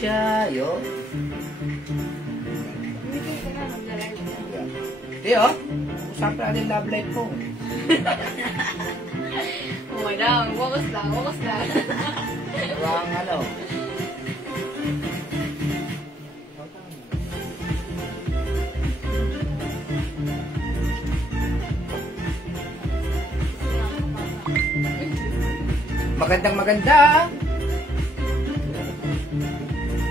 siya. Yun. Hindi, oh. Usapan natin love life ko. Oh my God, wakas lang. Ang ano. Magandang maganda.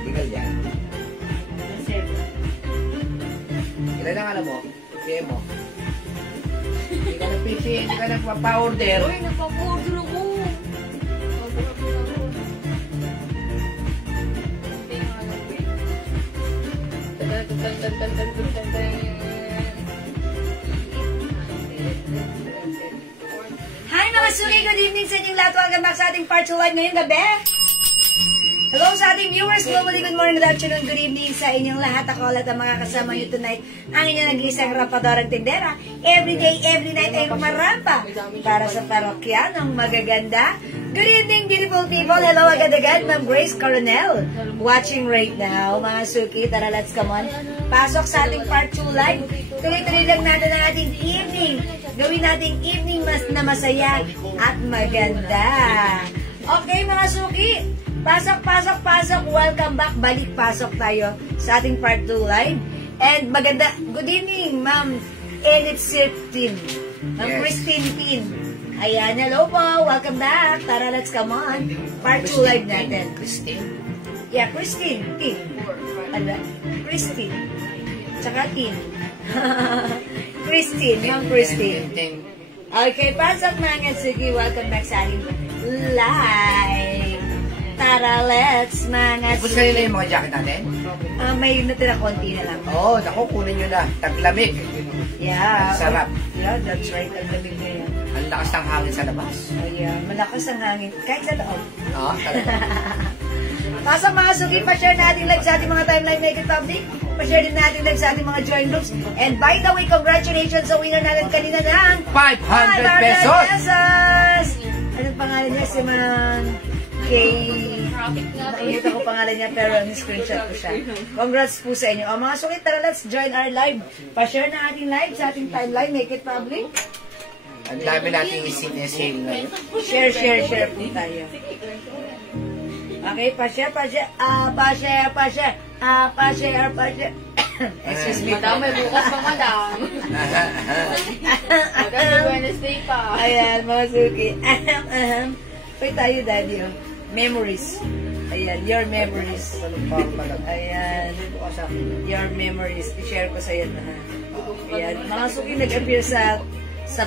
Legal yan. Ilan ang alam mo? Sige mo. Hindi ka nag-PC, hindi ka nagpa-order. Uy, nagpa-order ako. Hi mga suki! Good evening sa inyong lahat. Welcome back sa ating part 2 live ngayong gabi. Hello sa ating viewers. Globally, good morning, good afternoon, good evening sa inyong lahat. Ako ulit ang mga kasama nyo tonight. Ang inyong nag-iisang rapadorang tindera. Every day, every night ay rumarampa para sa parokyanong magaganda. Good evening, beautiful people. Hello agad-agad, Ma'am Grace Coronel. Watching right now, mga suki. Tara, let's come on. Pasok sa ating part 2 live. Tuloy-tuloy lang natin ang ating evening. Gawin natin evening na masaya at maganda. Okay, mga suki. Pasok. Welcome back. Balik pasok tayo sa ating part 2 live. And maganda. Good evening, Ma'am Enid Siftin. Ma'am Christine Tin. Ayan, hello po. Welcome back. Tara, let's come on. Part 2 live natin. Christine? Yeah, Christine. Tin. Ano? Christine. Tsaka Tin. Christine. Ma'am Christine. Okay, pasok mga sige. Welcome back sa ating live. Tara, let's mga Tapos kanila yung mga jacket natin? may natira konti na lang. Oo, naku, kunin nyo na. Taglamig. Yeah. Ang sarap. Yeah, that's right. Ang lamig na yan. Ang lakas ng hangin sa labas. Ayan, malakas ang hangin. Kahit sa loob. Oo, talaga. Pasok mga suki, pa-share natin live sa ating mga timeline make it public. Pa-share din natin live sa ating mga join groups. And by the way, congratulations sa winner natin kanina ng 500 pesos! Anong pangalan niya? Si Ma'am nakikita ko pangalan niya pero screenshot ko siya. Congrats po sa inyo. O mga suki, tara, let's join our live. Pa-share na ating live sa ating timeline make it public. Ang dami natin isinesale ngayon. Share po tayo. Okay, pa-share. Excuse me. Madam, may bukas pa, madam. Madam, Wednesday pa. Ayan, mga suki. Pwede tayo, daddy, oh. Memories. Ayan, your memories. Ayan, your memories. I-share ko sa iyo na. Ayan, mga suki, nag-appear sa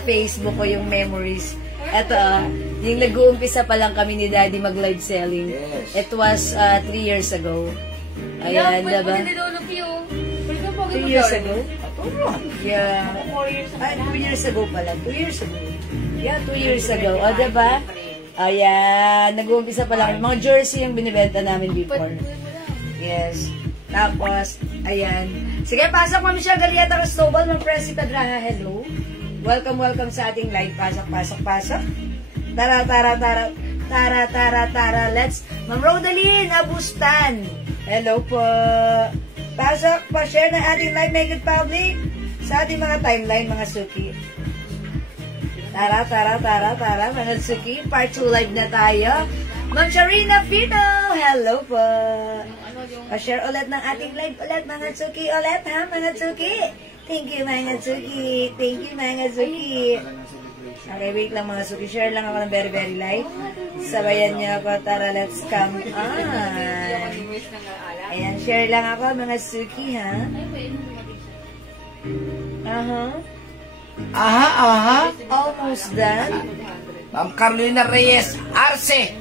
Facebook ko yung memories. Ito, yung nag-uumpisa pa lang kami ni Daddy mag-live selling. Yes. It was 3 years ago. Ayan, diba? 2 years ago? Yeah. 2 years ago pala. 2 years ago. Yeah, 2 years ago. O, diba? Ayan, nag-uumpisa pa lang. Mga jersey yung binibenta namin before. Yes. Tapos, ayan. Sige, pasok Ma'am Michelle Galieta Cristobal, Ma'am Presi Tadraha, hello. Welcome sa ating live. Pasok. Tara. Let's, Ma'am Rodaline Abustan. Hello po. Pasok, pa-share na ating live, make it public sa ating mga timeline, mga suki. Tara, mga suki. Part 2 live na tayo. Ma'am Sharina Pino, hello po. Pa-share ulit ng ating live ulit, mga suki. Ulit, ha, mga suki. Thank you, mga suki. Okay, wait lang, mga suki. Share lang ako ng very, very live. Sabayan niyo ako. Tara, let's come on. Ayan, share lang ako, mga suki, ha? Almost done. Ma'am Carolina Reyes Arce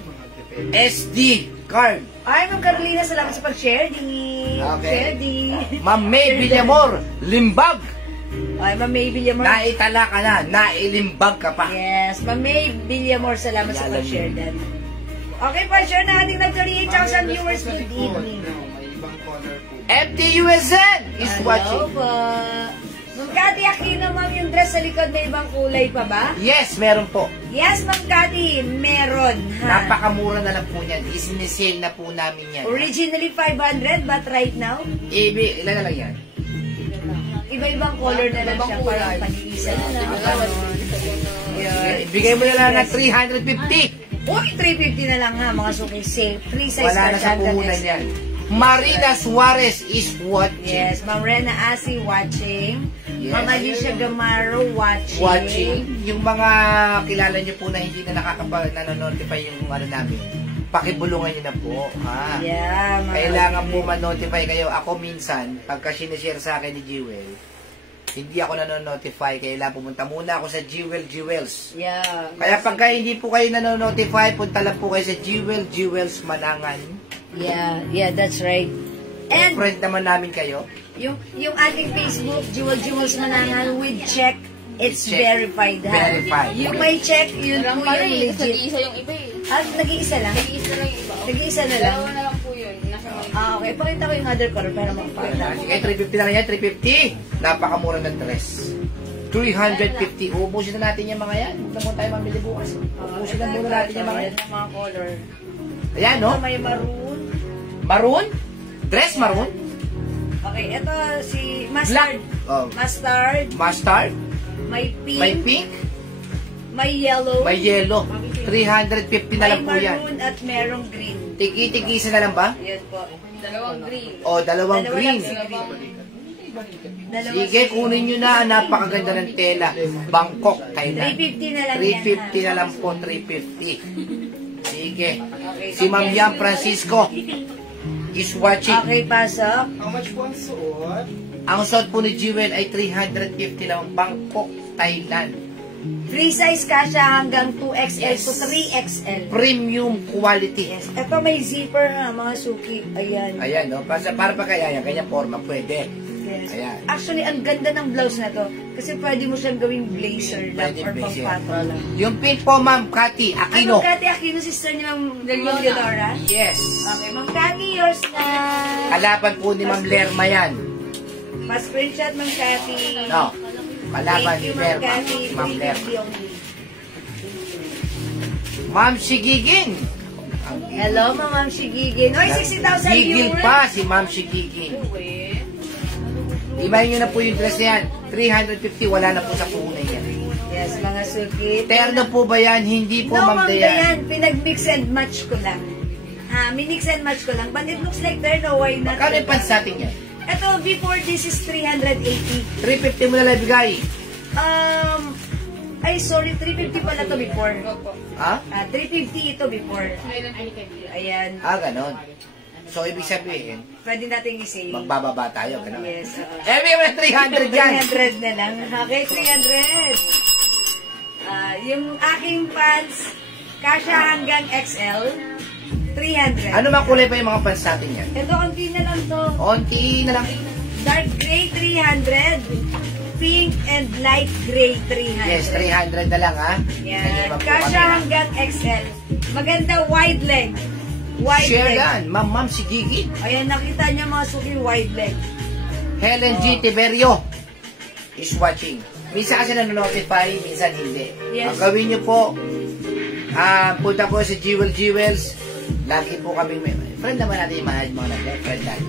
SD card. Ay, Ma'am Carolina, salamat sa pag-share. Okay. Share di. Ma'am May Villamor Limbag. Ay, Ma'am May Villamor. Naitala ka na, nailimbag ka pa. Yes, Ma'am May Villamor, salamat sa pag-share din. Okay, pa-share na ating 38,000 viewers. Good evening. FTUSN is watching. Hello po. Ma'am Cathy Aquino, ma'am, yung dress sa likod may ibang kulay pa ba? Yes, meron po. Yes, ma'am Cathy, meron. Ha? Napakamura na lang po niyan. Isinisale na po namin yan. Originally 500, but right now, Ilan na lang yan? iba-ibang color na lang siya. Parang pag-iisa na lang. Ibigay mo na lang ng 350. Uy, 350 na lang ha, mga suki. Sale. Free size Wala na sa hanggang puhunan next. yan. Marina Suarez is watching. Yes, Ma'am Rena Asi watching. Yes. Ma'am Alicia Gamaro watching. Watching. Yung mga kilala niyo po na hindi na nanonotify yung ano namin, pakibulungan niyo na po. Ha? Yeah, mga Kailangan suki. po ma-notify kayo. Ako minsan, pagka sinishare sa akin ni Jewel, hindi ako nanonotify. Kailangan pumunta muna ako sa Jewel Jewels. Yeah. Kaya pagka hindi po kayo nanonotify, punta lang po kayo sa Jewel Jewels Manangan. Yeah, that's right. And Friend naman namin kayo. yung ating Facebook, Jewels Manangan with check, it's Check. verified ha. Verified. Yung may check, yun Walang po pala yung eh. Kasi legit. isa yung iba eh. Nag-iisa lang? Nag-iisa lang yung iba. Nag-iisa na lang? Dalawa na lang po yun. Nasa may... Okay. Pakita ko yung other color para makapagta. Sige, 350 lang yan, 350. Napakamura ng dress. 350. Ubusin na natin yung mga yan. Huwag na muna tayo mamili bukas. Ubusin na muna natin yung mga yan. Ayan ang mga color. Ayan, no? Ito may maroon. Maroon? Dress maroon? Okay, ito si Black. mustard. Oh. Mustard. Mustard? May pink. May pink? May yellow. May yellow. 350 na lang po May yan. maroon at merong green. Tiki-tigisa na lang ba? Yan po. Dalawang green. O, dalawang Dalawa green. lang si Dalawa Sige, kunin nyo na. Napakaganda ng tela. Bangkok, Thailand. 350 na lang yan. 350 na lang po, 350. Sige. Okay. Si Ma'am Yam Francisco is watching. Okay, pasok. Ang suot po ni Jewel ay 350 lang. Bangkok, Thailand. Free size kasha hanggang 2XL Yes. to 3XL. Premium quality. Yes. Ito may zipper ha, mga suki. Ayan. Ayan, no? Para pa kaya yan. Kanya forma, pwede. Yes. Ayan. Actually, ang ganda ng blouse na to. Kasi pwede mo siyang gawing blazer lang Pwede or blazer. pang-pato lang. Yung pink po, Ma'am Cathy Ano, Aquino. Cathy Aquino, sister ni Ma'am Leonora? Yes. Okay, Ma'am Cathy, yours na. Kalaban po ni Ma'am Lerma yan. Pa-screenshot, Ma'am Cathy. No. Kalaban Thank ni you, Ma'am Lerma. Cathy. Ma'am Lerma. 350 only. Ma'am Shigigin. Hello, Ma'am Shigigin. Oy, 60,000 Gigil viewers. pa si Ma'am Shigigin. Ibahin nyo na po yung dress na yan. 350, wala na po sa puhunan yan. Yes, mga suki. Terno po ba yan? Hindi po, No, Ma'am Ma'am Dayan. Dayan. Pinag-mix and match ko lang. Ha, minix and match ko lang. But it looks like terno, why not? Magkano yung pants natin yan? Ito, before this is 380. 350 mo na lang bigay. Ay, sorry, 350 pala to before. Ha? 350 ito before. Ayan. Ganon. So, ibig sabihin, Pwede natin i-save. magbababa tayo. Ganon. Yes. May 300 yan. 300 na lang. Okay, 300. Yung aking pants, kasha hanggang XL, 300. Ano mang kulay pa yung mga pants natin yan? Ito, konti na lang to. Onti na lang. Dark gray, 300. Pink and light gray, 300. Yes, 300 na lang, ha? Yan. Ganyan po Kasha kami. hanggang XL. Maganda wide leg. Wide Share leg. yan. Ma'am si Gigi. Ayan, nakita niya mga suki wide leg. Helen G. Tiberio is watching. Minsan kasi nanonotify, minsan hindi. Yes. Ang gawin niyo po, punta po sa Jewels. Lagi po kami friend naman natin yung mga friend natin.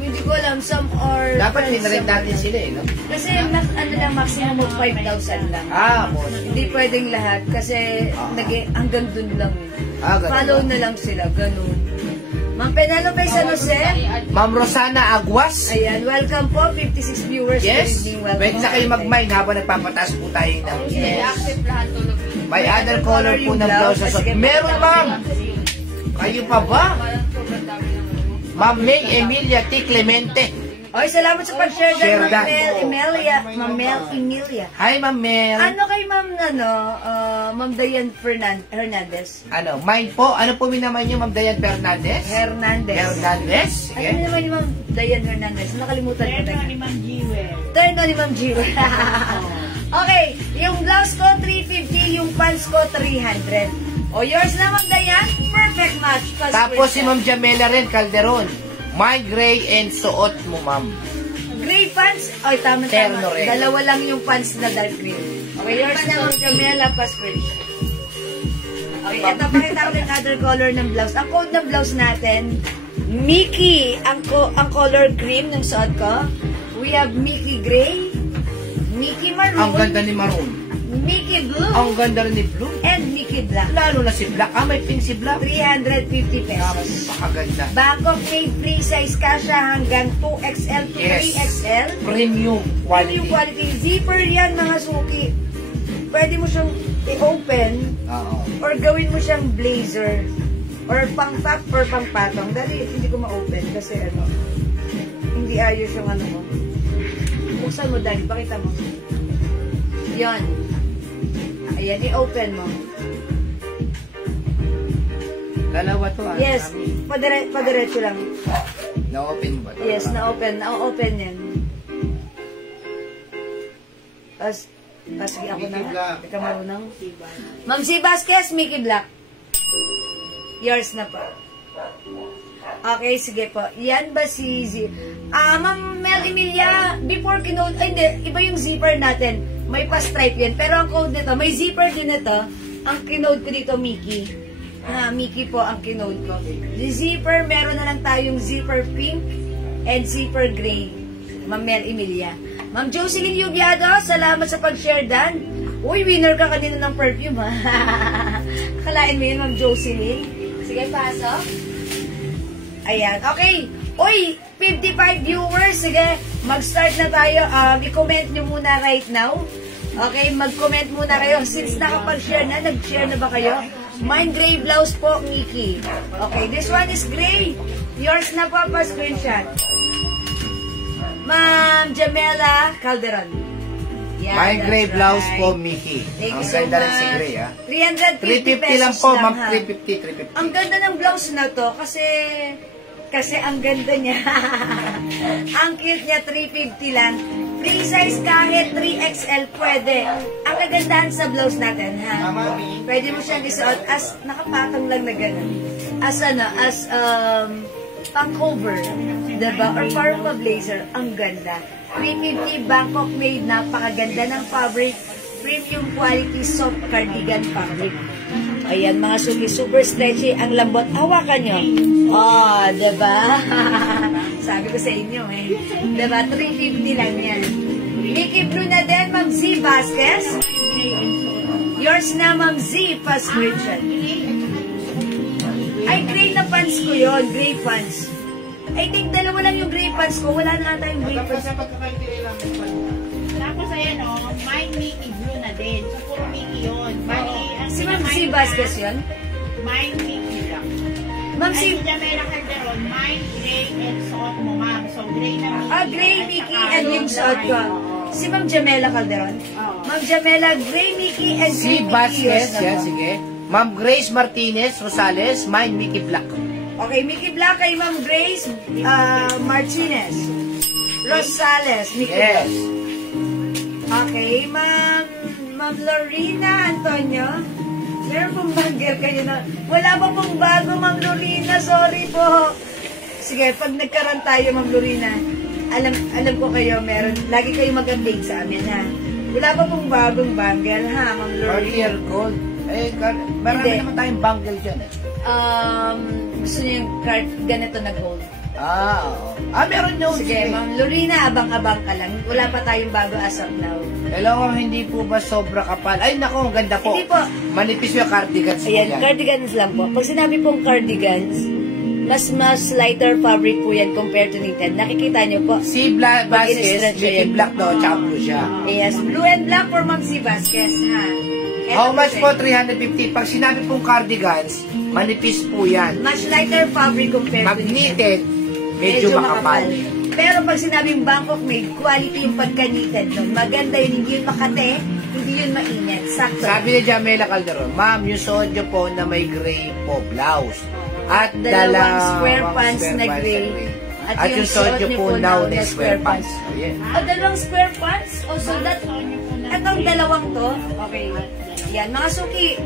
Hindi ko alam, some are... Dapat friends, pinarin some natin are- sila eh, no? Kasi maximum of 5,000 lang. Most. Hindi pwedeng lahat kasi hanggang dun lang. Ganun Follow ba? na lang sila, ganun. Ma'am Penelope San Jose. Ma'am Rosana Aguas. Ayan, welcome po. 56 viewers. Yes. Good evening, welcome. Pwede na kayo mag-mind habang nagpapataas po tayo ng Yes. Active lahat tulog. May other color po ng blouse. Sige, Meron, ma'am. Kayo pa ba? Parang sobrang dami ng ano. Ma'am May Emilia T. Clemente. Oy, salamat sa pag-share Share dyan, Ma'am that. Mel Emilia. Ma'am Mel Emilia. Hi, Ma'am Mel. Ano kay Ma'am, Ma'am Dayan Hernandez? Mine po. Ano po minaman niyo, Ma'am Dayan Fernandez? Hernandez. Hernandez? Ano Sige. naman ni Ma'am Dayan Hernandez? Nakalimutan ko. Turno ni Ma'am Jewel. Turno ni Ma'am Jewel. Okay, yung blouse ko 350, yung pants ko 300. O yours na Ma'am Dayan, perfect match. Tapos si Ma'am Jamela rin, Calderon. My gray and suot mo, ma'am. Gray pants. Ay, tama. Terno rin. Dalawa lang yung pants na dark green. Okay, yours na po, Jamela Pasquich. Okay, ito, pakita ko yung other color ng blouse. Ang code ng blouse natin, Mickey. Ang color cream ng suot ko. We have Mickey Gray, Mickey Maroon. Ang ganda ni Maroon. Mickey Blue. Ang ganda rin ni Blue. And Mickey Black. Lalo na si Black. May pink si Black. 350 pesos. Napakaganda. Bangkok made free size kasha hanggang 2XL to Yes. 3XL. Premium quality. Premium quality. Zipper yan mga suki. Pwede mo siyang i-open Oo. or gawin mo siyang blazer or pang-top or pang-patong. Dali, hindi ko ma-open kasi ano, hindi ayos yung ano mo. Buksan mo, Dali. Pakita mo. Yan. Ayan, i-open mo. Dalawa to. Yes, padiretso lang. Na-open mo ba? ito? Yes, na-open yan. Sige ako Mickey na. Black. Hindi ka marunong. Ma'am C. Vasquez, Mickey Black. Yours na po. Okay, sige po. Yan ba si Z? Ma'am Mel Emilia, before kinode, ay hindi, iba yung zipper natin. May pa-stripe yan. Pero ang code nito, may zipper din ito. Ang kinode ko dito, Mickey. Mickey po ang kinode ko. The zipper, meron na lang tayong zipper pink and zipper gray. Ma'am Mel Emilia. Ma'am Jocelyn Yubiado, salamat sa pag-share, Dan. Uy, winner ka kanina ng perfume, ha? Akalain mo yun, Ma'am Jocelyn. Sige, pasok. Ayan, okay. Uy, 55 viewers. Sige, mag-start na tayo. I-comment nyo muna right now. Okay, mag-comment muna kayo. Since nakapag-share na, nag-share na ba kayo? Mine gray blouse po, Mickey. Okay, this one is gray. Yours na po, pa-screenshot. Ma'am Jamela Calderon. Yeah, My gray that's blouse right. po, Mickey. Thank you Ang so ganda much. rin si Gray, ha? 350 350 lang pesos po, lang, ma'am. ha? 350. Ang ganda ng blouse na to kasi ang ganda niya. Ang cute niya, 350 lang. Free size kahit 3XL pwede. Ang kagandahan sa blouse natin, ha? Pwede mo siyang isuot as nakapatong lang na gano'n. As pang cover, diba? Or parang pa-blazer. Ang ganda. 350 Bangkok made, napakaganda ng fabric. Premium quality soft cardigan fabric. Ayan, mga suki, super stretchy. Ang lambot. Hawakan nyo. Oh, diba? Sabi ko sa inyo, eh. Diba? 350 lang yan. Mickey Blue na din, Ma'am Z Vasquez. Yours na, Ma'am Z Pasquichan. Ay, gray na pants ko yon, gray pants. I think dalawa lang yung gray pants ko. Wala na ata yung gray pants. Tapos ayan o, mine Mickey Blue na din. So, puro Mickey yun. Si Ma'am Z Vasquez yun? Mine Mickey Black. Ma'am Ay, Z... si Jamela Calderon, mine gray and suot mo, ma'am. So, gray na Mickey. Gray At Mickey saka and yung suot ko. Si Ma'am Jamela Calderon. Ma'am Jamela, gray Mickey and Si gray Mickey. Vasquez, yours na yan, po. sige. Ma'am Grace Martinez Rosales, mine Mickey Black. Okay, Mickey Black kay Ma'am Grace Martinez. Rosales, Mickey Yes. Black. Okay, Ma'am Lorena Antonio. Meron pong bagger kayo na. Wala pa pong bago, Ma'am Lorena. Sorry po. Sige, pag nagkaroon tayo, Ma'am Lorena, alam ko kayo, meron. Lagi kayo mag-update sa amin, ha? Wala pa pong bagong bangle, ha, Ma'am Lorena? Cartier Gold. Eh, marami Hindi. naman tayong bangle dyan, eh. Gusto niyo yung card ganito na gold. Oo. Meron nyo. Sige, Ma'am Lorena, abang-abang ka lang. Wala pa tayong bago as of now. Hello, ma'am, hindi po ba sobra kapal? Ay, naku, ang ganda po. Hindi po. Manipis yung cardigans po Ayan, yan. cardigans lang po. Pag sinabi pong cardigans, mas lighter fabric po yan compared to knitted. Nakikita niyo po. Si Black Pag Vasquez, in-stretch Mickey yan. Black daw, tsaka blue siya. Yes, blue and black for Ma'am C. Vasquez, ha? Eto How much po? po? 350. Pag sinabi pong cardigans, manipis po yan. Much lighter fabric compared to Mag-knitted, knitted. medyo makapal. Pero pag sinabing Bangkok made, quality yung pagka-knitted nun. Maganda yun, hindi yun makate, hindi yun mainit. Sakto. Sabi ni Jamela Calderon, ma'am, yung suot nyo po na may gray po blouse. At Dalawang square pants na gray. At yung suot nyo po now na square pants. Oh, yeah. Dalawang square pants? Oh, so that, etong dalawang to, okay. Yan, mga suki.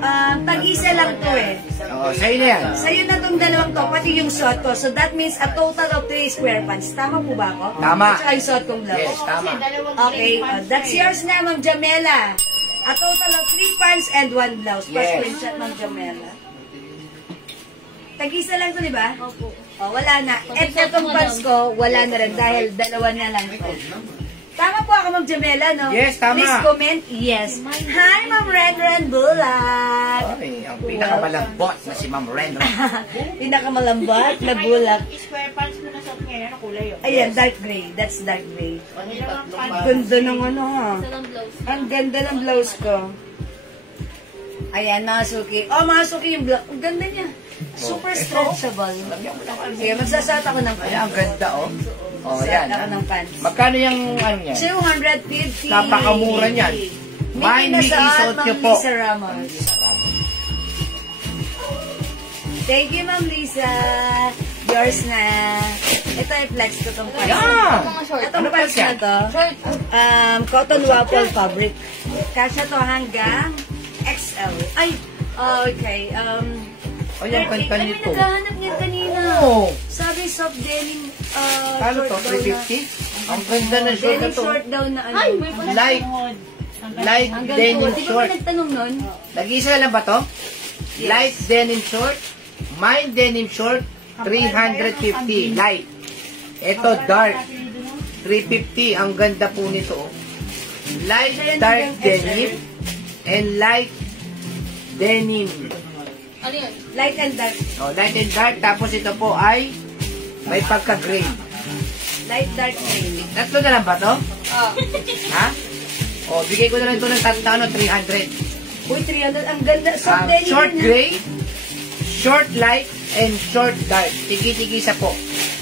Tag-isa lang to eh. Oo, sa'yo na yan. Sa'yo na tong dalawang to, pati yung suot ko. So that means a total of 3 square pants. Tama po ba ako? Tama. At saka yung suot kong blouse. Yes, tama. Okay, that's yours na, Ma'am Jamela. A total of 3 pants and 1 blouse. Yes. Pa-screenshot, Ma'am Jamela. Tag-isa lang to, di ba? Opo. Oh, wala na. At itong pants ko, wala na rin dahil dalawa na lang to. Tama po ako, Ma'am Jamela, no? Yes, tama. Please comment, yes. Hi, Ma'am Ren Bulak. Ay, ang pinakamalambot na si Ma'am Ren. Pinakamalambot na bulak. Square pants mo na suot ngayon, ano kulay yun? Ayan, dark gray. That's dark gray. Dalawang pants. Ganda ng ano, ha? Isa lang blouse. Ang ganda ng blouse ko. Ayan, mga Suki. Oh, mga Suki yung blouse. Ang ganda niya. Super stretchable. Sige, magsasat ako ng Ay, pants. ang ganda, oh. Oh, Magsasat yan. ako ng pants. Magkano yung ano niya? 250. Napakamura niyan. Mine, Mickey, suot niyo po. Lisa Ramos. Thank you, Ma'am Lisa. Yours na. Ito, i-flex ko itong pants. Yan! Mga short. Itong Ano pants pants yan? na to, Short. cotton waffle fabric. Kasya to hanggang XL. Ay, okay. O, yung kanta Ay, nito. naghahanap niyan kanina. Oo. Sabi soft denim. Ano to? short daw na- 350? Ang ganda ng short na Denim to. short daw na ano. Ay, may pala. Light, light Hanggang denim po. Di ba short. may nagtanong nun? Nag-iisa lang ba to? Yes. Light denim short. Mine denim short, 350. Light. Ito, dark. 350. Ang ganda po nito. Oh. Light dark denim and light denim. Ano yun? Light and dark. Oh, light and dark. Tapos ito po ay may pagka-gray. Light dark gray. Tatlo na lang ba to? Ah. Ha? O, bigay ko na lang ito ng 300. Uy, 300. Ang ganda. Soft denim Short yun, ha? gray, short light, and short dark. Tigi-tigisa po.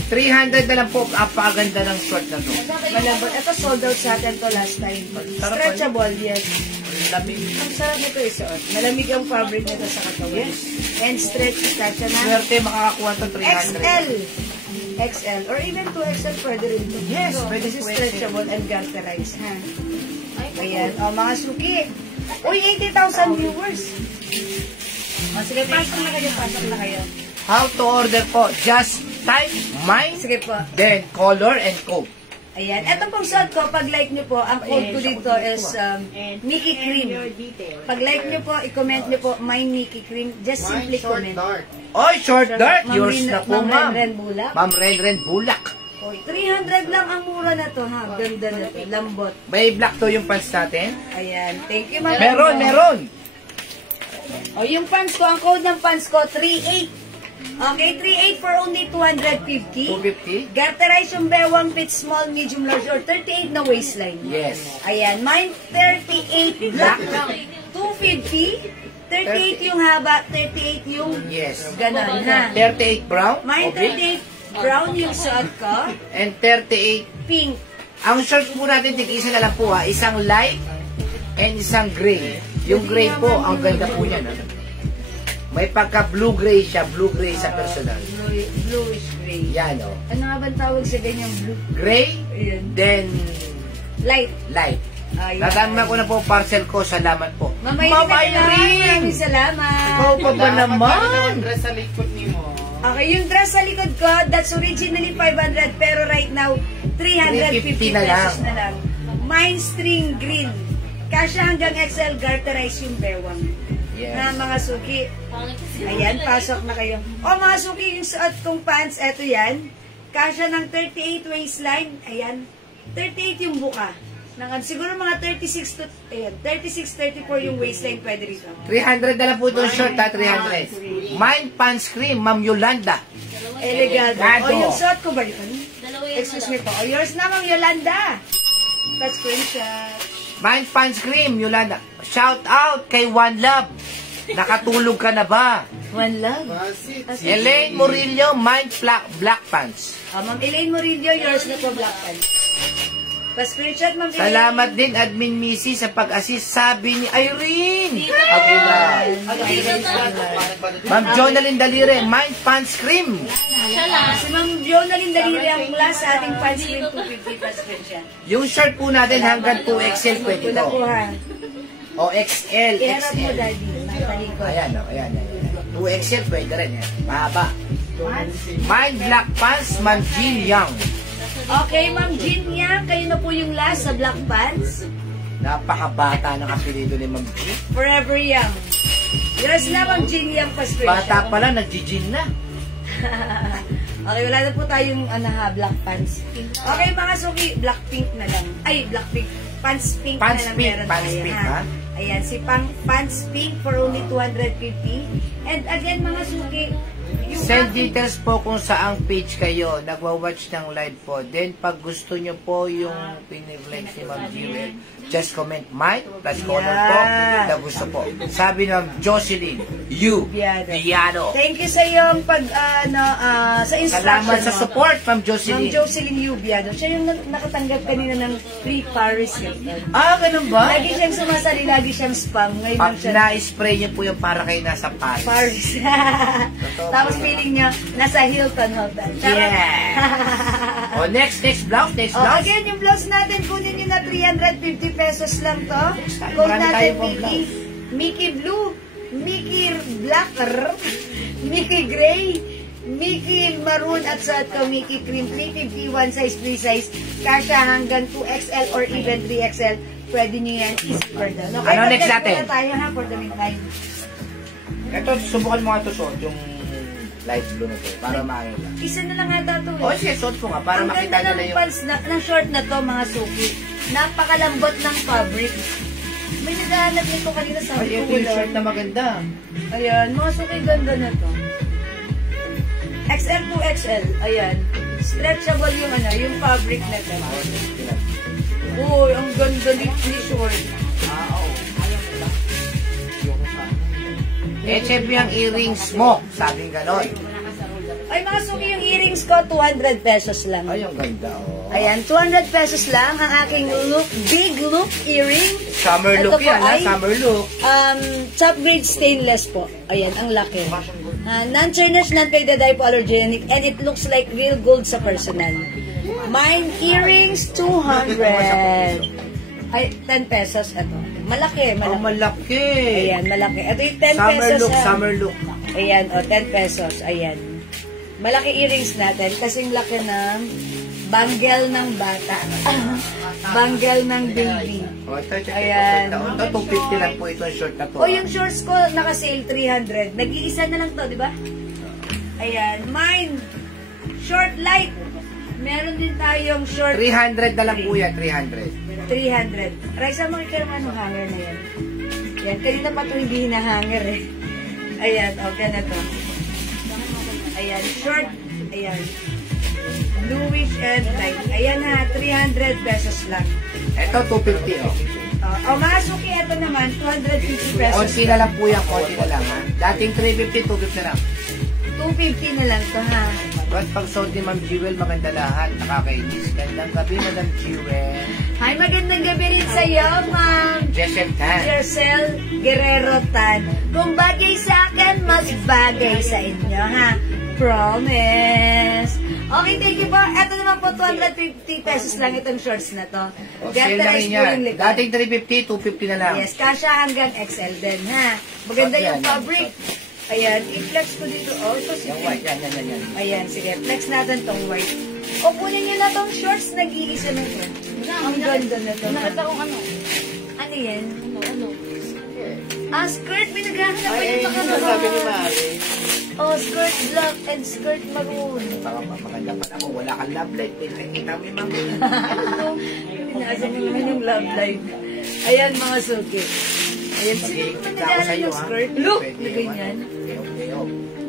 300 na lang po. Apakaganda ng short na to. Malambot. Ito sold out sa atin to last time. Sarap, Stretchable, yes. Ang lamig. Ang sarap nito isuot. Malamig ang fabric nito sa katawan. Yes. And stretch kasya na. Swerte makakakuha ito 300. XL. XL. Or even 2XL pwede rin ito. Yes, pwede This is 2XL. stretchable and garterized. Ha? Ay, Ayan. O, mga suki. Uy, 80,000 viewers. O, sige, pasok na kayo. Pasok na kayo. How to order po? Just type mine, Sige po. then color and code. Ayan. Ito pong suot ko, pag like nyo po, ang code ko dito is Mickey Cream. Pag like nyo po, i-comment nyo po, my Mickey Cream. Just simply comment. Oy, short dark. Ma'am Yours Ren- na po, Ma'am ma'am. Ren Bulak. Ma'am Ren Bulak. Oy, 300 lang ang mura na to, ha? Ganda na to. Lambot. May black to yung pants natin. Ayan. Thank you, ma'am. Meron. O, yung pants ko, ang code ng pants ko, 38. Okay, 38 for only 250. 250. Garterize yung bewang fit, small, medium, large, or 38 na waistline. Yes. Ayan, mine 38 black, 250. 38 yung haba, 38 yung Yes. ganon, ha? 38 brown. Mine Okay. 38 brown yung suot ko, And 38. pink. Ang shorts po natin, tig-isa na lang po ha. Isang light and isang gray. Yung gray po, ang ganda po niyan. Ano? May pagka-blue-gray siya. Blue-gray sa personal. Bluish gray. Yan o. Ano nga ba tawag sa ganyang blue? Gray, Ayan. then Light. light. Ayan. Natanong ko na po parcel ko. Salamat po. Mamay Ma'am na Irene! Maraming salamat. Ikaw pa ba naman? Okay, yung dress sa likod ko, that's originally 500, pero right now, 350 na lang. pesos na lang. Mine string green. Kasya hanggang XL, garterize yung bewang. Yes. Na mga suki. pangit kasi. Ayan, pasok na kayo. O mga suki, yung suot kong pants, eto yan. Kasya ng 38 waistline. Ayan. 38 yung buka. Siguro mga 36 to, ayan, 36, 34 yung waistline pwede rito. 300 na lang po itong short ha. 300. Mine pants cream, Ma'am Yolanda. Elegante. Elegante. O yung suot ko ba yun? Dalawa yan. Excuse me po. O yours na, Ma'am Yolanda. Pa-screenshot. Mine pants cream, Yolanda. Shout out kay One Love. Nakatulog ka na ba? One love. Elaine Murillo, mine black pants. Ma'am Elaine Murillo, yours na po, black pants. Pa-screenshot, Ma'am Elaine. Salamat din, Admin Missy, sa pag-assist. Sabi ni Irene. Aguilar. Ma'am Jonalyn Dalire, mine pants cream. Siya lang. Si Ma'am Jonalyn Daliri ang class sa ating pants cream 250 pa-screenshot. Yung shirt po natin hanggang 2XL pwede Wala po to. ha. O XL, Iharap mo, XL. Daddy. talikod. Ayan, oh, ayan. 2XL pwede rin yan. Mahaba. My black pants, Ma'am Jean Young. Okay, Ma'am Jean Yang, kayo na po yung last sa black pants. Napakabata ng apelido ni Ma'am Jean. Forever Young. Yours na, Ma'am Jean Yang pa-screenshot. Bata pala, nag-Jean na. Okay, wala na po tayong black pants. Okay, mga suki, black pink na lang. Ay, black pink. Pants pink Pants na lang pink, meron pants tayo, pink, ha? ha? Ayan, si pants pink for only 250. And again, mga suki, yung Send ating- details po kung saang page kayo nagwa-watch ng live po. Then, pag gusto nyo po yung pinivlog si Ma'am Jewel, just comment Mike plus color po na gusto po. Sabi ng Jocelyn, you, Viado. Thank you sa iyong sa instruction. Salamat sa mo. support, Ma'am Ma'am Jocelyn. Jocelyn Yubiado. Siya yung nakatanggap kanina ng free Paris Hilton. Ganun ba? Lagi siyang sumasali, lagi siyang spam. Ngayon Pag lang siya na-spray niyo po yung para kayo nasa Paris. Paris. Tapos feeling niya, nasa Hilton Hotel. Yeah. Next blouse, next blouse. Again, yung blouse natin, kunin niyo na 350 pesos lang to. Code Marami natin, tayo pong Mickey Blue, Mickey Black, Mickey Gray, Mickey Maroon at sa Mickey Cream. 351 size, 3 size. Kasha hanggang 2XL or even 3XL. Pwede niyo yan i-score down. Okay, Ano next natin? muna tayo ha for the meantime. Ito, subukan mo nga ito suot, yung light blue na to, para maayos lang. Isa na lang ata to. O, sige, suot ko nga, para Ang makita ganda nila ng yung... pants ng short na to, mga suki. Napakalambot ng fabric. May naghahanap nito kanina sa Ay, ito yung shirt na maganda. Ayan, mga suki, ganda na to. XL to XL, ayan. Stretchable yung fabric na to. Uy, ang ganda ni short. HF yung earrings mo, sabing ganon. Ay, mga suki, yung earrings ko, 200 pesos lang. Ay, ang ganda, oh. Ayan, 200 pesos lang ang aking big look earring. Summer Ito look po yan, ha? ay, Summer look. Top grade stainless po. Ayan, ang laki. Non-tarnish, non-faded, hypoallergenic, and it looks like real gold sa personal. Mine earrings, 200. Ay, 10 pesos ito. Malaki, Oh, malaki. malaki. Ayan, malaki. Ito yung 10 Summer pesos. look, summer look. Ayan, 10 pesos. Ayan. Malaki earrings natin kasing laki ng bangle ng bata. Bangle ng baby. Oh, ito. Ayan. Ito, 250 lang po itong shirt na to. O, yung shorts ko, naka-sale 300. Nag-iisa na lang to, di ba? Ayan. Mine, short light. Meron din tayong short 300 na lang po yan, 300. 300. Raisa, makikita naman yung hanger na yan. Yan, kanina pa ito hindi hinahanger eh. Ayan, okay na to. Ayan, short. Ayan. Bluish and light. Ayan ha, 300 pesos lang. Ito, 250, oh. Mga suki, ito naman, 250 pesos. Konti na lang po yan, konti na lang, ha. Dating 350, 250 na lang. 250 na lang to ha. But pag suot ni Ma'am Jewel, maganda lahat. Nakakainis. Gandang gabi, Madam Jewel. Hi, magandang gabi rin sa iyo, Ma'am Jesel Tan. Jercel Guerrero Tan. Kung bagay sa akin, mas bagay sa inyo, ha? Promise. Okay, thank you po. Ito naman po, 250 pesos lang itong shorts na to. O, sale na rin yan. Dating 350, 250 na lang. Yes, kasha hanggang XL din, ha? Maganda Short yung yan, fabric. Ayan, i-flex ko dito. Oh, ito sige. Yung white, yan. Ayan, sige. Flex natin tong white. O, kunin nyo na tong shorts, nag-iisa na to. Ang ganda na to. Nakita kong ano. Ano yan? Ano? Skirt. May naghahanap pa Ay, yung yung sinasabi ni makalawa. Mari. Oh, skirt black and skirt maroon. Maganda pa ako. Wala kang love life. Pinakita mo yung Ma'am. Pinaasa mo naman yung love life. Ayan, mga suki. Ayan, sino naman naghahanap ng skirt? Look! Na ganyan.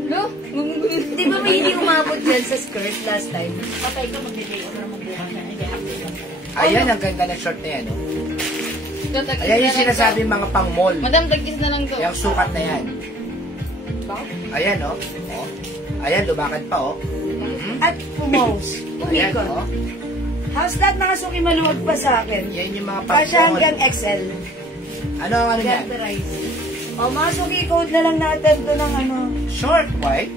Look! Di ba may hindi umabot dyan sa skirt last time? Patay ka, mag-delay ako na mag-delay. Hindi, update lang. Ayan, ang ganda ng short na yan. Oh. Tatagis Ayan na yung lang sinasabi to. mga pang mall. Madam, tagis na lang to. Yung sukat na yan. Ayan, oh. Ayan, lumakad pa, oh. At pumose. Ayan, Umikot. oh. How's that, mga suki? Maluwag pa sa akin. Yan yung mga pang Kasha mall. hanggang XL. Ano yan? Get the rice. O, mga suki, code na lang natin to ng ano. Short white.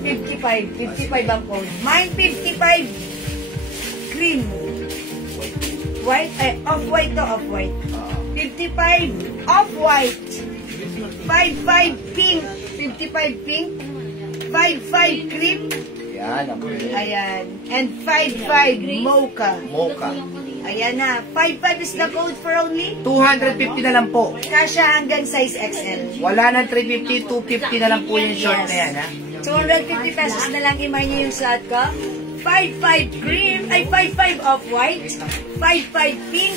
55. 55 ang code. Mine 55. Cream. White, off-white to off-white. 55 off-white. 55 pink. 55 pink. 55 cream. Yan, ang Ayan. And 55 mocha. mocha. Ayan na. 55 is the code for only. 250 na lang po. Kasha hanggang size XL. Wala nang 350, 250 na lang po yung short na yan, ha? 250 pesos na lang imay niyo yung suot ko. 55 cream, ay 55 off-white, 55 pink,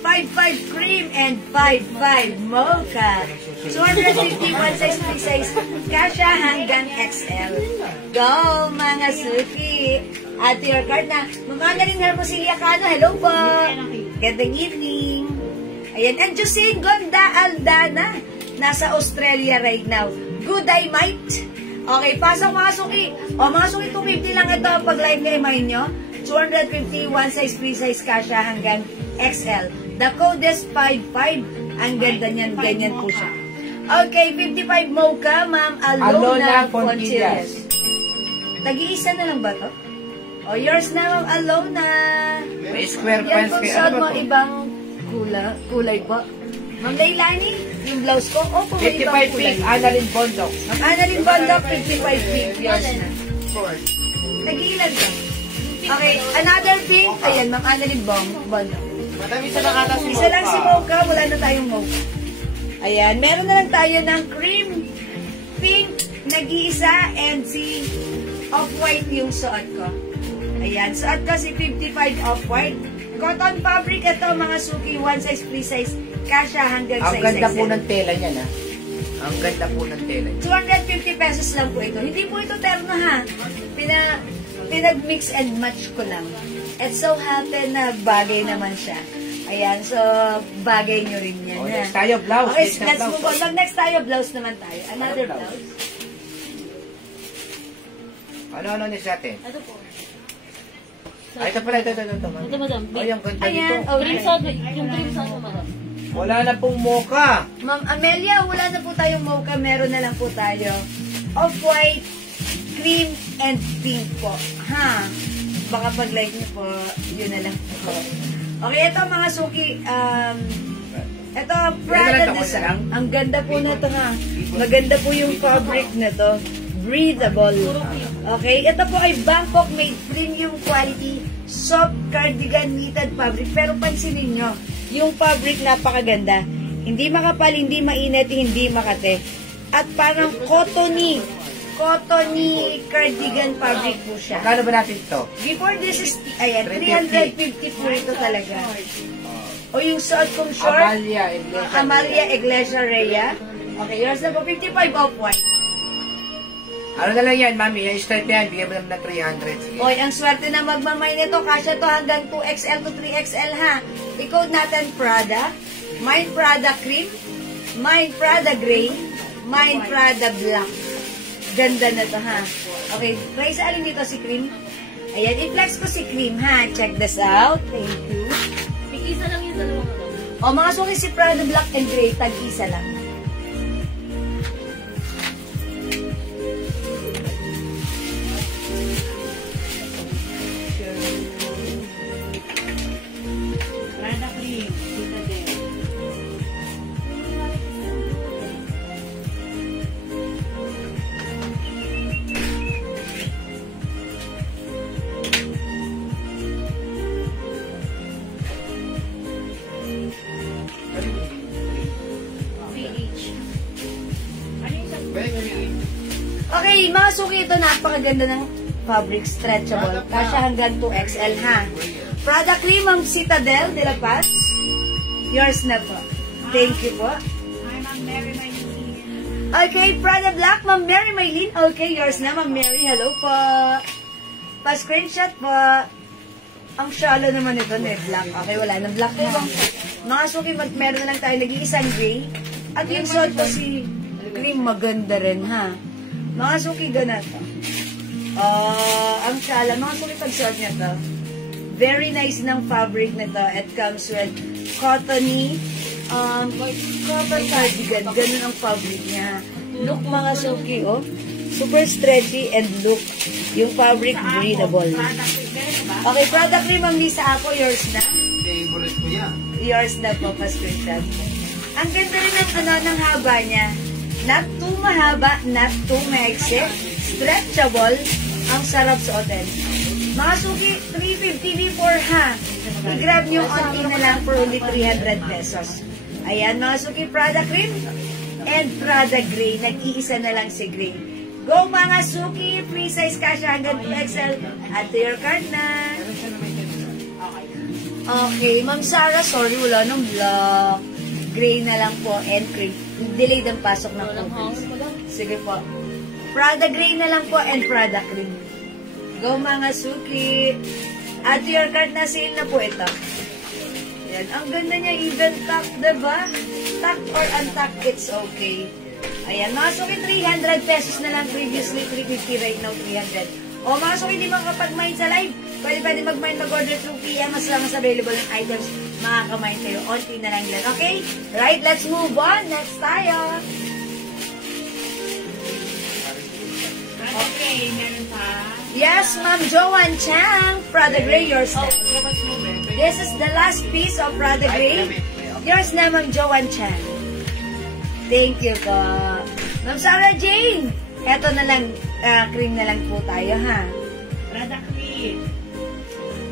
55 cream, and 55 mocha. 250 one size, free size, kasha hanggang XL. Go, mga suki! At your card na, mamagaling na po si Liacano. Hello po! Gandang evening! Ayan, and Jocelyn Gonda Aldana, nasa Australia right now. Good day, mate! Okay, pasok mga suki. O, mga suki, 250 lang ito pag live na imay nyo. 250, one size, free size, kasha hanggang XL. The code is 55. Ang ganda niyan, ganyan po siya. Okay, 55 mocha, Ma'am Alona Fontillas. Tag-iisa na lang ba to? O, yours na, Ma'am Alona. May square Yan pants po, kay suot ano mo ba to? ibang kulay po. Ma'am Lailani, yung blouse ko, opo, may ibang 55 kulay. pink, Annalyn Bondok. Ma'am Annalyn Bondok, 55 pink. Yours na. Nag-iilan ka. Okay, another pink. Ayan, Ma'am Annalyn Bondok. Madami sa nakatas mo. Isa lang si mocha, wala na tayong mocha. Ayan, meron na lang tayo ng cream, pink, nag-iisa, and si off-white yung suot ko. Ayan, suot ko si 55 off-white. Cotton fabric ito, mga suki, one size, free size, kasha hanggang Ang size ganda po XL. ng tela niyan, ha? Ang ganda po ng tela niyan. 250 pesos lang po ito. Hindi po ito terno, ha? Pinag-mix and match ko lang. It so happen na bagay naman siya. Ayan, so bagay nyo rin yan. O, ha? next tayo, blouse. Okay, Next na let's move on. Next tayo, blouse naman tayo. Another Ano blouse? blouse. Ano ni sa atin? Ito po. Ay, ito pala, ito. Ito, madam. Ay, ang ganda Ayan, nito. okay. Cream sauce, yung cream sauce mo, madam. Wala na pong mocha. Ma'am Amelia, wala na po tayong mocha. Meron na lang po tayo off-white, cream, and pink po. Ha? Baka pag-like niyo po, yun na lang po. Okay, ito mga suki. Ito, Prada design. Ang ganda po na ito, ha. Maganda po yung fabric na to. Breathable. Okay, ito po ay Bangkok made premium quality soft cardigan knitted fabric. Pero pansinin nyo, yung fabric napakaganda. Hindi makapal, hindi mainit, hindi makate. At parang cottony cardigan fabric po siya. Kano ba natin ito? Before this is, ayan, 350. 350 po ito talaga. O yung suot kong short, Amalia Iglesia Rhea. Okay, yours na po, 55 off-white. Ano na lang yan, mami? Yung start yan, bigyan mo lang ng 300. Sige. Oy, ang swerte na magmamay nito. Kasya to hanggang 2XL to 3XL, ha? I-code natin Prada. Mine Prada Cream. Mine Prada Gray. Mine Prada Black. Ganda na to, ha? Okay, Grace, alin dito si Cream? Ayan, i-flex ko si Cream, ha? Check this out. Thank you. Isa lang yung dalawa, madam. O, mga suki si Prada Black and Gray, tag-isa lang. Prada cream. Dito din. Okay, mga suki, ito napakaganda ng fabric, stretchable. Kasya hanggang 2XL, ha? Prada Cream, ang Citadel de La Paz. Yours na po. Thank you po. Hi, Ma'am Mary, my Okay, Prada Black, Ma'am Mary Maylene. Okay, yours na, Ma'am Mary. Hello po. Pa-screenshot po. Ang shallow naman ito, na black. Okay, wala nang black po. Mga suki, meron na lang tayo nag-iisang gray. At yung suot ko si cream, maganda rin, ha? Mga suki, ganito. Ang shala, mga suki, pag-suot niya to. Very nice ng fabric na to. It comes with cottony, cotton cardigan. Ganun ang fabric niya. Look, mga suki, oh. Super stretchy and look. Yung fabric, breathable. Okay, product cream ang Lisa Apo. Yours na? Favorite ko yan. Yours na po, pa-screenshot. Ang ganda rin ng, ng haba niya. Not too mahaba, not too maiksi. Stretchable. Ang sarap suotin. Mga suki, 350 before ha. I-grab nyo onti na lang for only 300 pesos. Ayan mga suki, Prada cream and Prada gray. Nag-iisa na lang si gray. Go mga suki, free size kasha hanggang 2XL. Add to your card na. Okay, Ma'am Sarah, sorry, wala nang black. Gray na lang po and cream. Delayed ang pasok ng coverage. Sige po. Prada gray na lang po and Prada cream. Go mga suki. Add to your card na, sale na po ito. Yan. Ang ganda niya, even tuck, diba? Tuck or untuck, it's okay. Ayan, mga suki, 300 pesos na lang. Previously, 350, right now, 300. O mga suki, hindi makapag-mind sa live. Pwede mag-mind mag-order through PM as long as available ng items. Makakamind kayo. Onti na lang yan. Okay? Right, let's move on. Next tayo. Okay, meron pa. Yes, Ma'am Joanne Chang. Prada Gray, yours na. This is the last piece of Prada Gray. Yours na, Ma'am Joanne Chang. Thank you po. Ma'am Sarah Jane. Eto na lang, cream na lang po tayo, ha? Prada cream.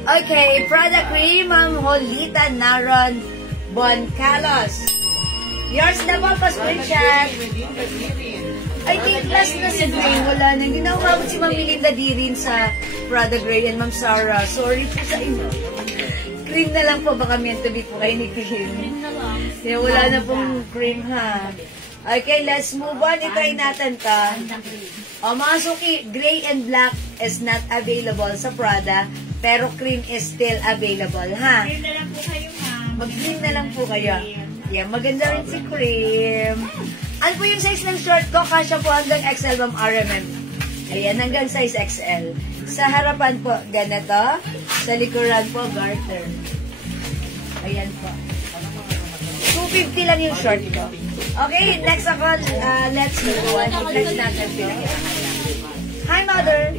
Okay, Prada cream, Ma'am Holita Naron Boncalos. Yours na po, pa-screenshot. I think last na si Gray, wala na. Hindi na umabot si Ma'am Melinda Dirin sa Prada Gray and Ma'am Sarah. Sorry po sa inyo. Cream na lang po, baka meant to be po kayo ni Cream. Yeah, wala na pong cream, ha? Okay, let's move on. I-try natin ta. O, mga suki, gray and black is not available sa Prada, pero cream is still available, ha? Cream na lang po kayo, ma'am. Mag-cream na lang po kayo. Yeah, maganda rin si Cream. Ano po yung size ng short ko? Kasya po hanggang XL, Ma'am RMM. Ayan, hanggang size XL. Sa harapan po, ganito. Sa likuran po, garter. Ayan po. 250 lang yung short ko. Okay, next ako, let's move on. I-flex natin. Hi, Mother.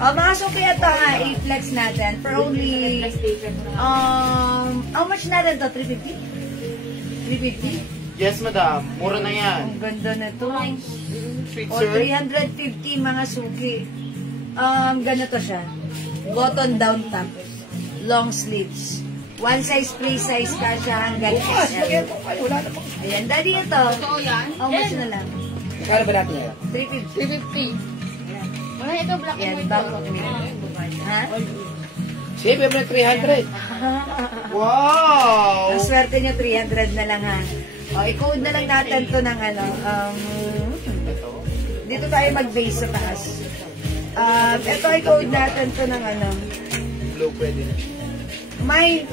Mga suki ito ha, i-flex natin for only, how much natin to? 350? 350? Yes, madam. Mura na yan. Ang ganda na to. Sweet, O, 350 mga suki. Ganito siya. Button down top. Long sleeves. One size, free size ka siya hanggang XL. Ayan, daddy ito. Totoo yan? How much na lang? Kaya ba natin yan? 350. 350. Wala ito, black and Yan, white. bago kami. Ha? Sige, may 300. Wow! Ang swerte nyo, 300 na lang ha. O, i-code na lang natin to ng ano. Dito tayo mag-base sa taas. Ito, i-code natin to ng ano. Blue pwede na. May...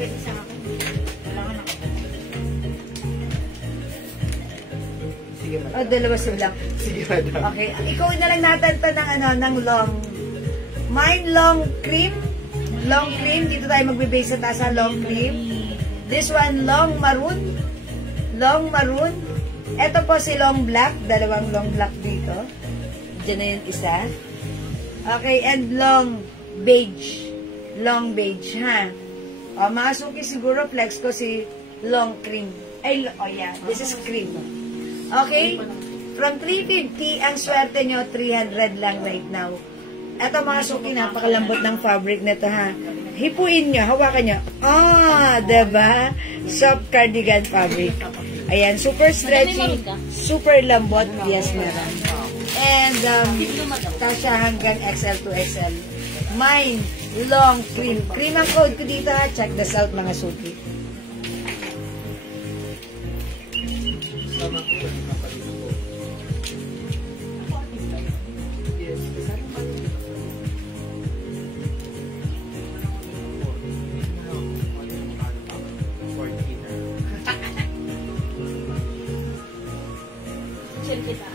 Sige, madam. dalawa sila. Sige, madam. Okay, i-code na lang natin to ng ano, ng long. Mine long cream. Long cream. Dito tayo magbe-base sa taas sa long cream. This one, long maroon. Long maroon. Ito po si long black. Dalawang long black dito. Diyan na yung isa. Okay, and long beige. Long beige, ha? O, mga suki siguro flex ko si long cream. Ay, oh yeah, this is cream. Okay? From 350, ang swerte nyo, 300 lang right now. Ito mga suki, napakalambot ng fabric na to, ha? Hipuin nyo, hawakan nyo. Diba? Soft cardigan fabric. Ayan, super stretchy, super lambot. Yes, meron. And, tasya hanggang XL to XL. Mine, long cream. Cream ang code ko dito, ha? Check this out, mga suki. Chill kita.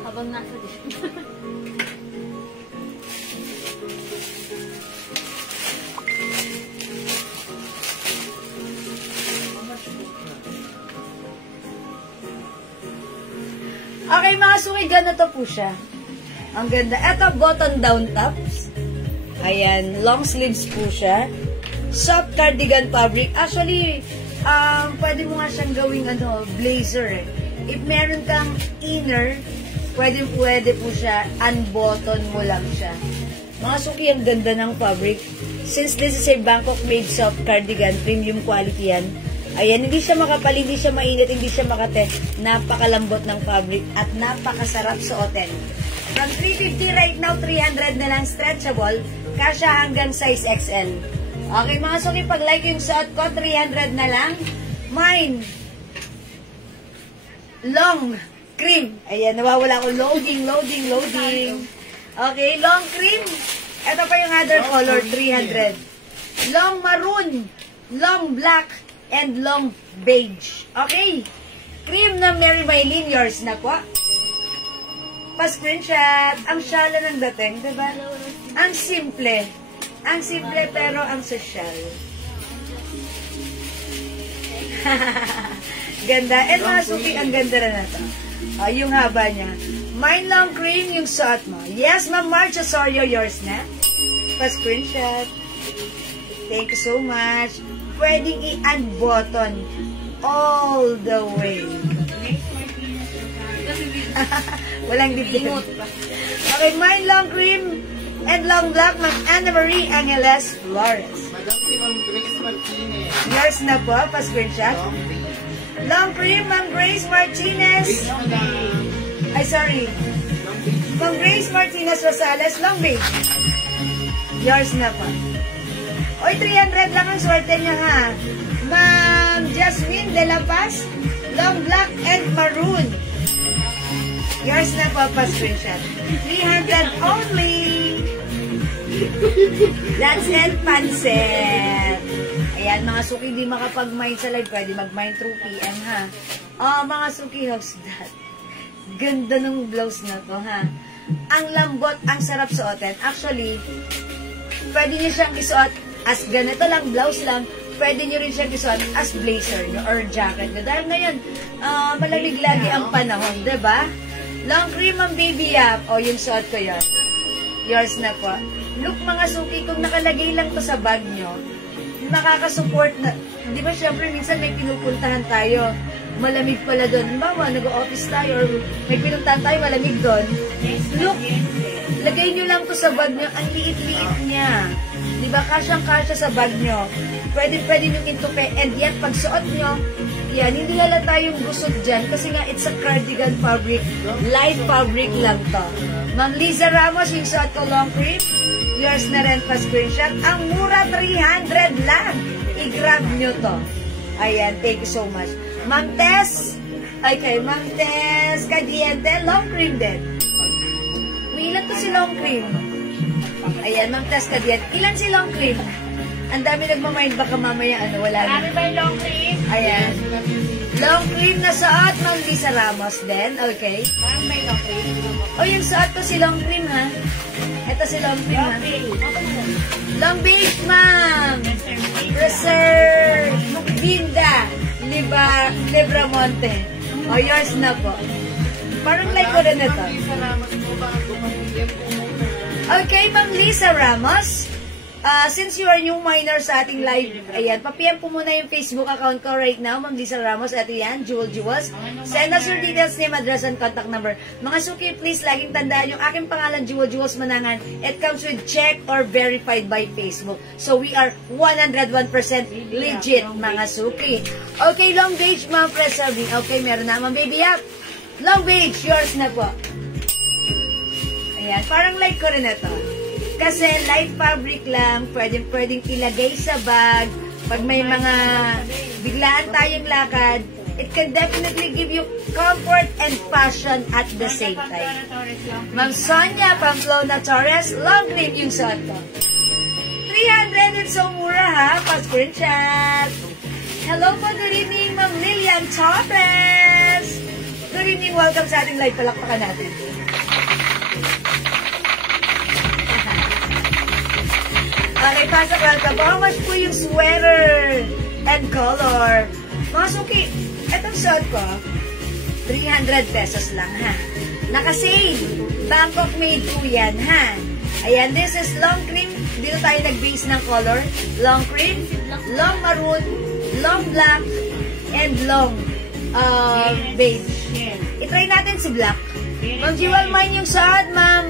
Habang nasa dito. Okay, mga suki, ganito po siya. Ang ganda. Ito, button down tops. Ayan, long sleeves po siya. Soft cardigan fabric. Actually, pwede mo nga siyang gawing blazer eh. If meron kang inner, pwede po siya, unbutton mo lang siya. Mga suki, ang ganda ng fabric. Since this is a Bangkok made soft cardigan, premium quality yan. Ayan, hindi siya makapal, hindi siya mainit, hindi siya makate. Napakalambot ng fabric at napakasarap suotin. From 350 right now, 300 na lang stretchable, kasya hanggang size XL. Okay mga suki, pag like yung suot ko, 300 na lang. Mine, long cream. Ayan, nawawala ko. Loading. Okay, long cream. Ito pa yung other color, 300. Long maroon, long black, and long beige. Okay. Cream na Mary Mylene, yours na po. Pa-screenshot. Ang syala ng dating, diba? Ang simple. Ang simple pero ang social. Ganda. And mga suki, ang ganda na ito. Yung haba niya. Mine long cream yung suot mo. Yes, Ma'am Marcia Sorio, yours na. Pa-screenshot. Thank you so much. Pwedeng i-unbutton all the way. Walang dibdib. Okay, mine long cream and long black, Ma'am Anna Marie Angeles Flores. Madam si Ma'am Grace Martinez. Yours na po, pa-screenshot. Long cream, Ma'am Grace Martinez. Ay, sorry. Ma'am Grace Martinez Rosales, long beige. Yours na po. Oy, 300 lang ang swerte niya ha. Ma'am Jasmine De La Paz, long black and maroon. Yours na po, pa-screenshot. 300 only. That's it, pansit. Ayan, mga suki, di makapag-mine sa live. Pwede mag-mine through PM, ha? Mga suki, how's that? Ganda ng blouse na to, ha? Ang lambot, ang sarap suotin. Actually, pwede niyo siyang isuot as ganito lang, blouse lang. Pwede niyo rin siyang isuot as blazer nyo or jacket nyo. Dahil ngayon, malamig lagi ang panahon, diba? Long cream ang baby up. O, yung suot ko yun. Yours na po. Look, mga suki, kung nakalagay lang to sa bag nyo, nakakasupport na, di ba syempre minsan may pinupuntahan tayo, malamig pala doon, mama, nag-office tayo, or may pinuntahan tayo, malamig doon. Look, lagay nyo lang to sa bag nyo, ang liit-liit niya. Di ba, kasyang-kasya sa bag nyo. Pwede nyo intupe, and yan, pag suot nyo, yan, hindi halata yung gusot dyan, kasi nga, it's a cardigan fabric, light fabric lang to. Ma'am Liza Ramos, yung suot ko long cream, yours na rin pa screenshot. Ang mura, 300 lang. I-grab nyo to. Ayan, thank you so much. Ma'am Tess, okay, Ma'am Tess Cadiente, long cream din. Ilan to si long cream? Ayan, Ma'am Tess Cadiente. Ilan si long cream? Ang dami nagmamind, baka mamaya wala na. Marami ba yung long cream? Ayan. Long cream na suot, Ma'am Lisa Ramos din. Okay. Parang may long cream. O, yung suot ko si long cream, ha? Ito si long cream, ha? Long beige, ma'am. Reserve. Linda. Libramonte. O, yours na po. Parang like ko rin ito. Okay, Ma'am Lisa Ramos. Since you are new minor sa ating live, ayan, pa-PM po muna yung Facebook account ko right now, Ma'am Lisa Ramos. Ito yan, Jewels. Send us your details, name, address, and contact number. Mga suki, please, laging tandaan yung aking pangalan, Jewels Manangan. It comes with check or verified by Facebook. So, we are 101% legit, mga suki. Okay, long beige, Ma'am Preserving. Okay, meron na, Ma'am Baby Up. Long beige, yours na po. Ayan, parang like ko rin ito. Kasi light fabric lang, pwedeng ilagay sa bag. Pag may mga biglaan tayong lakad, it can definitely give you comfort and fashion at the same time. Ma'am Sonia Pamplona Torres, long cream yung suot ko. 300, it's so mura ha, pa-screenshot. Hello po, good evening, Ma'am Lilian Torres. Good evening, welcome sa ating live, palakpakan natin. Okay, pasok, welcome. How much po yung sweater and color? Mga suki, etong suot ko, 300 pesos lang, ha? Naka-sale. Bangkok made po yan, ha? Ayan, this is long cream. Dito tayo nag-base ng color. Long cream, long maroon, long black, and long beige. I-try natin si black. Ma'am Jewel, mine yung suot, Ma'am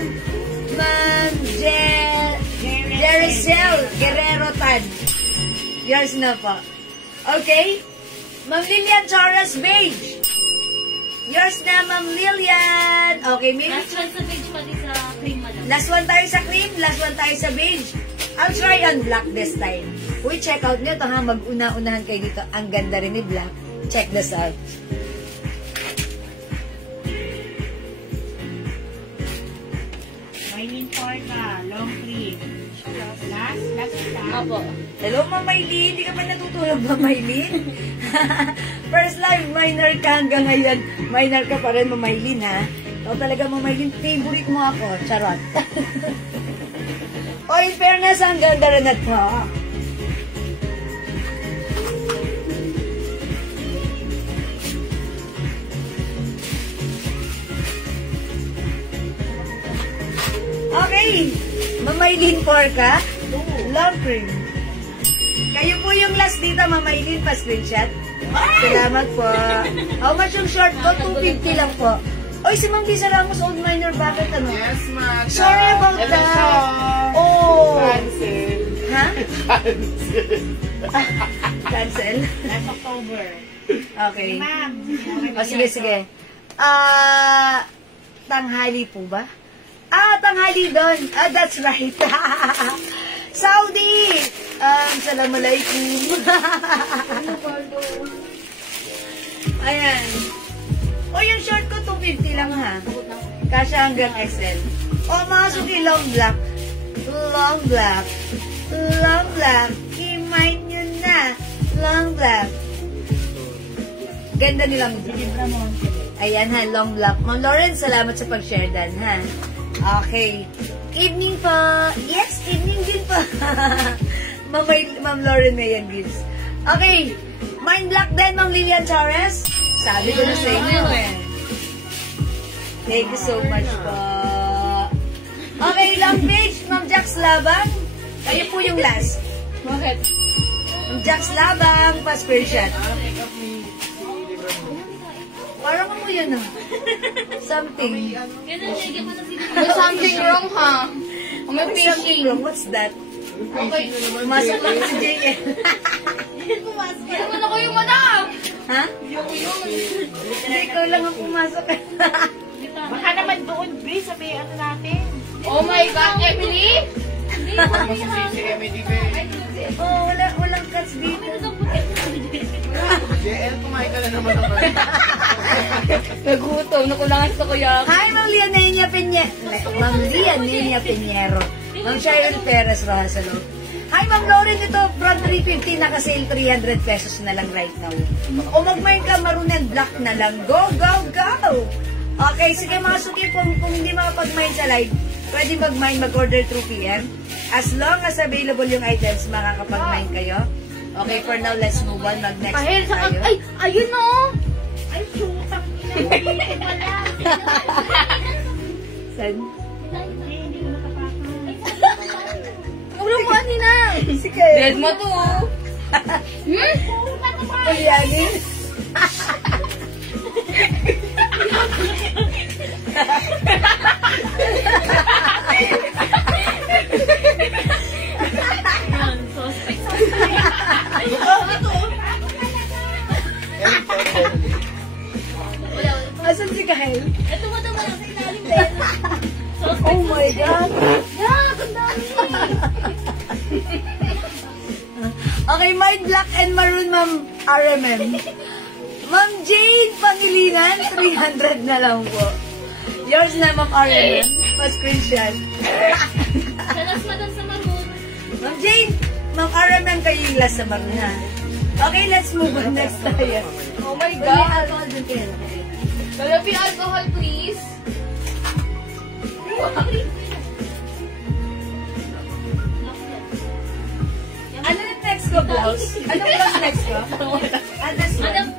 Jericel Guerrero Tad. Yours na po. Okay? Ma'am Lilian Charas beige. Yours na, Ma'am Lilian. Okay, maybe. Last one sa page pati sa cream, madam. Last one tayo sa cream, last one tayo sa beige. I'll try on black this time. Uy, check out nyo ito ha. Mag-una-unahan kayo dito. Ang ganda rin ni black. Check this out. Maylin Porta, long cream. Last isa. Opo. Hello, Ma'am Maylin. Hindi ka pa natutulog, Ma'am Maylin? First live, minor ka hanggang ngayon. Minor ka pa rin, Ma'am Maylin, ha? Ikaw talaga, Ma'am Maylin, favorite mo ako. Charot. O, in fairness, ang ganda rin na ito. Okay. Mamaylin Porca. Long cream. Kayo po yung last dito, Mamaylin, pa-screenshot. Salamat po. How much yung short ko? 250 lang po. Oy, si Ma'am Lisa Ramos, old minor, bakit ano? Yes, ma'am. Sorry about that. Oh. Cancel. Ha? Cancel. Cancel? Last October. Okay. Ma'am. O, sige. Tanghali po ba? Tanghali doon. That's right. Saudi! Assalamualaikum. Ayan. O, yung short ko, 250 lang ha. Kasya hanggang XL. O, mga suki, long black. Long black. Long black. I-mind nyo na. Long black. Ganda nilang. Ayan ha, long black. Ma'am Lauren, salamat sa pag-share dan ha. Okay. Evening po. Yes, evening din po. Ma'am Lauren Mayan gives. Okay. Mine black din, Ma'am Lilian Chares. Sabi ko na sa inyo eh. Thank you so much po. Okay, long page, Ma'am Jax Labang. Kayo po yung last. Bakit? Ma'am Jax Labang, pa-screenshot. Parang mo yun ah. Something. There's something wrong, ha? May Something wrong. What's that? Okay. Pumasok lang si JL. Pumasok. Hindi naman ako yung madam. Ha? Hindi, ikaw lang ang pumasok. Baka naman doon, Grace, sabi ano natin. Oh my God, Emily? Hindi, Si Emily Bay. Oh, walang cuts dito. JL, kumain ka na naman ako. Nagutom, nakulangan sa kuya. Hi, Ma'am Lianenia Piñero. Ma'am Sharon Perez Rohasalo. Hi, Ma'am Lauren, ito from 350 naka-sale 300 pesos na lang right now. O mag-mine ka, maroon and black na lang. Go, go, go! Okay, sige mga suki, kung hindi makapag-mine sa live, pwede mag-mine, mag-order through PM. As long as available yung items, makakapag-mine kayo. Okay, for now, let's move on. Mag-next Ahel, tayo. ay, ayun o! Ay, shootang Saan? Hindi ko nakapasok. Ulang mo, Anina! Sige. Dead mo to. Kulyani. Asan si Kahel? Ito mo naman sa ilalim din. Oh my God! Yeah, ganda Okay, mine black and maroon, Ma'am RMM. Ma'am Jane Pangilinan, 300 na lang po. Yours na, Ma'am RMM. Pa-screenshot. Salas madam sa maroon. Ma'am Jane, Ma'am RMM kayo yung last sa maroon, ha? Okay, let's move on next tayo. Oh my God! God. Alcohol din kayo. Galapi alcohol, please. Ano yung next ko, blouse? Anong blouse next ko? This one. Madam,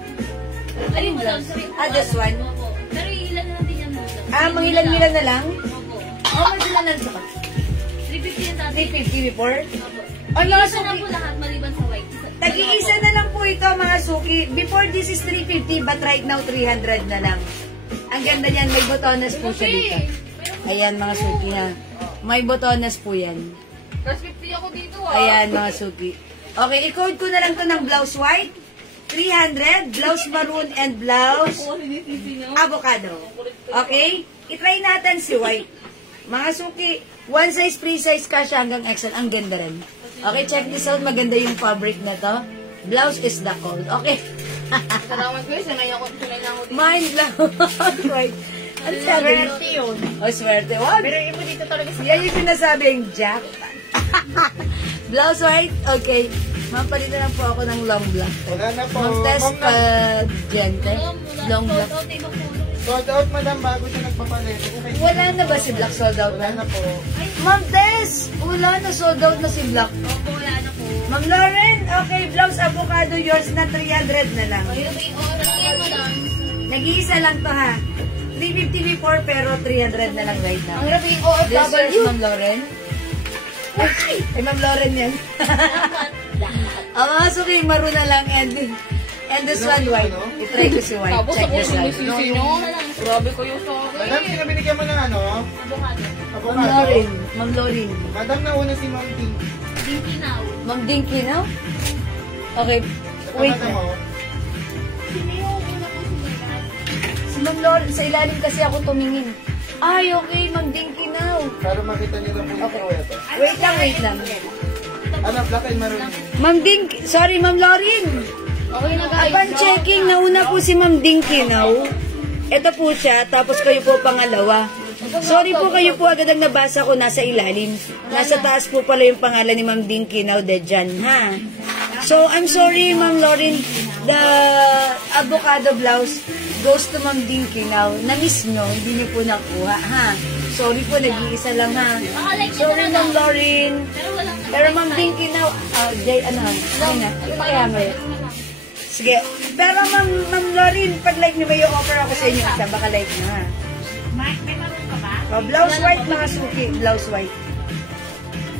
ayun mo lang. This one. Opo. Pero ilan na natin yan, madam. Mangilan-ngilan na lang? Opo. How much na lang sa 350 yan natin. 350 before? Opo. O mga Isa na po suki, lahat maliban sa white. tag-iisa na lang po ito mga suki. Before this is 350 but right now 300 na lang. Ang ganda niyan, may botones po siya dito. Ayan mga suki ha. May botones po yan. Plus 50 ako dito Ayan mga suki. Okay, i-code ko na lang to ng blouse white. 300, blouse maroon, and blouse avocado. Okay? I-try natin si white. Mga suki, one size, free size ka siya hanggang XL. Ang ganda rin. Okay, check this out. Maganda yung fabric na to. Blouse is the code. Okay. Salamat ko, sanay na ako dito. Mind blown. Right. Ano sabi? Swerte yun. Oh, swerte. What? Pero mo dito talaga sa... Yan yung sinasabing jack. Blouse white? Okay. Mapalitan lang po ako ng long black. Wala na po. Ma'am Tess Gente. Long black. Sold out, madam, bago siya nagpapalit. Okay. Wala na ba si Black sold out Wala na? na po. Ma'am Tess! Wala na sold out na si Black. Opo, wala na po. Ma'am Lauren, okay, blouse avocado, yours na 300 na lang. Ayun ba yung oras yan, madam? Nag-iisa lang to ha. 350 before pero 300 na lang right now. Ang hirap yung This OFW. is Ma'am Lauren. Ay, Ma'am Lauren yan. Ah, so okay, maroon na lang and this one white. I-try ko si white. Tapos Check ako this out. sinisisi nyo. Grabe kayo sa Madam, akin. sino binigyan mo ng ano? Abogado. Ma'am Avocado? Lauren. Ma'am Lauren. Madam, nauna si Ma'am Ting. Dinky now. Ma'am Dinky, no? Okay. Wait Madam, na. oh. Sino yung una po sila? Si Ma'am Lauren, sa ilalim kasi ako tumingin. Ay, okay, Ma'am Dinky now. Para makita niyo lang po yung ito. Wait lang. Ano, black and maroon. Ma'am Dinky, sorry, Ma'am Lauren. Okay na guys. Upon checking, nauna po si Ma'am Dinky now. Ito po siya, tapos kayo po pangalawa. Sorry po, kayo po agad ang nabasa ko nasa ilalim. Nasa taas po pala yung pangalan ni Ma'am Dinky now, Dejan, ha? So, I'm sorry, Ma'am Lauren. The avocado blouse goes to Ma'am Dinky now. Na-miss nyo, hindi nyo po nakuha, ha? Sorry po, nag-iisa lang, ha? Sorry, Ma'am Lauren. Pero Ma'am Dinky now, Jay, ano, ay na, pakihamay. Sige. Pero Ma'am Lauren, pag like nyo, may offer ako sa inyo isa, baka like nyo, ha? May marunong ka ba? Oh, blouse white, mga suki. Blouse white.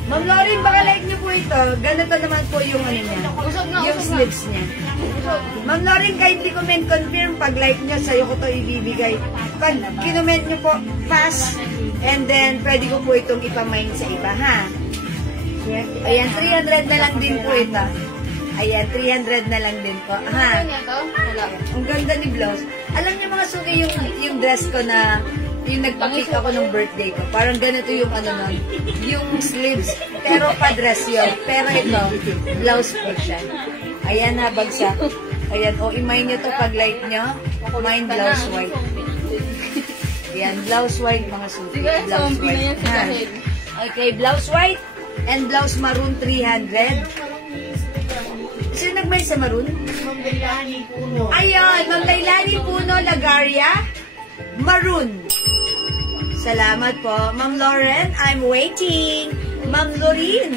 Ma'am Lauren, baka like nyo po ito. Ganito naman po yung ano niya. Yung sleeves niya. Ma'am Lauren, kindly comment, confirm. Pag like nyo, sa'yo ko to ibibigay. Pag kinoment nyo po, pass. And then, pwede ko po itong ipamain sa iba, ha? Ayan, 300 na lang din po ito. Ayan, 300 na lang din po. Ha? Ang ganda ni blouse. Alam niyo mga suki, yung dress ko na, yung nagpa-pick ako ng birthday ko. Parang ganito yung ano nun, yung sleeves. Pero pa-dress yun. Pero ito, blouse po siya. Ayan ha, bagsak. Ayan, o imay niyo to pag like nyo. Mine blouse white. Ayan, blouse white mga suki. Blouse white. Ha? Okay, blouse white and blouse maroon 300. Sino nagmay sa maroon? Ma'am Leilani Puno. Ayun, Ma'am Leilani Puno, Lagaria, maroon. Salamat po. Ma'am Lauren, I'm waiting. Ma'am Lorin,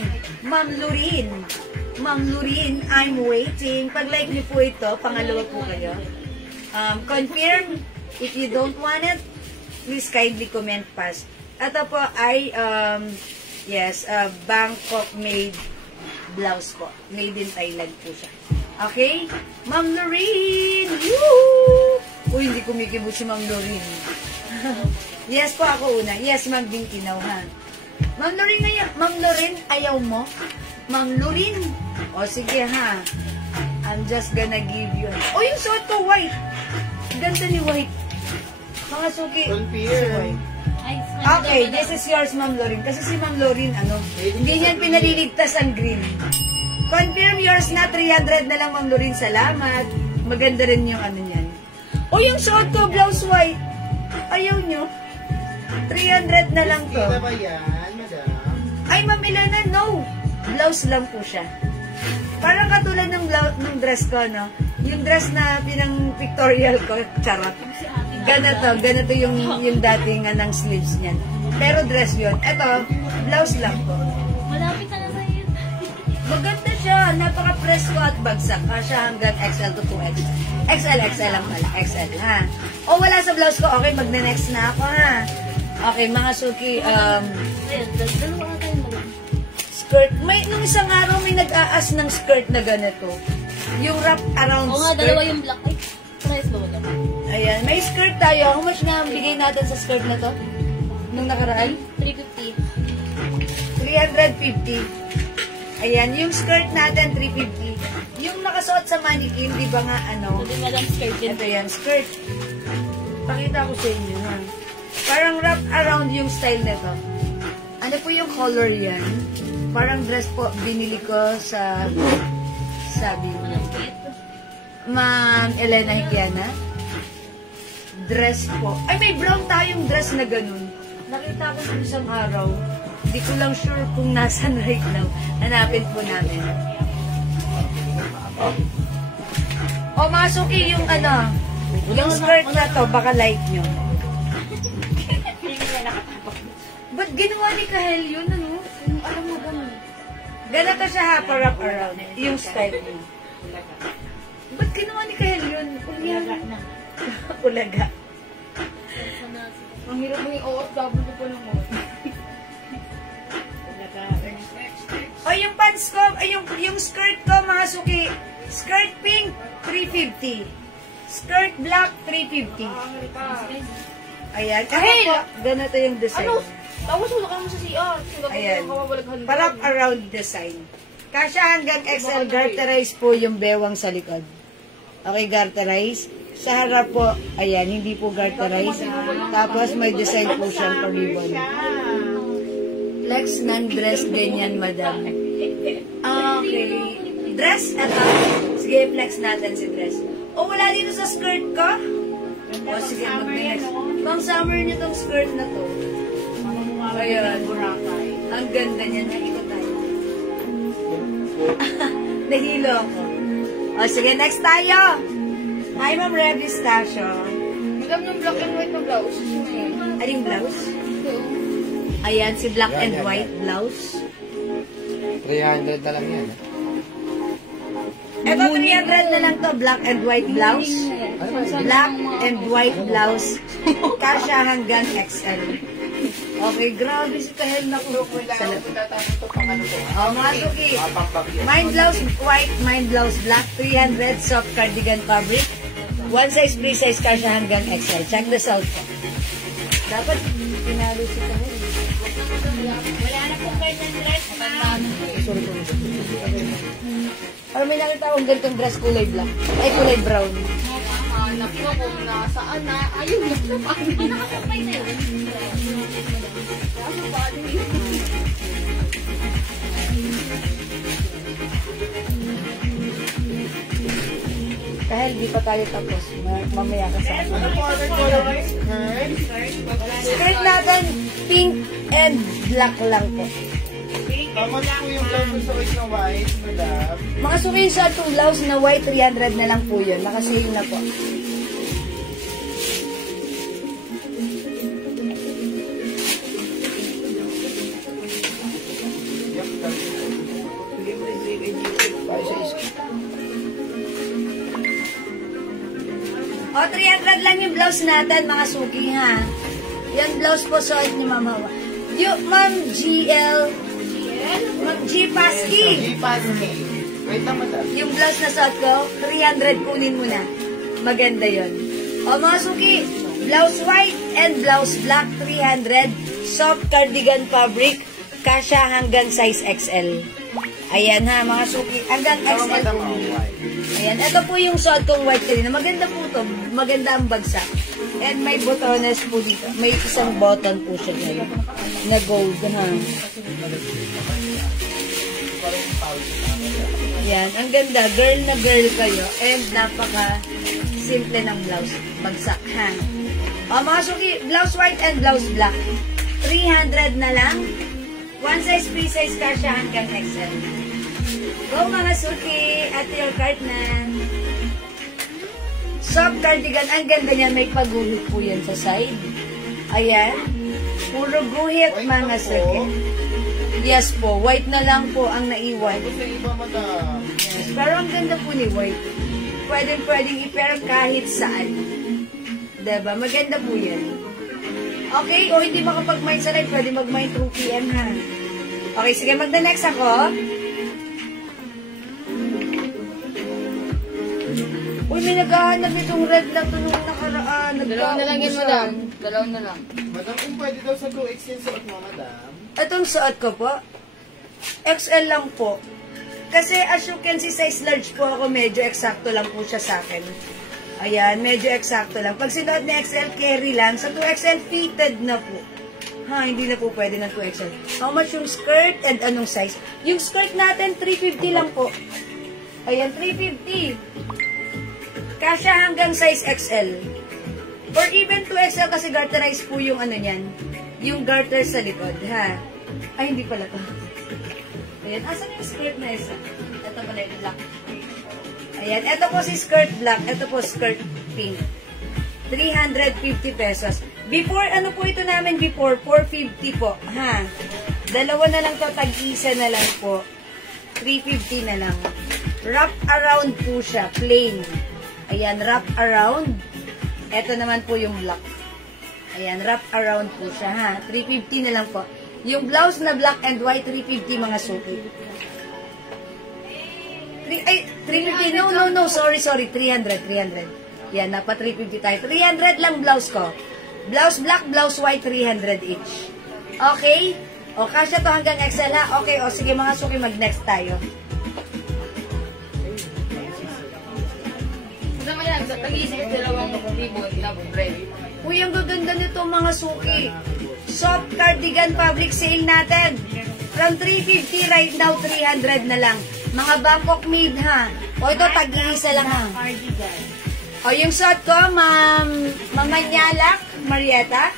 I'm waiting. Pag-like niyo po ito, pangalawa po kayo. Confirm. If you don't want it, please kindly comment pass. Ito po ay, yes, Bangkok made blouse po. Made in Thailand po siya. Okay? Ma'am Lorraine! Woo! Uy, hindi kumikibo si Ma'am Lorraine. Yes po, ako una. Yes, Ma'am Dinky now, ha? Ma'am Lorraine, ayaw mo? Ma'am Lorraine? O, sige, ha? I'm just gonna give you... O, yung suot ko, white. Ganda ni white. Mga suki. Confirm. Okay, this is yours, Ma'am Lorraine. Kasi si Ma'am Lorraine, ano, hindi niyan pinaliligtas ang green. Confirm yours na 300 na lang, Ma'am Lorraine. Salamat. Maganda rin yung ano niyan. O, yung suot ko, blouse white. Ayaw nyo. 300 na lang to. Kita ba yan, madam? Ay, Ma'am Elena, no. Blouse lang po siya. Parang katulad ng dress ko, no? Yung dress na pinang-pictorial ko, charot. Ganito yung dating ng sleeves niyan. Pero dress yun. Ito, blouse lang po. Malapit na sa iyo. Maganda siya. Napaka-presko at bagsak. Kasya hanggang XL to 2XL. XL lang pala. XL, ha? O, wala sa blouse ko. Okay, magne-next na ako, ha? Okay, mga suki, Ayun, dalawa na tayo mag- skirt. Nung isang araw may nag-aas ng skirt na ganito. Yung wrap around Oo nga, skirt. dalawa yung black. Ay, price ba wala? Ayan, may skirt tayo. How much nga ang bigay natin sa skirt na to? Nung nakaraan? 350. 350. Ayan, yung skirt natin, 350. Yung nakasuot sa mannequin, di ba nga ano? Ito yung madam skirt din. Ito yan, skirt. Pakita ko sa inyo, ha? Parang wrap around yung style nito. Ano po yung color yan? Parang dress po, binili ko sa, sabi mo, Ma'am Elena Hikiana. Dress po. Ay, may brown tayong dress na ganun. Nakita ko sa isang araw. Hindi ko lang sure kung nasan right now. Hanapin po namin. O, masuki yung ano, yung skirt na to, baka like nyo. Ba't ginawa ni Kahel yun, ano? Alam mo ganun. Ganito siya ha, pa-wrap around. Yung style niya. Ba't ginawa ni Kahel yun? Ulaga na. Ulaga. Ang hirap mo yung OFW po ng mo. O, yung pants ko, ay, yung skirt ko, mga suki. Skirt pink, 350. Skirt black, 350. Ayan. Kahel! Ganito yung design. Ano? Tapos wala ka naman sa CR. Ayan. Parang around design. Kasya hanggang XL, garterize po yung bewang sa likod. Okay, garterize. Sa harap po, ayan, hindi po garterize. Tapos may design po siyang ribbon. Flex non-dress, ganyan, madam. Okay. Dress, eto. Sige, flex natin si dress. O, wala dito sa skirt ko? O, sige, mag-next. Pang summer niyo tong skirt na to. Ayan. Ang ganda niya. Naikot tayo. Nahilo ako. O, sige, next tayo. Hi, Ma'am Revy Stasio. Madam yung black and white na blouse. Aling blouse? Ayan, si black and white blouse. 300 na lang yan. Ito, 300 na lang to, black and white blouse. Black and white blouse. Kasya hanggang XL. Okay, grabe si Kahel na kuro po sa oh, mga suki. Mine blouse white, mine blouse black, 300 soft cardigan fabric. One size, free size, kasya hanggang XL. Check this out po. Dapat pinalo si Kahel. Wala na pong ganyan dress, ma'am. Sorry po. Parang may nakita akong ganitong dress kulay black. Ay, kulay brown. Hanap ko kung nasaan na. Ayun, nasa paano. Nakasapay na yun. Nasa paano yun. Kahel, di pa tayo tapos. Mamaya ka sa akin. Skirt natin, pink and black lang po. Tapos po yung blouse sa white, madam. Mga screenshot itong blouse na white, 300 na lang po yun. Nakasale na po. O, 300 lang yung blouse natin, mga suki, ha? Yan blouse po, suot ni Mama. Ma'am GL, Ma'am G. Pasky. Wait lang, madam. Yung blouse na suot ko, 300 kunin mo na. Maganda yon. O, mga suki, blouse white and blouse black, 300. Soft cardigan fabric, kasya hanggang size XL. Ayan ha, mga suki. Hanggang XL po. Ayan, ito po yung suot kong white kanina. Maganda po to. Maganda ang bagsak. And may botones po dito. May isang button po siya dyan. Na gold ha. Yan, ang ganda. Girl na girl kayo. And napaka simple ng blouse. Bagsak ha. O mga suki, blouse white and blouse black. 300 na lang. One size, free size, kasya hanggang XL. Go mga suki, at your cart na. Soft cardigan, ang ganda niyan, may paguhit po yan sa side. Ayan. Puro guhit mga suki. Yes po, white na lang po ang naiwan. Yes, pero ang ganda po ni white. Pwedeng i-pair kahit saan. Diba? Maganda po yan. Okay, o hindi makapag-mind sa live, pwede mag-mind through PM ha. Okay, sige, magda-next ako. Uy, may naghahanap itong red lang ito nung nakaraan. Dalawa na lang yun, madam. Dalawa na lang. Madam, kung pwede daw sa 2X yung suot mo, madam. Itong suot ko po, XL lang po. Kasi as you can see, size large po ako, medyo eksakto lang po siya sa akin. Ayan, medyo eksakto lang. Pag sinuot ni XL, carry lang. Sa 2XL, fitted na po. Ha, hindi na po pwede ng 2XL. How much yung skirt and anong size? Yung skirt natin, 350 lang po. Ayan, 350. Kasya hanggang size XL. Or even 2XL kasi garterized po yung ano niyan. Yung garter sa likod, ha? Ay, hindi pala to. Ayan, asan yung skirt na isa? Ito pala yung black. Ayan, ito po si skirt black. Ito po skirt pink. 350 pesos. Before, ano po ito namin before? 450 po, ha? Dalawa na lang to, tag-isa na lang po. 350 na lang. Wrap around po siya, plain. Ayan, wrap around. Ito naman po yung black. Ayan, wrap around po siya, ha? 350 na lang po. Yung blouse na black and white, 350 mga suki. Ay, 350. No. Sorry. 300. Yan, napa 350 tayo. 300 lang blouse ko. Blouse black, blouse white, 300 each. Okay? O, kasya to hanggang XL, ha? Okay, o, sige mga suki, mag-next tayo. Kasama yan, tag-iisip dalawang ribbon, double red. Uy, ang gaganda nito mga suki. Soft cardigan fabric sale natin. From 350 right now, 300 na lang. Mga Bangkok made, ha? O, ito, tag-iisa lang, ha? O, yung suot ko, Mamanyalak, Marietta.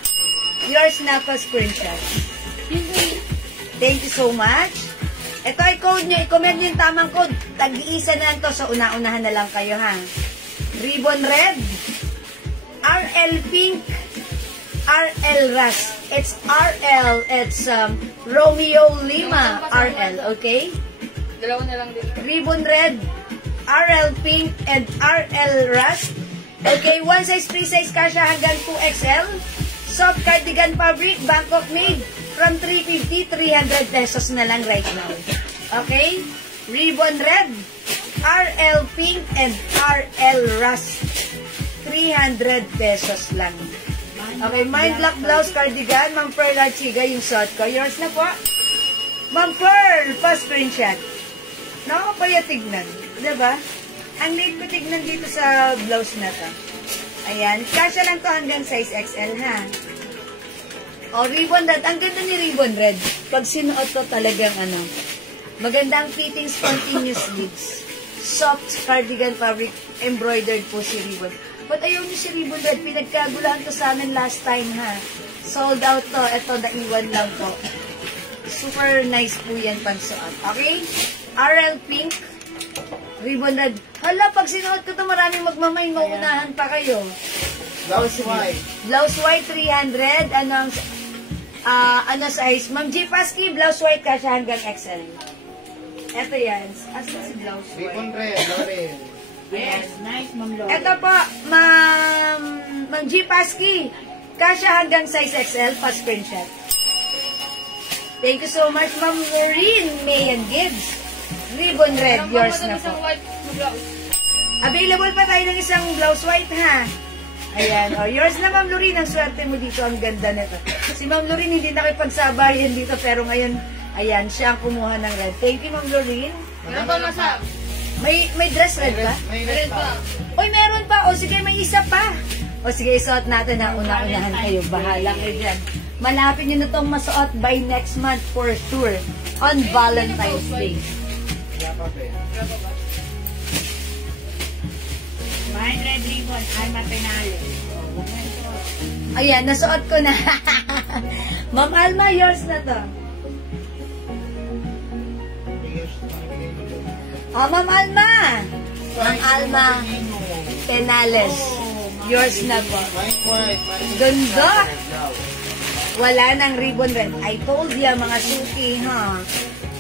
Yours na pa screenshot. Thank you so much. Ito ay code nyo. I-comment nyo yung tamang code. Tag-iisa na lang to. So, una-unahan na lang kayo, ha? Ribbon red. RL pink. RL Rush. It's RL. It's Romeo Lima RL. Okay? Dalawa na lang din. Ribbon red. RL pink and RL Rush. Okay, one size, free size kasha hanggang 2XL. Soft cardigan fabric, Bangkok made. From 350, 300 pesos na lang right now. Okay? Ribbon red, RL pink, and RL Rush. 300 pesos lang. Okay, Mind Black blouse cardigan, Ma'am Pearl Archiga, yung suot ko. Yours na po. Ma'am Pearl, pa-screenshot. Nakakapaya tignan. Diba? Ang liit ko tignan dito sa blouse na to. Ayan. Kasya lang to hanggang size XL, ha? O, ribbon red. Ang ganda ni ribbon red. Pag sinuot ko talagang ano, magandang fittings, continuous sleeves. Soft cardigan fabric, embroidered po si ribbon. But ayaw niyo si ribbon red. Pinagkagulahan to sa amin last time, ha? Sold out to. Ito, naiwan lang po. Super nice po yan pansuot. Okay? RL pink, ribbon red. Hala, pag sinuot ko ito, maraming magmamay, maunahan pa kayo. Blouse white. Blouse white, 300. Ano size? Ma'am G. Paski, blouse white kasya hanggang XL. Ito yan. Asa si blouse white? Ribbon red, Lauren. Yes, nice, Ma'am Lord. Ito po, Ma'am G. Paski. Kasya hanggang size XL, pa-screenshot. Thank you so much, Ma'am Maureen Mayan Gibbs. Ribbon red, yours na po. Available pa tayo ng isang blouse white, ha? Ayan. O, yours na, Ma'am Lorene. Ang swerte mo dito. Ang ganda nito. Si Ma'am Lorene hindi nakipagsabayan dito, pero ngayon, ayan, siya ang kumuha ng red. Thank you, Ma'am Lorene. Meron pa masab? May dress red ba? Meron pa. Uy, meron pa. O, sige, may isa pa. O, sige, isuot natin na una-unahan kayo. Bahala kayo dyan. Malapit nyo na itong masuot by next month for sure. On Valentine's Day. Wala pa, be. Mine red ribbon, ay mapenali. Ayan, nasuot ko na. Ma'am Alma, yours na to. Ma'am Alma. Ma'am Alma Penales. Yours na po. Ganda. Wala nang ribbon red. I told ya, mga suki, ha?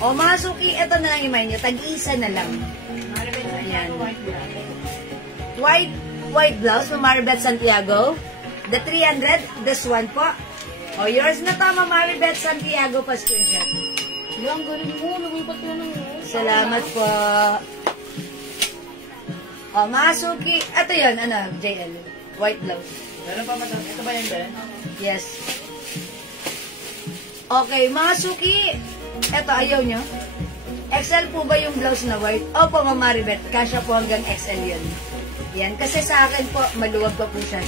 O, mga suki, ito na lang yung mind nyo. Tag-isa na lang. Ayan. White blouse, Ma'am Maribeth Santiago. The 300, this one po. O, yours na to, Ma'am Maribeth Santiago, pa screenshot. Yung galing mo, lumipat ka ng Salamat po. O, mga suki. Ito yun, JL. White blouse. Meron pa madam. Ito ba yan, Ben? Yes. Okay, mga suki. Ito, ayaw nyo? XL po ba yung blouse na white? Opo, Ma'am Maribeth. Kasya po hanggang XL yun. Yan. Kasi sa akin po, maluwag pa po siya.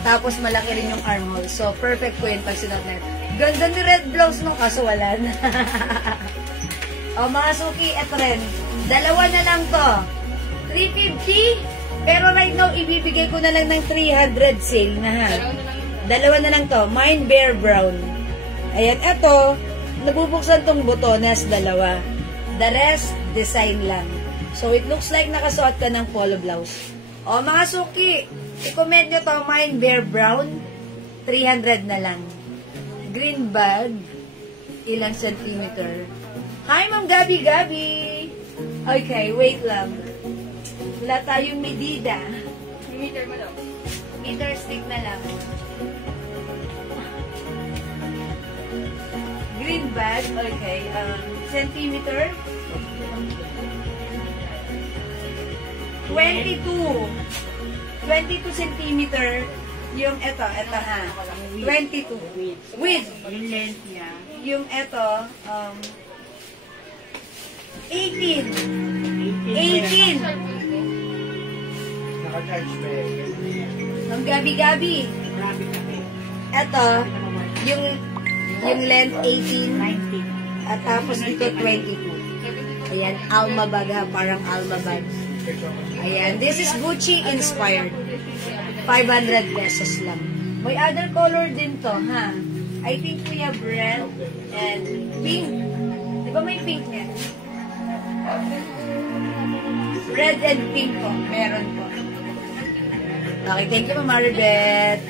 Tapos malaki rin yung armhole. So, perfect po yun pag sinot na yun. Ganda ni red blouse no, kaso wala na. O, mga suki, ito rin. Dalawa na lang to. 350. Pero right now, ibibigay ko na lang ng 300 sale na ha. Dalawa na lang to. Mine Bear Brown. Ayan, ito. Nabubuksan tong botones, dalawa. The rest, design lang. So, it looks like nakasuot ka ng polo blouse. O, mga suki, i-comment nyo to, Mine Bear Brown, 300 na lang. Green bag, ilang centimeter. Hi, Ma'am Gabi. Okay, wait lang. Wala tayong medida. meter mo daw. Meter stick na lang. Green bag, okay. Centimeter. 22 centimeter yung ito ha. 22. Width. Yung length niya. Yung ito, 18. 18. Naka-charge ba yan? Ang gabi-gabi. Ito, yung length 18. 19. At tapos ito 22. Ayan, Alma bag ha, parang Alma bag. Ayan, this is Gucci inspired. 500 pesos lang. May other color din to, ha? I think we have red and pink. Di ba may pink niya? Red and pink po. Meron po. Okay, thank you, Ma'am Maribeth.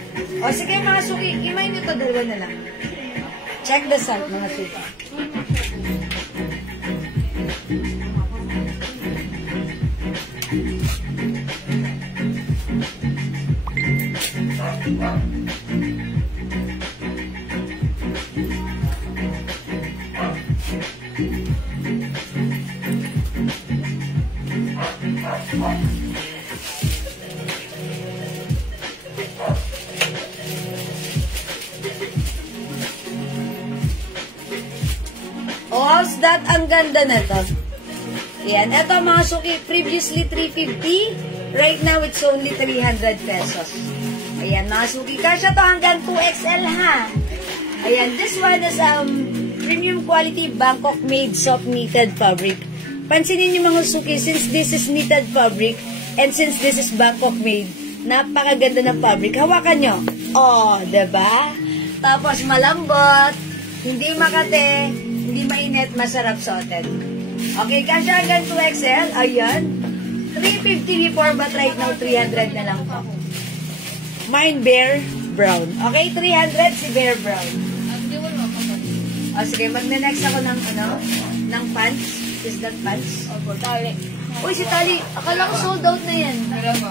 O sige, mga suki, imay nyo to, dalawa na lang. Check the site, mga suki. How's that? Ang ganda na to. Yan. Ito mga suki, previously 350. Right now, it's only 300 pesos. Ayan, mga suki. Kasya to hanggang 2XL ha. Ayan, this one is premium quality Bangkok made soft knitted fabric. Pansinin niyo mga suki, since this is knitted fabric and since this is Bangkok made, napakaganda ng fabric. Hawakan nyo. Oh, diba? Tapos malambot, hindi makate, hindi mainit, masarap suotin. Okay, kasya hanggang 2XL. Ayan. 350 before, but right now, 300 na lang po. Mine Bear Brown. Okay, 300 si Bear Brown. O, sige, magne-next ako ng, ng pants. Is that pants? Opo, tali. Uy, si Tali, akala ko sold out na yan. Wala mo.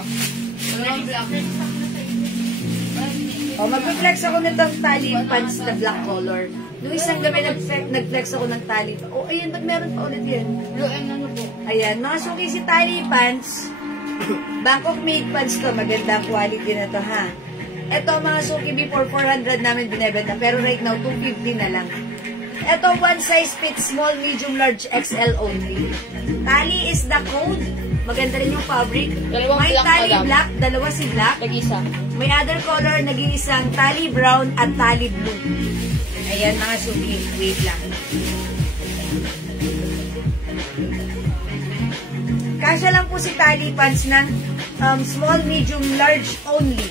Wala yung black. O, mag-flex ako nitong Tali pants na black color. Nung isang gabi, nag-flex ako ng Tali. O, ayan, ba't meron pa ulit yun? Blue and ano po? Ayan, mga suki si Tali pants. Bangkok made pants to. Maganda quality na to, ha? Ito, mga suki, before 400 namin binibenta. Pero right now, 250 na lang. Ito, one size fits small, medium, large, XL only. Tali is the code. Maganda rin yung fabric. Dalawang May black, Tali madam. black, dalawa si black. Tag-isa. May other color, nag-iisang Tali brown at Tali blue. Ayan, mga suki. Wait lang. Kasya lang po si Tali pants ng small, medium, large only.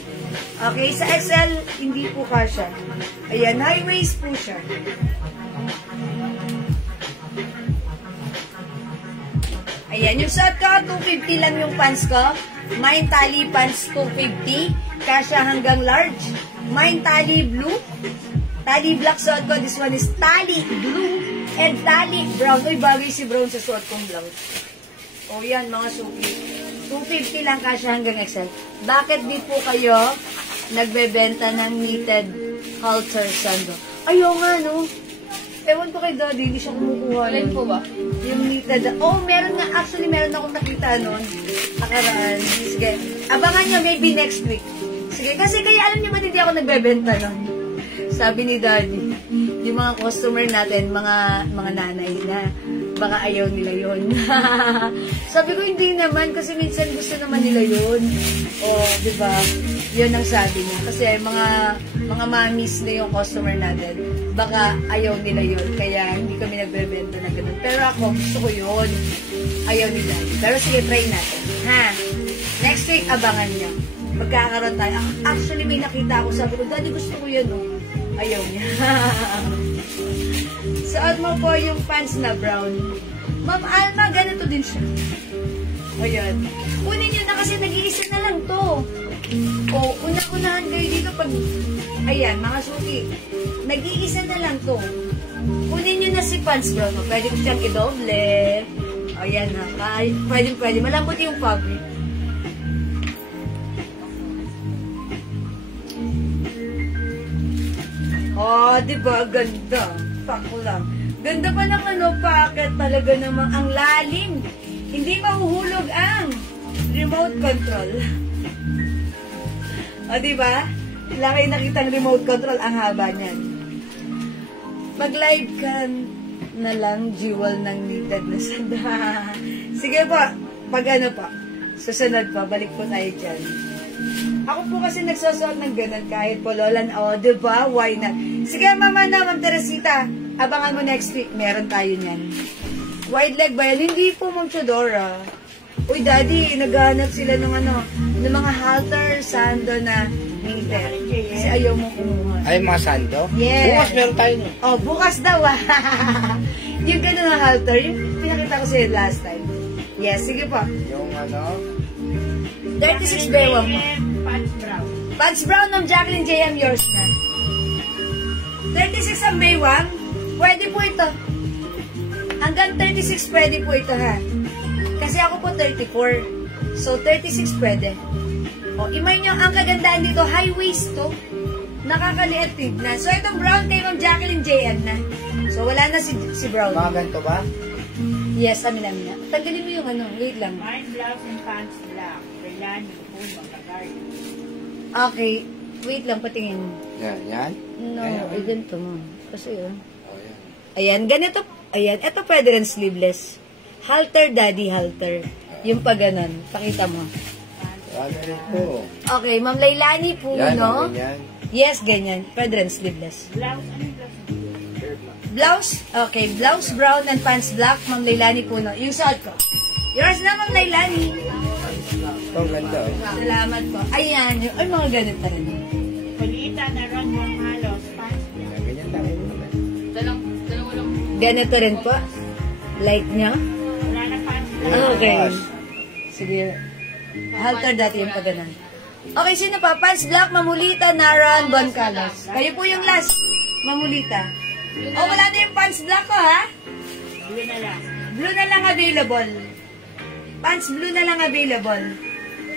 Okay, sa XL, hindi po kasya. Ayan, high waist po siya. Ayan, yung suot ko, 250 lang yung pants ko. Mine Tali pants, 250. Kasya hanggang large. Mine Tali blue. Tali black suot ko. This one is Tali blue and Tali brown. Uy, bagay si brown sa suot kong blouse. O yan, mga suki. 250 lang kasya hanggang XL. Bakit di po kayo nagbebenta ng knitted halter sando? Ayaw nga, no? Ewan ko kay Daddy, hindi siya kumukuha. Alin po ba? Yung Nita. Meron nga. Actually, meron akong nakita nun. Nakaraan. Sige. Abangan nyo, maybe next week. Sige, kasi kaya alam niyo ba hindi ako nagbebenta nun? Sabi ni Daddy, yung mga customer natin, mga nanay na, baka ayaw nila yun. Sabi ko, hindi naman, kasi minsan gusto naman nila yun. Di ba? Yun ang sabi niya. Kasi mga mamis na yung customer natin, baka ayaw nila yun. Kaya hindi kami nagbebenta na ganun. Pero ako, gusto ko yun. Ayaw nila. Pero sige, try natin. Ha? Next week, abangan niyo. Magkakaroon tayo. Actually, may nakita ako. Sabi ko, Daddy, gusto ko yun. Ayaw niya. Suot mo po yung pants na brown. Ma'am Alma, ganito din siya. Ayan. Kunin nyo na kasi nag-iisa na lang to. Una-unahan kayo dito pag... Ayan, mga suki. Nag-iisa na lang to. Kunin nyo na si pants brown. Pwede ko siyang i-doble. Ayan na. Pwede. Malambot yung fabric. Diba? Ganda. Pako lang. Ganda pa ng packet talaga namang ang lalim. Hindi mahuhulog ang remote control. Diba? Wala kayo nakitang remote control. Ang haba niyan. Mag-live ka na lang, jewel ng knitted na sanda. Sige po. Pag po. Susunod po. Balik po tayo dyan. Ako po kasi nagsusuot ng ganun kahit po lolan. Diba? Why not? Sige, Mama Teresita. Abangan mo next week. Meron tayo niyan. Wide leg ba yan? Hindi po, Ma'am Chodora. Uy, Daddy, naghahanap sila ng ng mga halter, sando na knitted. Kasi ayaw mo kumuha. Ay, mga sando? Yes. Bukas meron tayo. Bukas daw. Yung gano'n na halter, yung pinakita ko sa'yo last time. Yes, sige po. Yung 36 bewang mo. Pants brown. Pants brown ng Jacqueline JM, yours na. 36 ang bewang. Pwede po ito. Hanggang 36 pwede po ito, ha. Kasi ako po 34. So, 36 pwede. Imay nyo, ang kagandaan dito, high waist to. Nakakaliit tignan. So, itong brown kay Ma'am Jacqueline JM na. So, wala na si brown. Mga ganito ba? Yes, amin na. Tanggalin mo yung wait lang. Mine blouse and pants black. Kailangan yung phone magkagard. Okay. Wait lang, patingin. Yan? No, ay ganito mo. Kasi yan. Ayan, ganito. Ayan, ito pwede rin sleeveless. Halter, Daddy, halter. Yung pa ganon. Pakita mo. Po. Okay, Ma'am Lailani po, Yan, no? ganyan. Yes, ganyan. Pwede rin sleeveless. Blouse, ano blouse? Blouse? Okay, blouse brown and pants black. Ma'am Lailani po, no? Yung suot ko. Yours na, Ma'am Lailani. Ang ganda. Salamat po. Ayan, yung, ay mga ganito rin. Palita na ron yung halos. Pants black. Ganyan tayo. Dalawa lang. Ganito rin po. Like nyo? Wala na pants black. Okay. Sige. Halter dati yung paganan. Okay, sino pa? Pants black, Mamulita, Naran, Bon Carlos. Kayo po yung last. Mamulita. Wala na yung pants black ko, ha? Blue na lang. Blue na lang available. Pants blue na lang available.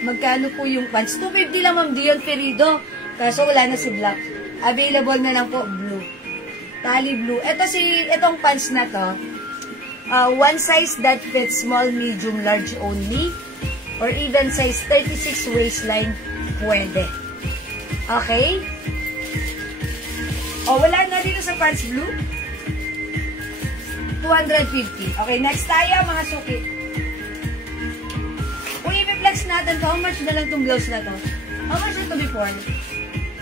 Magkano po yung pants? 250 lang, Ma'am Dion Ferido. Kaso wala na si black. Available na lang po, blue. Tali blue. Itong pants na to, one size that fits small, medium, large only. Or even size 36 waistline, pwede. Okay? Wala na dito sa pants blue. 250. Okay, next tayo, mga suki. Kung i-flex natin to, how much na lang itong blouse na to? How much ito before?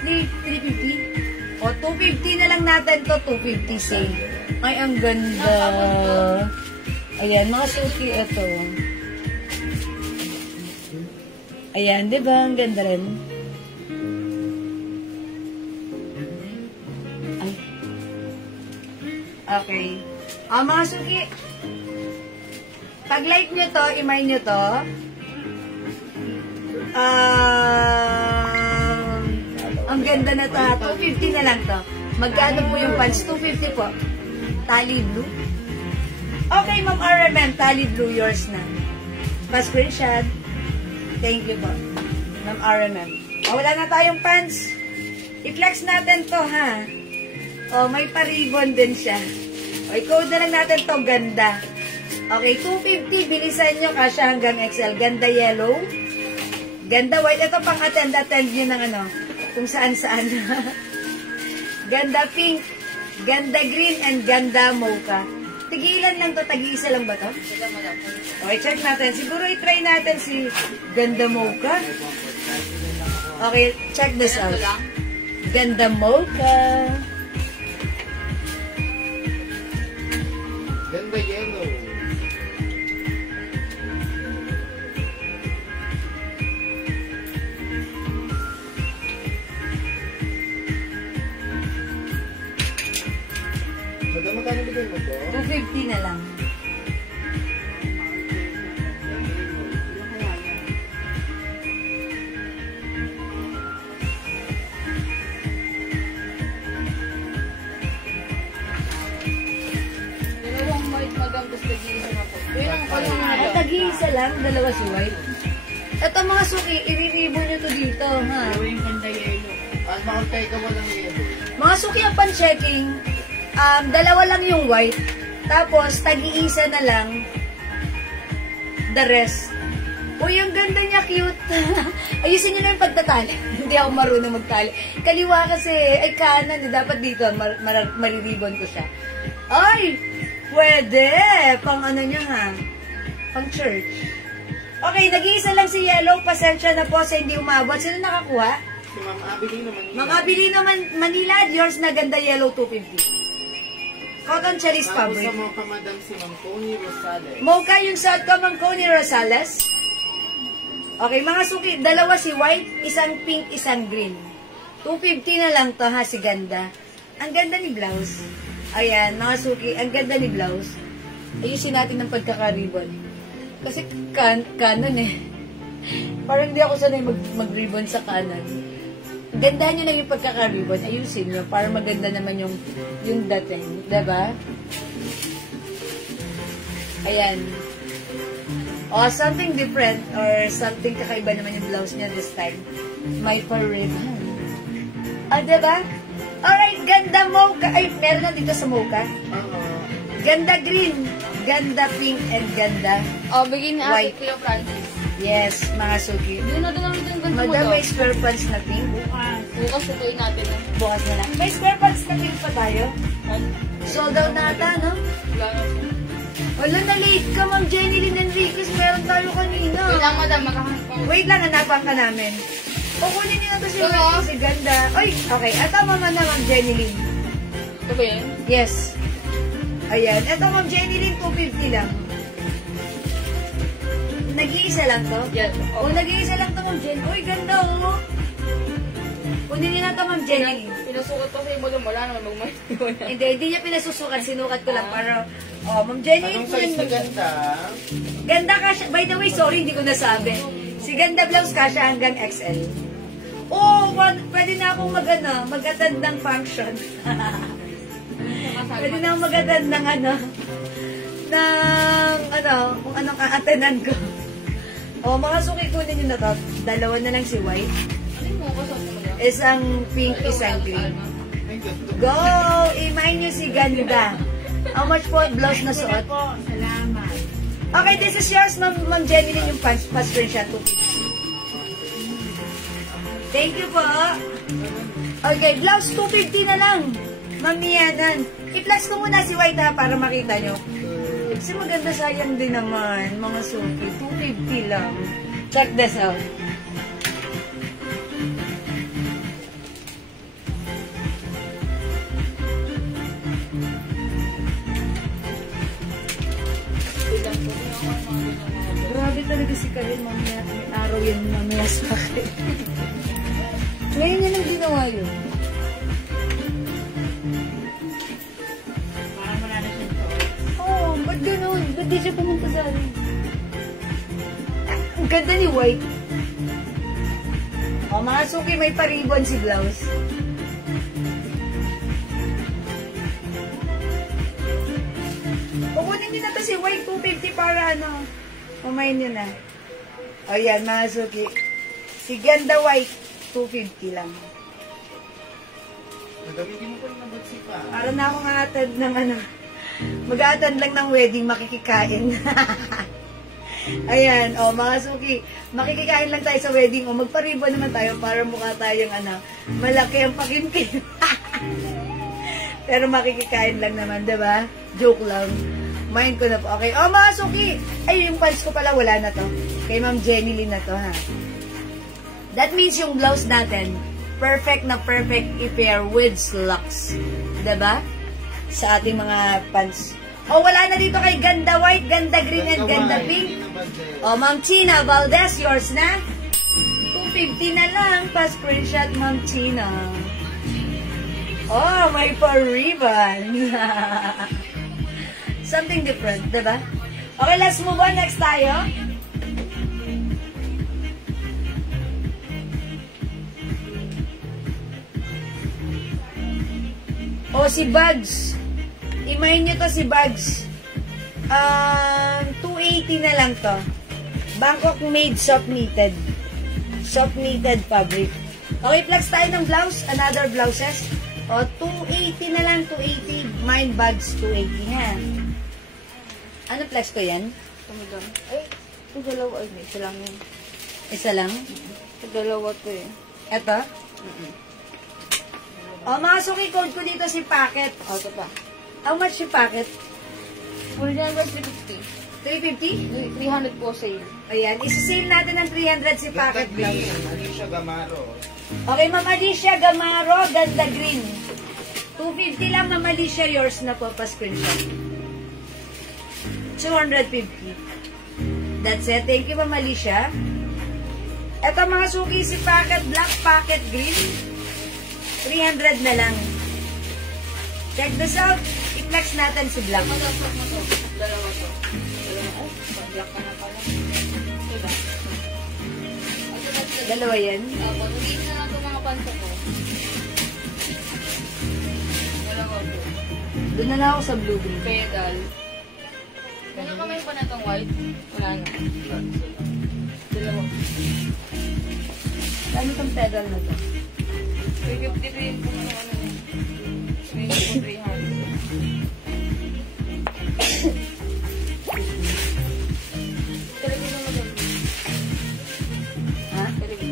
350? 250 na lang natin to, 250 sale. Ay, ang ganda. Ayan, mga suki, ito. Ayan, di ba? Ang ganda rin. Ay. Okay. Mga suki. Pag like nyo to, imay nyo to. Ang ganda na to, ha? 250 na lang to. Magkano po yung pants? 250 po. Tali blue. Okay, Ma'am RMM. Tali blue, yours na. Pa-screenshot. Thank you po. Ma'am RMM. Wala na tayong pants. I-flex natin to, ha? May pa-ribbon din siya. Okay, code na lang natin to, ganda. Okay, 250, bilisan nyo, kasya hanggang XL. Ganda yellow. Ganda white. Ito pang attend nyo ng ano, kung saan-saan. Ganda pink, ganda green, and ganda mocha. Tigilan lang to, tag-iisa lang ba to? Okay, check natin. Siguro i-try natin si ganda mocha. Okay, check this out. Ganda mocha. Ganda yellow. Magkano bigay mo to? 250 na lang. Dalawang white magam, tapos nag-iisa na po. Yun ang At tag-iisa lang, dalawa si white. Ito mga suki, i-review nyo to dito, ha? Yung ganda yellow. At makantay ka mo ng yellow. Mga suki ang pan-checking, dalawa lang yung white, tapos tag-iisa na lang the rest. Uy, yung ganda niya, cute. Ayusin nyo na yung pagtatali. Hindi ako marunong magtali. Kaliwa kasi, ay kanan, dapat dito, mariribon ko siya. Ay, pwede. Pang ano niya, ha? Pang church. Okay, nag-iisa lang si Yellow. Pasensya na po sa hindi umabot. Sino nakakuha? Si Ma'am Abby naman. Mga bili naman Manila, yours na ganda yellow 250. Cotton Cherries Tapos fabric. sa mga kamadam si Ma'am Connie Rosales. Mocha yung suot ko, Ma'am Connie Rosales. Okay, mga suki, dalawa si white, isang pink, isang green. 250 na lang to ha, si ganda. Ang ganda ni blouse. Ayan, mga suki, ang ganda ni blouse. Ayusin natin ng pagkaka-ribbon. Kasi kanon eh. Parang hindi ako sanay mag-ribbon sa kanan. Gandahan nyo na yung pagkaka-ribbon. Ayusin nyo para maganda naman yung dating. Diba? Ayan. O, something different or something kakaiba naman yung blouse niya this time. May pa-ribbon. Ah, diba? Alright, ganda mocha. Ay, meron na dito sa mocha. Ganda green, ganda pink, and ganda Bigyan na white. Kuya Francis. Yes, mga suki. Hindi na lang din ganda mo Madam, may square pants na pink. Bukas tutuin natin. Bukas na lang. May square pants na pink pa tayo. Sold out na ata, no? Wala na siya. Wala na late ka, Ma'am Jenny Lynn Enriquez. Meron tayo kanina. Wait lang, madam. Makahanap ko. Wait lang, hanapan ka namin. Kukunin nyo na to si Ito, Ma'am, si ganda. Oy, okay. Ito, mama na, Ma'am Jenny Lynn. Ito ba yun? Yes. Ayan. Ito, Ma'am Jenny Lynn, 250 lang. Nag-iisa lang to? Yes. Oh, nag-iisa lang to, Ma'am Jenny. Uy, ganda, oh. Kunin nyo na to, Ma'am Jenny Lynn. Pinasukat ko sa iba doon. Wala naman magmahal. Hindi niya pinasusukat. Sinukat ko lang para... Oh, Ma'am Jenny Lynn. Anong size na ganda? Ganda ka siya. By the way, sorry, hindi ko nasabi. Si ganda blouse ka siya hanggang XL. Oh, pwede na akong mag-attend ng function. Pwede na akong mag-attend ng kung anong ka-attendan ko. Oh, mga suki kunin nyo na to. Dalawa na lang si white. Ano mo ko sa mga? Isang pink, isang green. Go! I-mine nyo si ganda. How much po blouse na suot? Salamat. Okay, this is yours, Ma'am Jenny Lynn, yung pants screenshot. 250. Thank you po. Okay, blouse 250 na lang. Ma'am Mianan. I-plus ko muna si white ha, para makita nyo. Kasi maganda, sayang din naman, mga suki. 250 lang. Check this out. Grabe talaga si Karin, mamaya. May araw yan mamaya sa akin. Ngayon yan ang ginawa yun. Parang wala na siya ito. Oo, ba't ganun? Ba't di siya pumunta sa akin? Ang ganda ni White. O, mga suki, may paribon si blouse. Kukunin nyo na to si White, 250 para kumain nyo na. O yan, mga suki. Si Ganda White, 250 lang. Nagamitin mo pa yung nabutsi pa. Para na akong atad ng Mag-a-attend lang ng wedding, makikikain. Ayan, mga suki, makikikain lang tayo sa wedding, magparibo naman tayo para mukha tayong malaki ang pakimkim. Pero makikikain lang naman, diba? Joke lang. Mind ko na po. Okay, mga suki, ay, yung pants ko pala, wala na to. Kay Ma'am Jenny Lynn na to, ha? That means yung blouse natin, perfect na perfect i-pair with slacks. Diba? Sa ating mga pants. Wala na dito kay Ganda White, Ganda Green, and Ganda Pink. Ma'am Tina Valdez, yours na? 250 na lang. Pa-screenshot, Ma'am Tina. May pa-ribbon. Something different, diba? Okay, let's move on. Next tayo. Si Bugs. Imahin nyo to si Bugs. 280 na lang to. Bangkok made soft knitted. Soft knitted fabric. Okay, flex tayo ng blouse. Another blouses. 280 na lang. 280. Mine Bugs 280 ha. Ano flex ko yan? Ito dalawa. Ay, isa lang yun. Isa lang? Ito dalawa to eh. Eto? Mga suki, code ko dito si Packet. Ito pa. How much si Packet? Original was 350. 350? 300 po sale. Ayan, isa-sale natin ng 300 si Packet blouse. Alicia Gamaro. Okay, Ma'am Alicia Gamaro, Ganda Green. 250 lang, Ma'am Alicia, yours na po, pa-screenshot. 250. That's it. Thank you, Ma'am Alicia. Ito mga suki, si Packet Black, Packet Green. 300 na lang. Check this out. I-flex natin si Black. Dalawa to. Pag-black ka na pala. Diba? Dalawa yan. Pag-ulitin na lang itong mga panto ko. Dalawa to. Doon na lang ako sa blue green. Pedal. Kanya kamay pa na itong white? Wala na. Dalawa. Ano itong pedal na to? 350 rin po ano na. 300. Talaga naman doon. Ha? Talaga.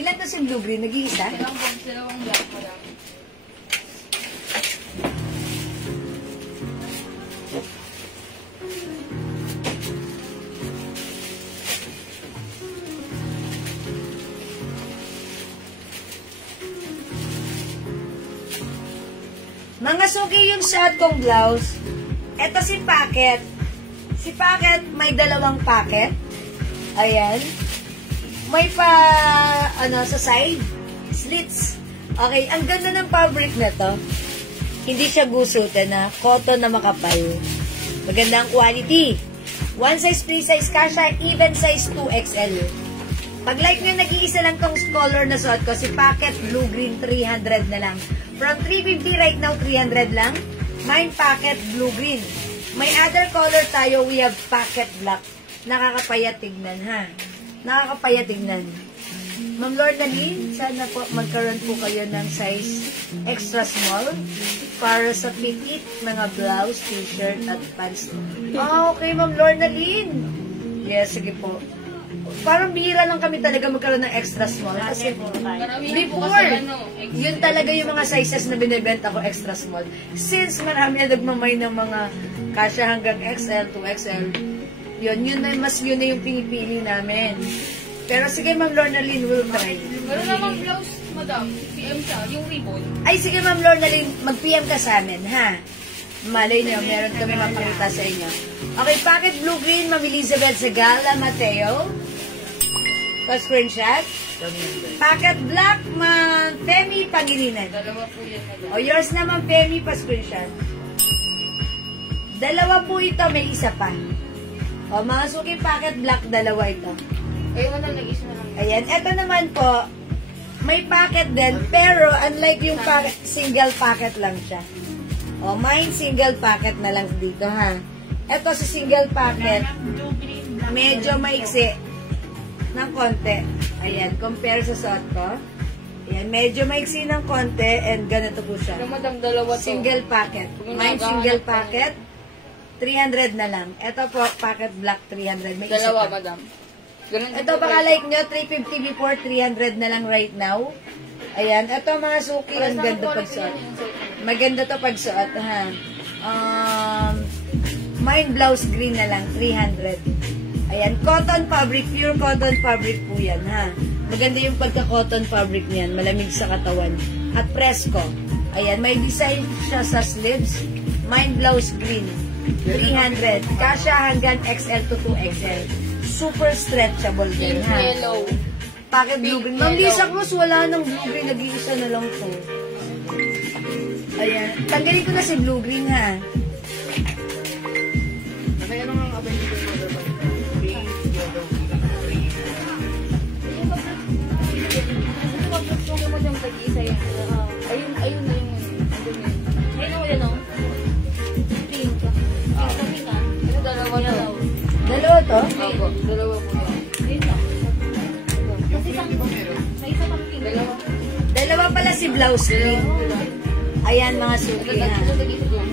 Ilan to si blue green? Nag-iisa? Dalawang black pa lang. Mga suki yung shot kong blouse. Ito si Packet. Si Packet may dalawang packet. Ayan. May sa side. Slits. Okay, ang ganda ng fabric na to. Hindi siya gusutan na. Cotton na makapal. Maganda ang quality. One size, free size kasha, even size 2XL. Pag like nyo, nag-iisa lang tong color na suot ko. Si Packet Blue Green, 300 na lang. From 350 right now, 300 lang. Mine Packet Blue Green. May other color tayo. We have Packet Black. Nakakapayat tignan, ha? Nakakapayat tignan. Ma'am Lorna Lee, sana po magkaroon po kayo ng size extra small para sa fit-it, mga blouse, t-shirt, at pants. Okay, Ma'am Lorna Lee. Yes, sige po. Parang bihira lang kami talaga magkaroon ng extra small. Kasi before, yun talaga yung mga sizes na binibenta ko extra small. Since marami na nagmamay ng mga kasya hanggang XL to XL, yun na yung pinipili namin. Pero sige, Ma'am Lorna Lynn, we'll try. Meron namang blouse, madam. PM siya, yung ribbon. Ay, sige, Ma'am Lorna Lynn, mag-PM ka sa amin, ha? Malay niyo, meron kami mapakita sa inyo. Okay, Packet Blue Green, Ma'am Elizabeth Zagala Mateo. Pa-screenshot. Packet Black, Ma'am Femi Pangilinan. Dalawa po yan, madam. O, yours naman, Femi, pa-screenshot. Dalawa po ito, may isa pa. O, mga suki, Packet Black, dalawa ito. Ayun, madam, nag-isa na lang. Ayan, eto naman po, may packet din, pero unlike yung packet, single packet lang siya. O, mine single packet na lang dito, ha. Ito sa single packet, medyo maiksi ng konti. Ayan, compare sa suot ko. Ayan, medyo maiksi ng konti and ganito po siya. Madam, dalawa to. Single packet. Mine single packet, 300 na lang. Ito po, packet black, 300. May isa Dalawa, pa. madam. Ito baka like nyo, 350 before, 300 na lang right now. Ayan, ito mga suki, ang ganda pagsuot. Maganda to pagsuot, ha. Mine blouse green na lang, 300. Ayan, cotton fabric, pure cotton fabric po yan, ha. Maganda yung pagka-cotton fabric niyan, malamig sa katawan. At presko. Ayan, may design siya sa sleeves. Mine blouse green, 300. Kasha hanggang XL to 2XL. Super stretchable din, ha. Yellow. Packet blue green. Ma'am Lisa Cruz, wala nang blue green. Nag-iisa na lang to. Ayan. Tanggalin ko na si blue green, ha. Ayun na yung Ayun o. Pink. Ito dalawa na daw. Dalawa to? Opo, dalawa po yan. Ayun na. Kasi may isa pang pink. Dalawa pala si blouse green. Ayan mga suki, ha.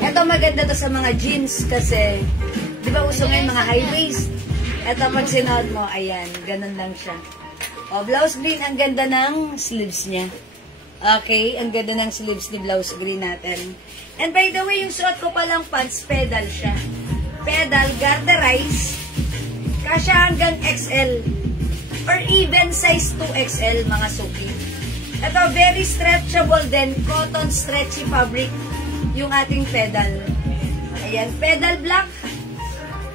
Ito maganda to sa mga jeans kasi, di ba uso ngayon mga high waist? Ito pag sinuot mo, ayan, ganun lang siya. O, blouse green, ang ganda ng sleeves niya. Okay, ang ganda ng sleeves ni blouse green natin. And by the way, yung suot ko palang pants, pedal siya. Pedal, garterize, kasya hanggang XL or even size 2XL mga suki. Ito, very stretchable din, cotton stretchy fabric yung ating pedal. Ayan, pedal black.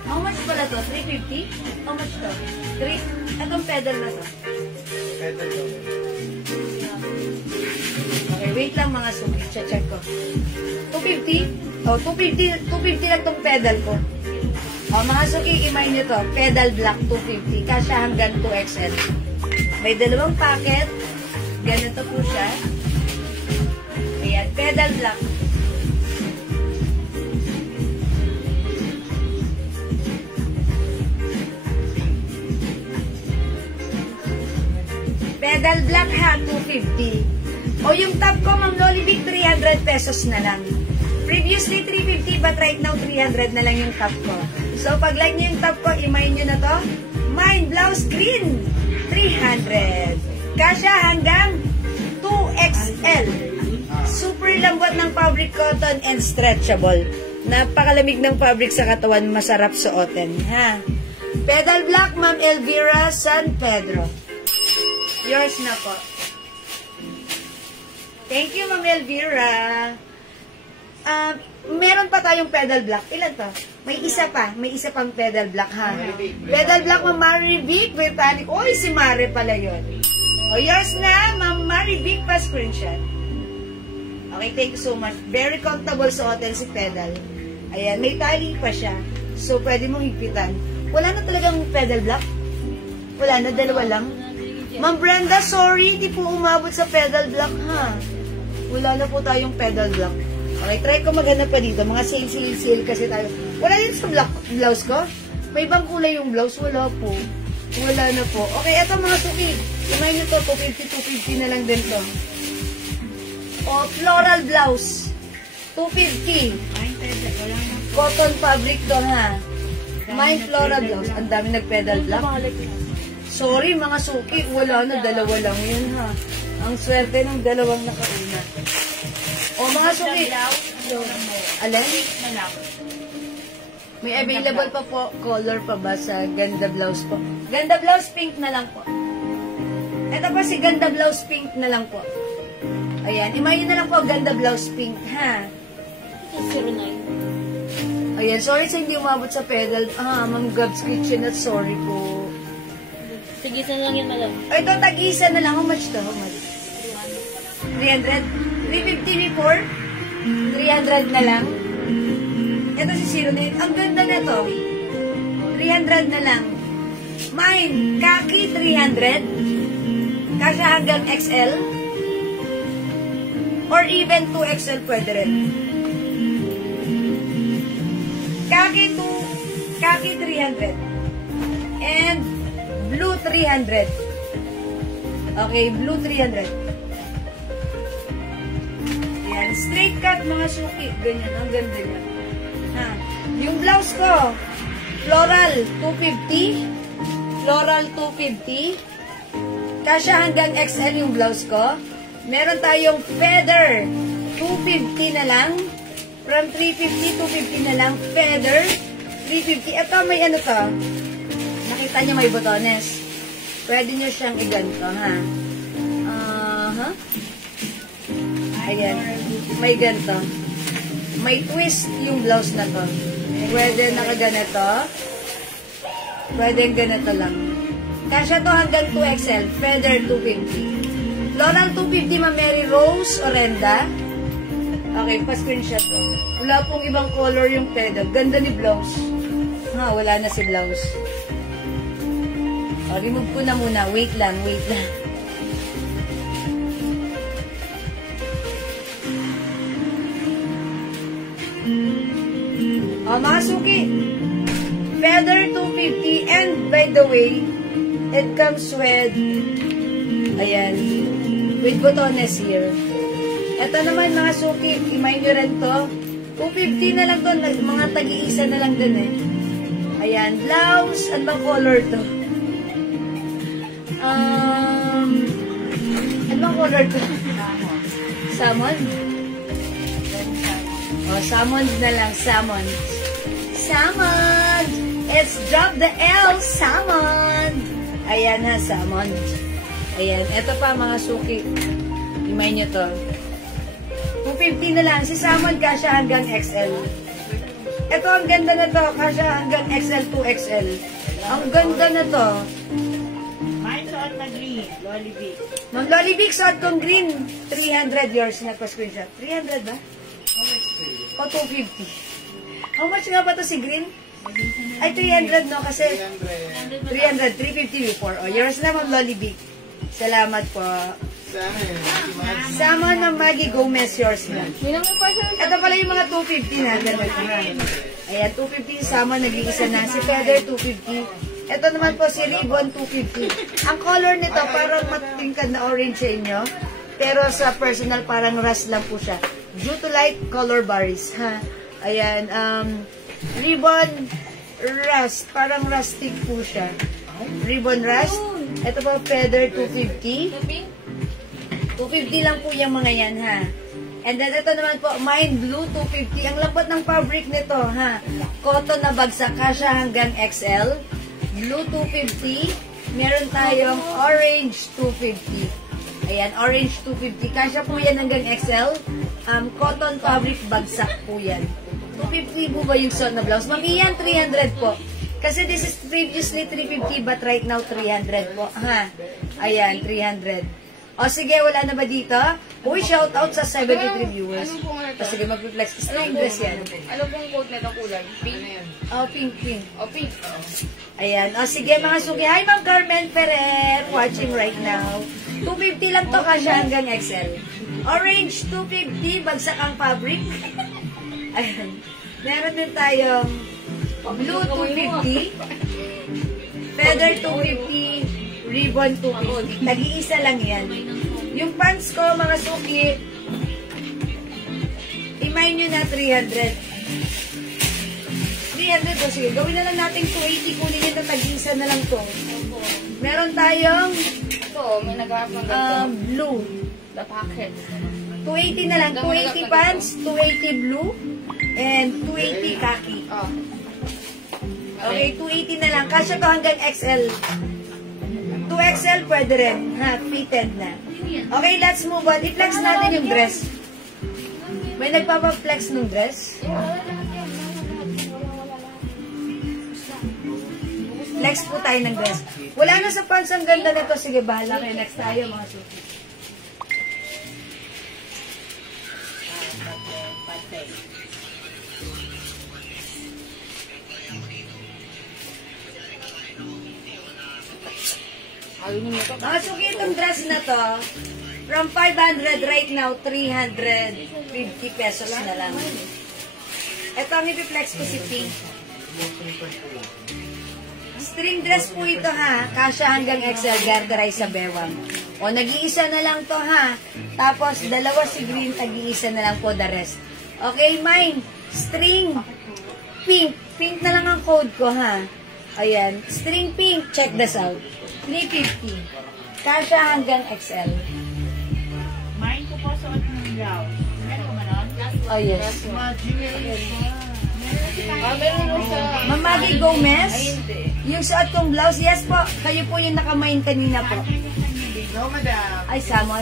How much pala to? 350? How much to? 3. Itong pedal na to. Pedal to. Okay, wait lang mga suki. Check ko. 250? Oh, 250 lang tong pedal ko. Oh, mga suki, imay nyo to. Pedal black, 250. Kasya hanggang 2XL. May dalawang packet. Ganito po siya. Ayan, pedal black. Pedal black ha, 250. O yung top ko, Ma'am Lolivic, 300 pesos na lang. Previously, 350, but right now, 300 na lang yung top ko. So, pag like nyo yung top ko, imay nyo na to. Mine blouse green, 300. Kasya hanggang 2XL. Super lambot ng fabric, cotton, and stretchable. Napakalamig ng fabric sa katawan, masarap suotin, ha? Pedal black, Ma'am Elvira San Pedro. Yours na po. Thank you, Ma'am Elvira. Meron pa tayong pedal black. Ilan to? May isa pa. May isa pang pedal black, ha? Pedal black, Ma'am Marivic. Britannic. Oy, si Mare pala yun. O, yours na, Ma'am Marivic pa screenshot. Okay, thank you so much. Very comfortable sa hotel si pedal. Ayan, may tali pa siya. So, pwede mong higpitan. Wala na talagang pedal black? Wala na, dalawa lang? Ma'am Brenda, sorry, hindi po umabot sa pedal block, ha? Wala na po tayong pedal block. Okay, try ko maghanap pa dito. Mga sale kasi tayo. Wala din sa blouse ko? May ibang kulay yung blouse? Wala po. Wala na po. Okay, eto mga suki. Imay nyo to, 250 na lang din to. O, floral blouse. 250. Cotton fabric to, ha? Mine floral blouse. Ang dami nag-pedal block. Sorry mga suki, wala na, dalawa lang yun, ha. Ang swerte ng dalawang nakauna. O mga suki, alin? May available pa po, color pa ba sa ganda blouse po? Ganda blouse pink na lang po. Ito pa si ganda blouse pink na lang po. Ayan, imayin na lang po ganda blouse pink, ha. 09. Ayan, sorry sa hindi umabot sa pedal. Ma'am Gab's Kitchen at sorry po. Tigisan lang yan, madam. O, ito, tag-isa na lang. How much to? How much? 300? 350 before? 300 na lang. Ito si 09. Ang ganda na to. 300 na lang. Mine, kaki 300. Kasya hanggang XL. Or even 2XL pwede rin. Khaki 300. And blue 300. Okay, blue 300. Yan, straight cut mga suki. Ganyan, ang ganda niya. Ha. Yung blouse ko, floral 250. Floral 250. Kasya hanggang XL yung blouse ko. Meron tayong feather 250 na lang. From 350, 250 na lang. Feather 350. Ito may ano to. Nakita niyo may botones. Pwede niyo siyang iganto, ha? Ayan. May ganto. May twist yung blouse na to. Pwede nakaganito. Pwede ganito lang. Kasya to hanggang 2XL. Feather 250. Floral 250, Mary Rose Orenda. Okay, pa-screenshot ko. Wala pong ibang color yung feather. Ganda ni blouse. Ha, wala na si blouse. O, remove ko na muna. Wait lang, wait lang. O, mga suki. Feather 250. And, by the way, it comes with, ayan, with botones here. Ito naman mga suki, imay nyo rin to. 250 na lang to, mga tag-iisa na lang dun eh. Ayan, blouse, ano bang color to? Ano bang color to? Salmon? O, salmon na lang, salmon. Salmon! It's drop the L, salmon! Ayan ha, salmon. Ayan, ito pa mga suki. Imay nyo to. 250 na lang. Si salmon kasya hanggang XL. Ito ang ganda na to. Kasya hanggang XL to XL. Ang ganda na to. Mine suot na green. Lollivic. Ma'am Lollivic, suot kong green. 300 yours. Nagpa-screenshot. 300 ba? O 250. How much nga ba to si green? Ay, 300 no? Kasi 300. 350 before. O, yours na Ma'am Lollivic. Salamat po. Salmon ng Maggie Gomez, yours na. Ito pala yung mga 250 na. Ayan, 250 salmon, nag-iisa na. Si feather, 250. Ito naman po si ribbon, 250. Ang color nito, parang matingkad na orange sa inyo. Pero sa personal, parang rust lang po siya. Due to light color bars. Ha? Ayan, ribbon rust. Parang rustic po siya. Ribbon rust. Ito po, feather, 250. 250 lang po yung mga yan, ha. And then, ito naman po, Mind Blue 250. Ang lambot ng fabric nito, ha. Cotton na bagsak, kasya hanggang XL. Blue 250. Meron tayong Orange 250. Ayan, Orange 250. Kasya po yan hanggang XL. Cotton fabric, bagsak po yan. 250 po ba yung suot na blouse? Ma'am, yan, 300 po. Kasi this is previously 350, but right now 300 po. Ha? Ayan, 300. O sige, wala na ba dito? Uy, shout out sa 73 viewers. O sige, mag-reflex. String dress yan. Ano pong coat na itong kulay? Pink? O, pink, pink. O, pink. Ayan. O sige, mga suki. Hi, Ma'am Carmen Ferrer. Watching right now. 250 lang to, kasya hanggang XL. Orange, 250. Bagsak ang fabric. Ayan. Meron din tayong blue, 250. Feather, 250. Ribbon 250. Tag-iisa lang yan. Yung pants ko, mga suki, imay nyo na 300. 300 po. Sige, gawin na lang natin 280. Kunin nyo na tag-iisa na lang to. Meron tayong Ito, may nag-aap ng ganito. blue. The packet. 280 na lang. 280 pants, 280 blue, and 280 khaki. Oh. Okay, 280 na lang. Kasya to hanggang XL. 2XL pwede rin. Ha, fitted na. Okay, let's move on. I-flex natin yung dress. May nagpapa-flex ng dress? Flex po tayo ng dress. Wala na sa pants. Ang ganda nito. Sige, bahala kayo. Next tayo, mga suki. Mga suki, itong dress na to, from 500 right now, 350 pesos na lang. Ito ang ipiplex ko si Pink. String dress po ito ha. Kasya hanggang XL, garterize sa bewang. O, nag-iisa na lang to ha. Tapos, dalawa si green, tag-iisa na lang po the rest. Okay, mine. String pink. Pink na lang ang code ko ha. Ayan. String pink. Check this out. 350. Kasya hanggang XL. Mine ko po suot ng blouse. Meron ko manon? Oh, yes. Meron ko sa... Mamagi Gomez. Yung suot kong blouse, yes po. Kayo po yung nakamain kanina po. No, madam. Ay, salmon.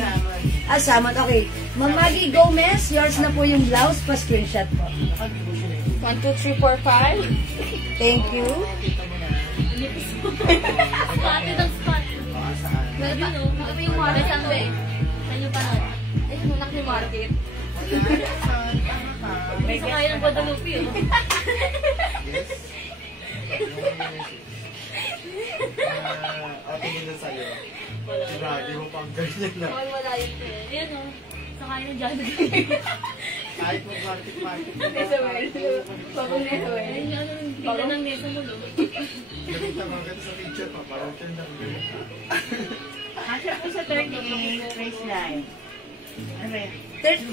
Ah, salmon. Okay. Mamagi Gomez, yours na po yung blouse. Pa-screenshot po. 1, 2, 3, 4, 5. Thank you. Spotted ang spot. Pwede no? Ito yung market. Sunday. Saan yung panahon? Ay, munak ni market. May kaya ng Guadalupe. Tingin na sa'yo. Grabe mo pang ganyan na. Wala yun. Yan o. Saka yun dyan. Kahit mag-market-market. Pagong nesa eh. Ay, ano yung tingnan ng nesa mo doon. Nakita mo agad sa picture pa. Parang turn lang yun. Kasya po sa 38 waistline. Ano yan?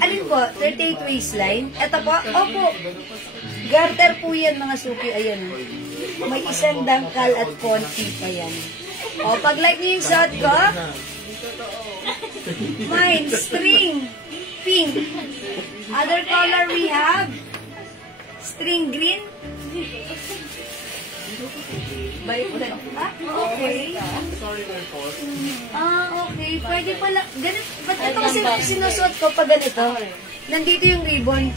Alin po? 38 waistline. Ito po? Opo. Garter po yan mga suki. Ayan. May isang dangkal at konti pa yan. O, pag like niyo yung suot ko, mine, string, pink. Other color we have, string green. Okay. Okay. Pwede pala. Ganun. Ba't ito kasi sinusuot ko pag ganito? Nandito yung ribbon.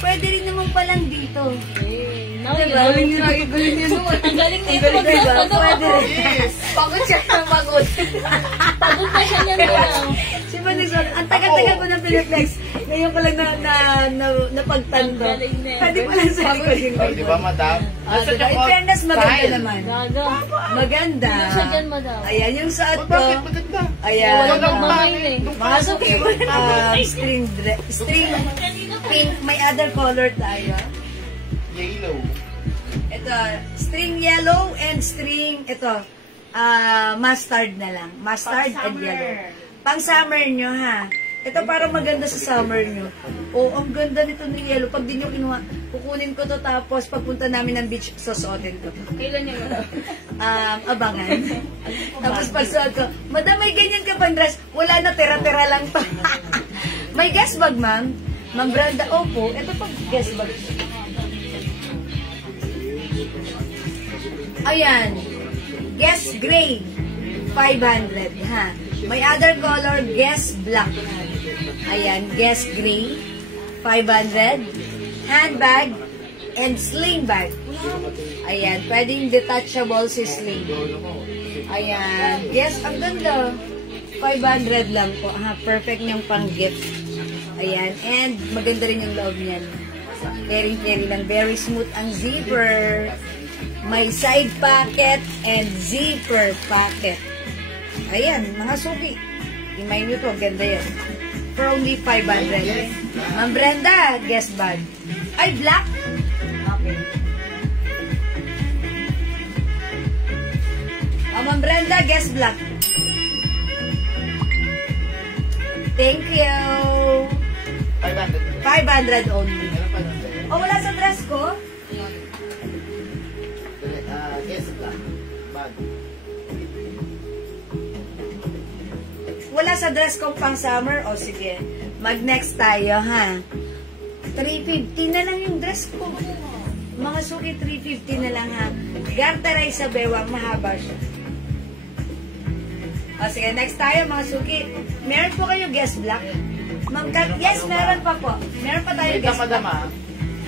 Pwede rin naman palang dito. Diba? Ang galing nito. Diba? Pwede rin. Pagod siya ng pagod. Pagod pa siya na lang. Siyempre, ang tagal-tagal ko ng Pineflex. Ngayon ko lang napagtando. Pwede pala sa likod yung Oh, di ba, madam? In fairness, maganda naman. Gaga. Maganda. Siya dyan, madam. Ayan yung suot ko. Bakit maganda? Ayan. Wala magmamain eh. Masok string pink. May other color tayo. Yellow. Ito, string yellow and string, ito, mustard na lang. Mustard and yellow. Pang summer nyo, ha? Ito para maganda sa summer nyo. Oh, ang ganda nito ng yellow. Pag di nyo kinuha, kukunin ko to tapos pagpunta namin ng beach, susuotin ko. Kailan niya yun? Abangan. Tapos pagsuot ko, madam, may ganyan ka pang dress. Wala na, tira-tira lang to. May guest bag, ma'am. Ma'am Brenda, opo. Ito pang guest bag. Ayan. Guess gray. 500, ha. May other color, guess black. Ayan, guess gray. 500. Handbag and sling bag. Ayan, pwedeng detachable si sling. Ayan, guess, ang ganda. 500 lang po, ha. Perfect niyang pang gift. Ayan, and maganda rin yung loob niyan. Carry lang. Very smooth ang zipper. May side pocket and zipper pocket. Ayan, mga suki. Imay nyo to, ganda yan. For only 500. Ma'am Brenda, guest bag. Ay, black? Okay. Ma'am Brenda, guest black. Thank you. 500. 500 only. Ano pa nun? O, wala sa dress ko? Yes, black. Bag. Wala sa dress ko pang summer? O, sige. Mag-next tayo, ha? 350 na lang yung dress ko. Mga suki, 350 na lang, ha? Garteray sa bewang, mahaba siya. O, sige, next tayo, mga suki. Meron po kayo guest black? Yes, meron pa po. Meron pa tayo Wait guest lang, madam, black. ah.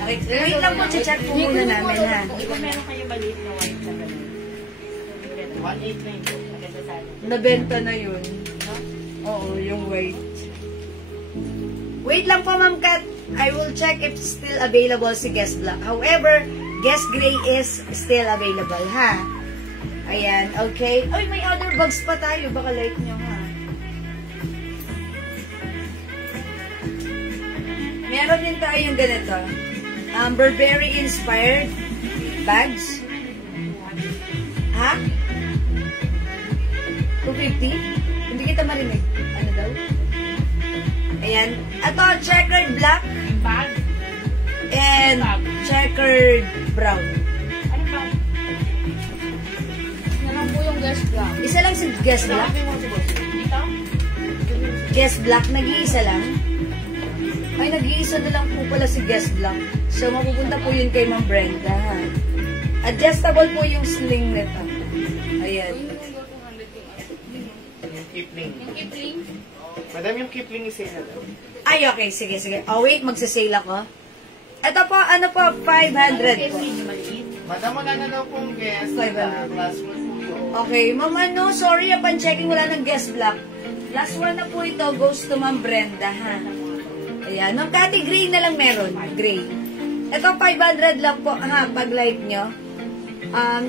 Okay, wait lang po, check po muna namin, ha? Kung meron kayo maliit na white na gano'n. 1.8 na yun. Maganda sana. Nabenta na yun. Oo, yung white. Wait lang po, Ma'am Kat. I will check if still available si Guest Black. However, Guest Gray is still available, ha? Ayan, okay. Ay, may other bags pa tayo. Baka like nyo, ha? Meron din tayong ganito. Burberry inspired. Bags? Ha? 250? Hindi kita marinig. Ano daw? Ayan. Ito, checkered black. Bag. And checkered brown. Ano ba? Yan lang po yung guest block. Isa lang si Guess Black. Dito? Guess Black, nag-iisa lang. Ay, nag-iisa na lang po pala si Guess Black. So, mapupunta po yun kay Ma'am Brenda. Adjustable po yung sling nito. Ayan. Yung Kipling. Yung Kipling. Madam, yung Kipling is sale na daw. Ay, okay. Sige, sige. Oh, wait. Magsasale ako. Ito po, ano po? 500 po. Madam, wala na daw pong guest. 500. Classroom po yun. Okay. Ma'am, ano? Sorry, upon checking, wala ng Guess Black. Last one na po ito. Goes to Ma'am Brenda, ha? Ayan. Nung Kati, gray na lang meron. Gray. Ito, 500 lang po, ha? Pag light nyo.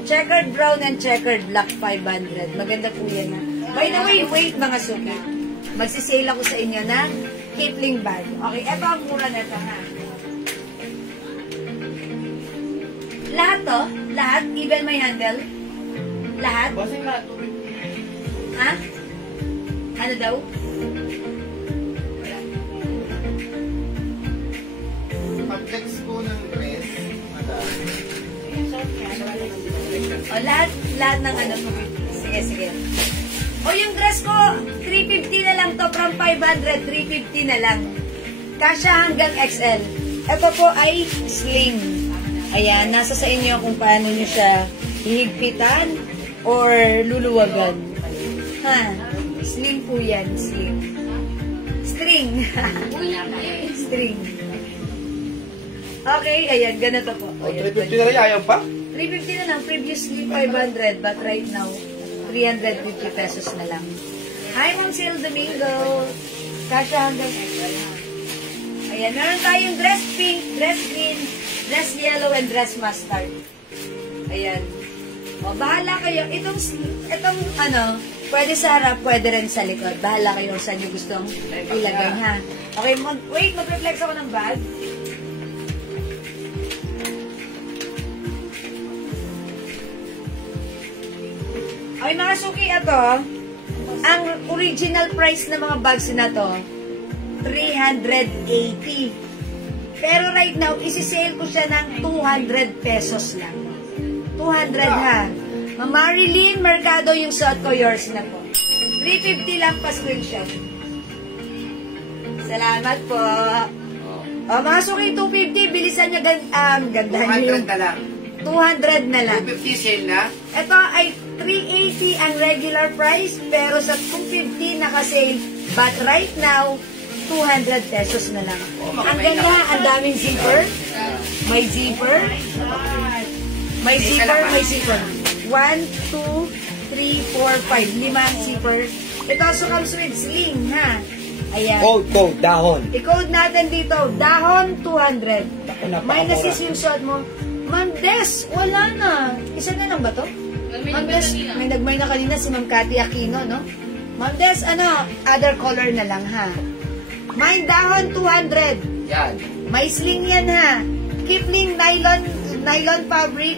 Checkered brown and checkered black, 500. Maganda po yan, ha? By the way, wait mga suki. Magsisale ako sa inyo ng Kipling bag. Okay, eto ang mura nito, ha? Lahat to? Lahat? Even may handle? Lahat? Bossing lahat, 250. Ha? Ano daw? Pag-flex po ng dress, madam. O, lahat ng ano, 250. Sige, sige. O, yung dress ko, 350 na lang to. From 500, 350 na lang. Kasya hanggang XL. Ito po ay sling. Ayan, nasa sa inyo kung paano nyo siya hihigpitan or luluwagan. Ha? Sling po yan, sling. String. String. Okay, ayan, ganito po. O, Ayan, 350 na rin, ayaw pa? 350 na lang. Previously, 500. But right now, 350 pesos na lang. Hi, Monsil Domingo. Kasha hanggang XL. Ayan, meron tayong dress pink, dress green, dress yellow, and dress mustard. Ayan. O, bahala kayo. Itong ano, pwede sa harap, pwede rin sa likod. Bahala kayo saan nyo gustong ilagay, ha? Okay, wait, mag-reflex ako ng bag. Okay, mga suki, ito, ang original price ng mga bags na to, 380. Pero right now, isi-sale ko siya ng 200 pesos lang. 200 ha. Ma'am Marilyn Mercado yung suot ko, yours na po. 350 lang pa screenshot. Salamat po. O, mga suki, 250, bilisan nyo ganda nyo. 200 na lang. 200 na lang. 250 sale na? Ito ay 380 ang regular price, pero sa 250 naka-sale. But right now, 200 pesos na lang. Ang ganda, ang daming zipper. May zipper. May zipper, may zipper. 1, 2, 3, 4, 5. 5 zipper. It also comes with sling, ha? Ayan. Code, dahon. I-code natin dito, dahon 200. Minus is yung suot mo. Ma'am Des, wala na. Isa na lang ba to? Ma'am Des, may nagmay na kanina si Ma'am Cathy Aquino, no? Ma'am Des, ano, other color na lang, ha? May dahon 200. Yan. May sling yan, ha? Kipling nylon fabric.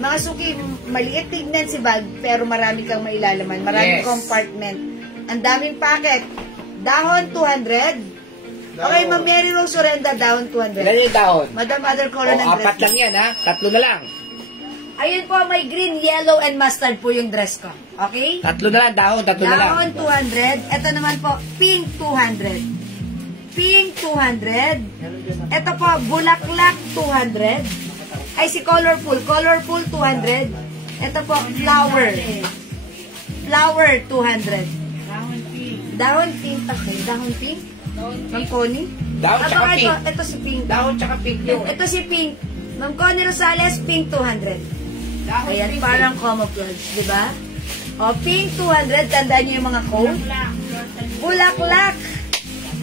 Mga suki, maliit tignan si bag, pero marami kang mailalaman. Maraming compartment. Ang daming packet. Dahon 200. Okay, Ma'am Mary Rose Orenda, dahon 200. Ilan yung dahon? Madam, other color ng dress. 4 lang yan, ha? 3 na lang. Ayun po, may green, yellow, and mustard po yung dress ko. Okay? 3 na lang, dahon 3 na lang. Dahon 200. Ito naman po, pink 200. Pink 200. Ito po, bulaklak 200. Ay, si colorful. Colorful 200. Ito po, flower. Flower 200. Dahon pink. Okay, dahon pink. Ma'am Connie? Dahon tsaka pink. Ito si pink. Dahon tsaka pink yun. Ito si pink. Ma'am Connie Rosales, pink 200. Ayan, parang camouflage, di ba? O, pink 200. Tandaan niyo yung mga code. Bulaklak.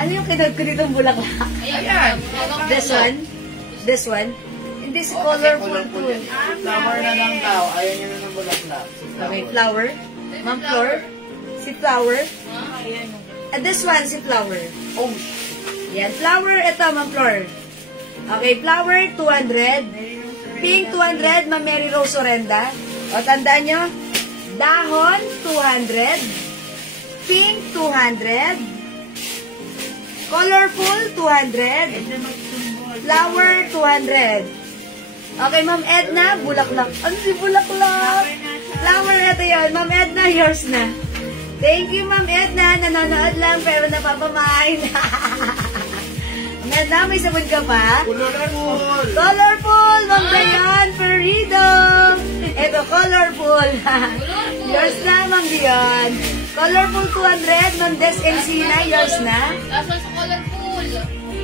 Ano yung kinod ko dito bulaklak? Ayan. This one? This one? Hindi si colorful po. Flower na lang daw. Ayaw niya na ng bulaklak. Okay, flower. Ma'am Flor? Si flower. And this one, si flower. Oh, Yan, flower. Ito, Ma'am Flor. Okay, flower, 200. pink, 200. Ma'am Mary Rose Orenda. O, tandaan nyo. Dahon, 200. Pink, 200. Colorful, 200. Flower, 200. Okay, Ma'am Edna, bulaklak. Ano si bulaklak? Flower, ito yun. Ma'am Edna, yours na. Thank you, Ma'am Edna. Nanonood lang, pero napapamain. Ma'am Edna, may sabon ka pa? Colorful. Colorful, Ma'am Diane Ferrido. Ito, colorful. Yours na, Ma'am Dion. Colorful 200, Ma'am Des Encina, yours na. Asan sa colorful?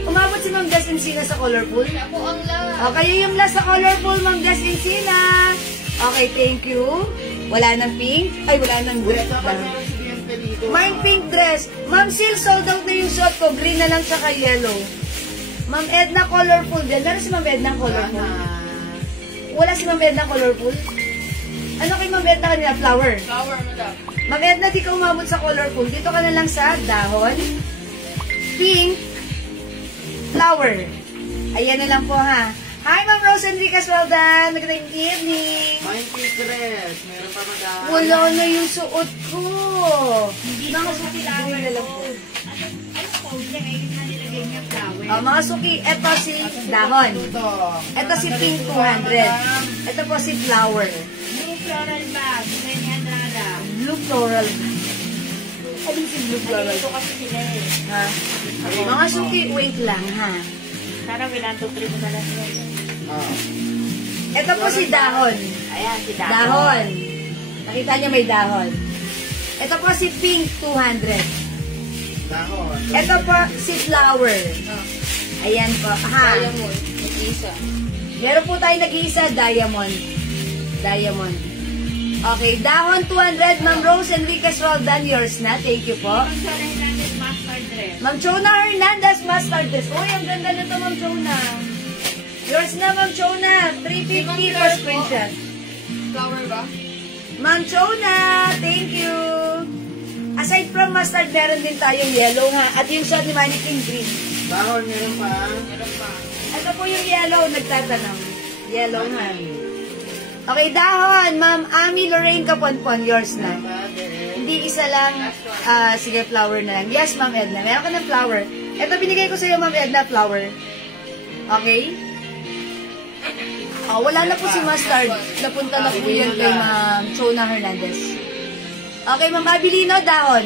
Umabot si Ma'am Des Encina sa colorful. Ako ang last. Okay, yung last sa colorful, Ma'am Des Encina. Okay, thank you. Wala nang pink. Ay, wala nang green. Mine pink dress. Ma'am Sil, sold out na yung suot ko. Green na lang tsaka yellow. Ma'am Edna, colorful din. Meron si Ma'am Edna colorful. Wala si Ma'am Edna colorful. Ano kay Ma'am Edna kanina? Flower. Flower mo daw. Ma'am Edna, di ka umabot sa colorful. Dito ka na lang sa dahon. Pink. Flower. Ayan na lang po ha. Hi, Ma'am Rose Enriquez, well done. Magandang evening. Mine pink dress. Meron pa madami. Wala na yung suot ko. Mga suki, green na lang po. Mga suki, eto si dahon. Ito si pink 200. Ito po si flower. Blue floral bag, 900. Blue floral. Ano si blue floral? Ito kasi sila eh. Ha? Mga suki, wait lang ha. Sana wilan to 3 mo na lang yun. Ito po si dahon. Ayan, si Dahon. Dahon. Nakita niyo may dahon. Ito po si pink 200. Dahon. Ito po si flower. Ayan po. Ha. Diamond. Nag-iisa. Meron po tayo nag-iisa, diamond. Diamond. Okay, dahon 200, Ma'am Rose Enriquez Roldan, yours na. Thank you po. Ma'am Chona Hernandez, master dress. Uy, ang ganda nito, Ma'am Chona. Yours na, Ma'am Chona. 350 per screenshot. Flower ba? Ma'am Chona, thank you. Aside from mustard, meron din tayong yellow ha. At yung shot ni Mannequin green. Dahon, meron pa. Meron pa. Ito po yung yellow, nagtatanong. Yellow ha. Okay, dahon. Ma'am Ami Lorraine Kaponpon, yours na. Hindi isa lang. Sige, flower na lang. Yes, Ma'am Edna. Meron ka ng flower. Ito, binigay ko sa iyo, Ma'am Edna, flower. Okay? Oh, wala na po si mustard. Napunta na po yan kay Ma'am Chona Hernandez. Okay, Ma'am Abilino, dahon.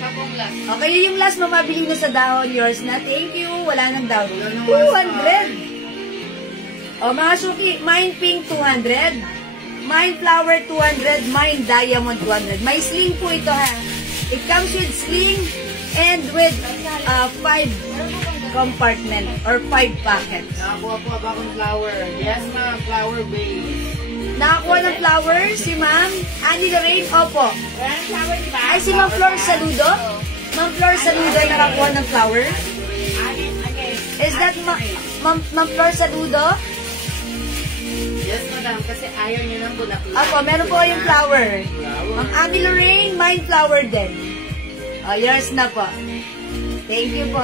Kapong last. Okay, yung last, Ma'am Abilino sa dahon. Yours na. Thank you. Wala nang dahon. 200. O, mga suki, mine pink 200, mine flower 200, mine diamond 200. May sling po ito ha. It comes with sling and with 5 compartment or 5 packets. Nakakuha po ba akong flower? Yes, ma'am. Flower base. Nakakuha ng flower si Ma'am Annie Lorraine. Opo. Walang flower, di ba? Ay, si Ma'am Flor Saludo. Ma'am Flor Saludo ay nakakuha ng flower. Is that Ma'am Flor Saludo? Yes, madam. Kasi ayaw niya ng bulaklak. Opo, meron po yung flower. Ma'am Annie Lorraine, mine flower din. Oh, yours na po. Thank you po.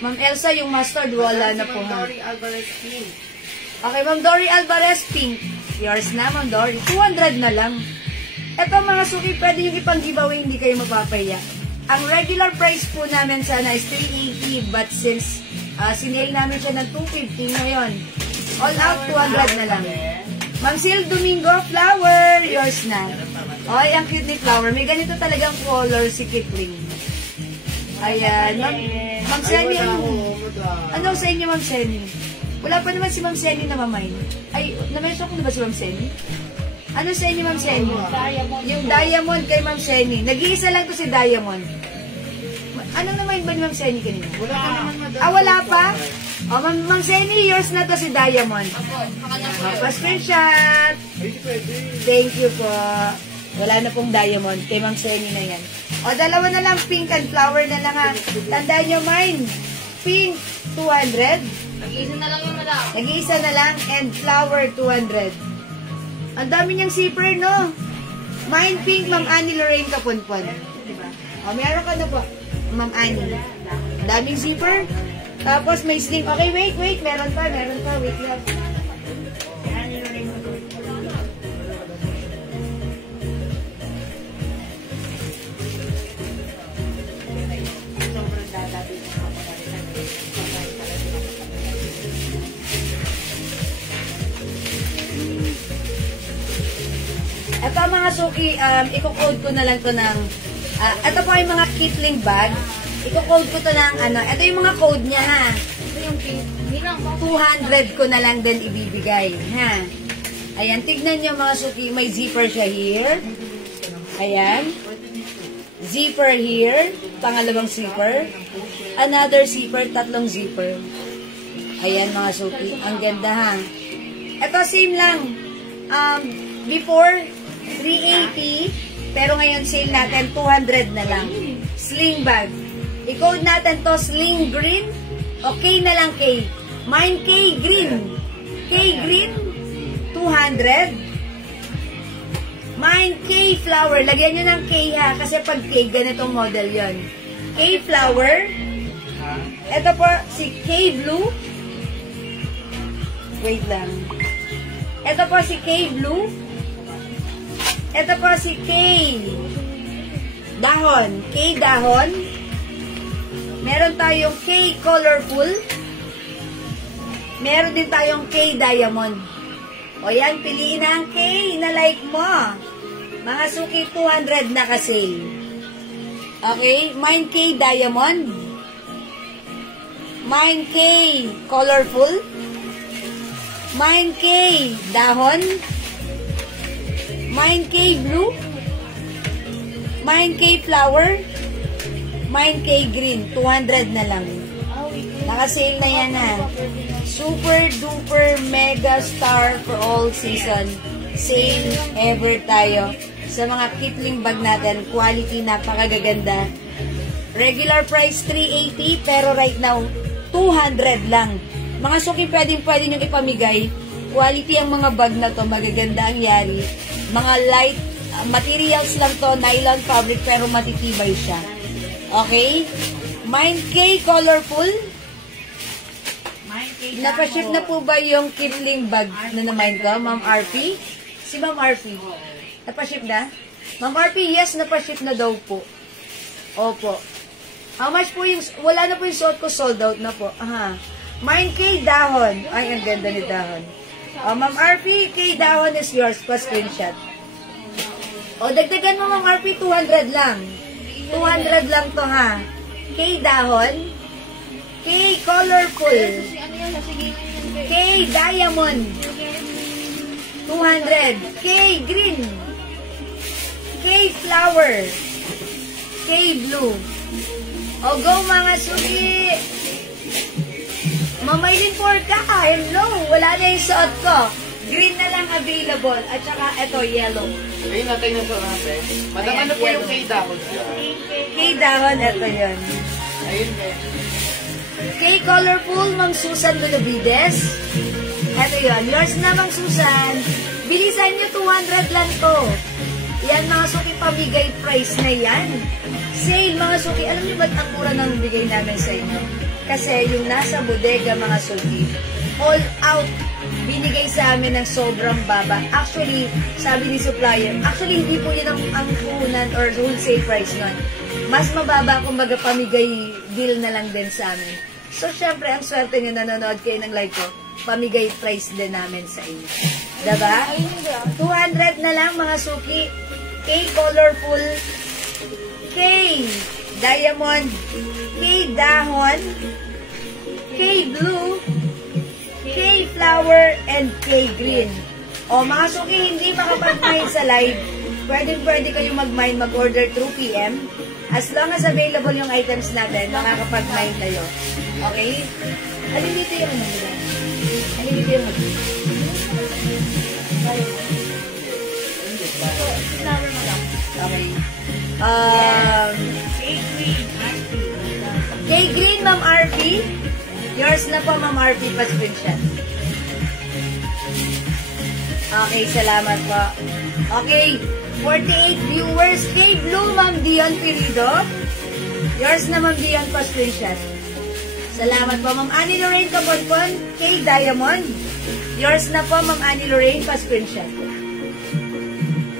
Ma'am Elsa, yung mustard, wala na po ha. Dory Alvarez pink. Okay, Ma'am Dory Alvarez, pink. Yours na, Ma'am Dory. 200 na lang. Ito mga suki, pwede yung ipang-giveaway, hindi kayo mapapaya. Ang regular price po namin sana is 380, but since sinale namin siya ng 250 ngayon, all out 200 na lang. Ma'am Sil Domingo, flower, yours na. Ay, ang cute ni flower. May ganito talagang color si Kipling. Ayan. Ma'am Senny, ano sa inyo, Ma'am Senny? Wala pa naman si Ma'am Senny na mamay. Ay, na-mention ko na ba si Ma'am Senny? Ano sa inyo, Ma'am Senny? Yung diamond kay Ma'am Senny. Nag-iisa lang to si diamond. Ano naman ba ni Ma'am Senny kanina? Wala ka naman, madam. Wala pa? O, Ma'am Senny, yours na to si diamond. Ako, makanya po. Pa-screenshot. Thank you po. Wala na pong diamond. Kay Ma'am Senny na yan. O, dalawa na lang. Pink and flower na lang ha. Tandaan nyo, mine. Pink, 200. Nag-iisa na lang yung madam. Nag-iisa na lang. And flower, 200. Ang dami niyang zipper, no? Mine pink, Ma'am Annie Lorraine Kapunpon. O, meron ka na po. Ma'am Annie. Daming zipper. Tapos may sling. Okay, wait. Meron pa. Wait lang. mga suki, i-code ko na lang to ng, ito po yung mga kitling bag. I-code ko to ng, ito yung mga code niya, ha. Ito yung pink. 200 ko na lang din ibibigay, ha. Ayan, tignan nyo mga suki, may zipper siya here. Ayan. Zipper here, pangalawang zipper. Another zipper, tatlong zipper. Ayan mga suki, ang ganda ha. Ito same lang. Before 380, pero ngayon sale natin 200 na lang. Sling bag. I-code natin to sling green. Okay na lang K. Mine K green. K green 200. Mine K flower. Lagyan nyo ng K ha, kasi pag K ganitong model yon. K flower. Ito po si K blue. Wait lang. Ito po si K blue. Ito po si K dahon. K dahon. Meron tayong K colorful. Meron din tayong K diamond. O yan, piliin na ang K na like mo. Mga suki 200 na kasi. Okay? Mine K diamond. Mine K colorful. Mine K dahon. Mine K blue. Mine K flower. Mine K green. 200 na lang. Naka-sale na yan ha. Super duper mega star for all season. Sale ever tayo. Sa mga kitling bag natin. Quality napakagaganda. Regular price 380 pero right now 200 lang. Mga suki pwede nyo ipamigay. Quality ang mga bag na to. Magaganda ang yari. Mga light materials lang to. Nylon fabric pero matitibay siya. Okay? Mine K colorful. Napaship na po ba yung kitling bag na na-mine ko? Ma'am RP? Si Ma'am RP. Napaship na? Ma'am RP, yes, napaship na daw po. Opo. How much po yung, wala na po yung suot ko, sold out na po. Aha. Mine K dahon. Ay, ang ganda ni dahon. Ma'am RP, K dahon is yours. Pa-screenshot. Dagdagan mo Ma'am RP, 200 lang. 200 lang to ha. K dahon. K colorful. K diamond. 200. K green. K flower. K blue. Go mga suki. Mamaylin for ka. Hello. Wala na yung suot ko. Green na lang available. At saka ito, yellow. Ayun natin na suot natin. Madam, ano po yung K dahon siya? K dahon, ito yun. Ayun K colorful, Ma'am Susan Benavides. Ito yun. Yours na, Ma'am Susan. Bilisan nyo, 200 lang to. Yan, mga suki, pamigay price na yan. Sale, mga suki. Alam niyo ba't ang mura nang bigay namin sa inyo? Kasi yung nasa bodega, mga suki, all out, binigay sa amin ng sobrang baba. Actually, sabi ni supplier, actually, hindi po yun ang puhunan or wholesale price nun. Mas mababa, kumbaga, pamigay deal na lang din sa amin. So, syempre, ang swerte nyo, nanonood kayo ng live ko, pamigay price din namin sa inyo. Diba? 200 na lang, mga suki. K colorful. K diamond. K dahon. K blue. K flower. And K green. Mga suki, hindi makapag-mine sa live. Pwede kayong mag-mine, mag-order through PM. As long as available yung items natin, makakapag-mine tayo. Okay? Alin dito yung ano nila? Alin dito yung ano? Okay. Kay Green, Ma'am RP. Yours na po, Ma'am RP. Pa-screenshot. Okay, salamat po. Okay. 48 viewers. Kay Blue, Ma'am Dion Pirido. Yours na, Ma'am Dion, pa-screenshot. Salamat po, Ma'am Annie Lorraine Kaponpon. Kay Diamond. Yours na po, Ma'am Annie Lorraine, pa-screenshot.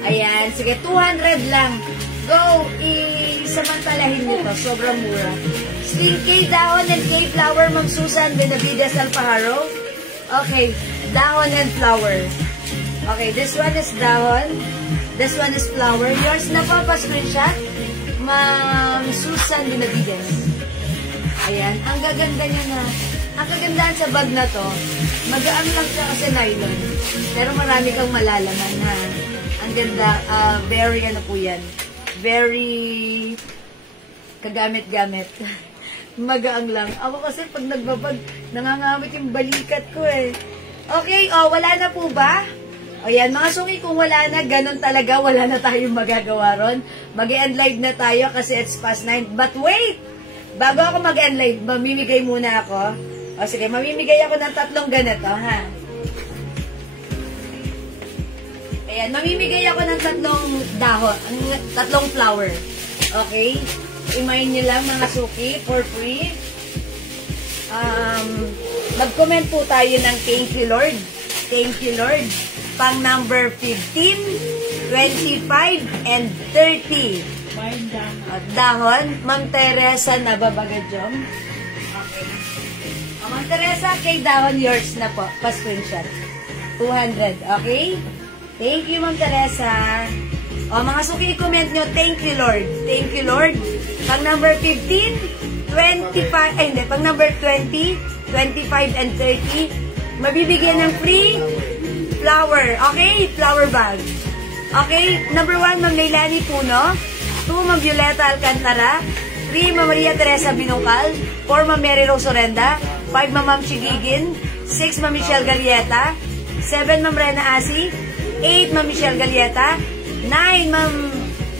Ayan, sige, 200 lang. Go, isamantalahin nyo to. Sobrang mura. Slim K dahon and K flower, Ma'am Susan Benavides Alpajaro. Okay, dahon and flower. Okay, this one is dahon. This one is flower. Yours na po, pa-screenshot. Ma'am Susan Benavides. Ayan, ang gaganda niya na. Ang kagandahan sa bag na to, magaan lang siya kasi nylon. Pero marami kang malalaman ha. Ang ganda, very ano po yan. Very kagamit-gamit. Magaang lang. Ako kasi pag nagbabag, nangangamit yung balikat ko eh. Okay, wala na po ba? O yan, mga suki, kung wala na, ganun talaga, wala na tayong magagawa ron. Mag-end live na tayo kasi it's past 9. But wait! Bago ako mag-end live, mamimigay muna ako. O sige, mamimigay ako ng 3 ganito, ha? Ayan, mamimigay ako ng 3 dahon, 3 flower. Okay? Imayin nyo lang, mga suki, for free. Mag-comment po tayo ng thank you, Lord. Thank you, Lord. Pang number 15, 25, and 30. Dahon, Ma'am Teresa Nababagadyong. Okay. Ma'am Teresa, kay dahon, yours na po. Pa-screenshot. 200, okay? Thank you, Ma'am Teresa. Mga suki, i-comment nyo, thank you, Lord. Thank you, Lord. Pang number 15, 25, pang number 20, 25, and 30, mabibigyan ng free flower. Okay? Flower bag. Okay? Number 1, Ma'am Leilani Puno. 2, Ma'am Violeta Alcantara. 3, Ma'am Maria Teresa Binungkal. 4, Ma'am Mary Rose Orenda. 5, Ma'am Chigigin. 6, Ma'am Michelle Galieta. 7, Ma'am Rena Asi. 8, Ma'am Michelle Galieta. 9, Ma'am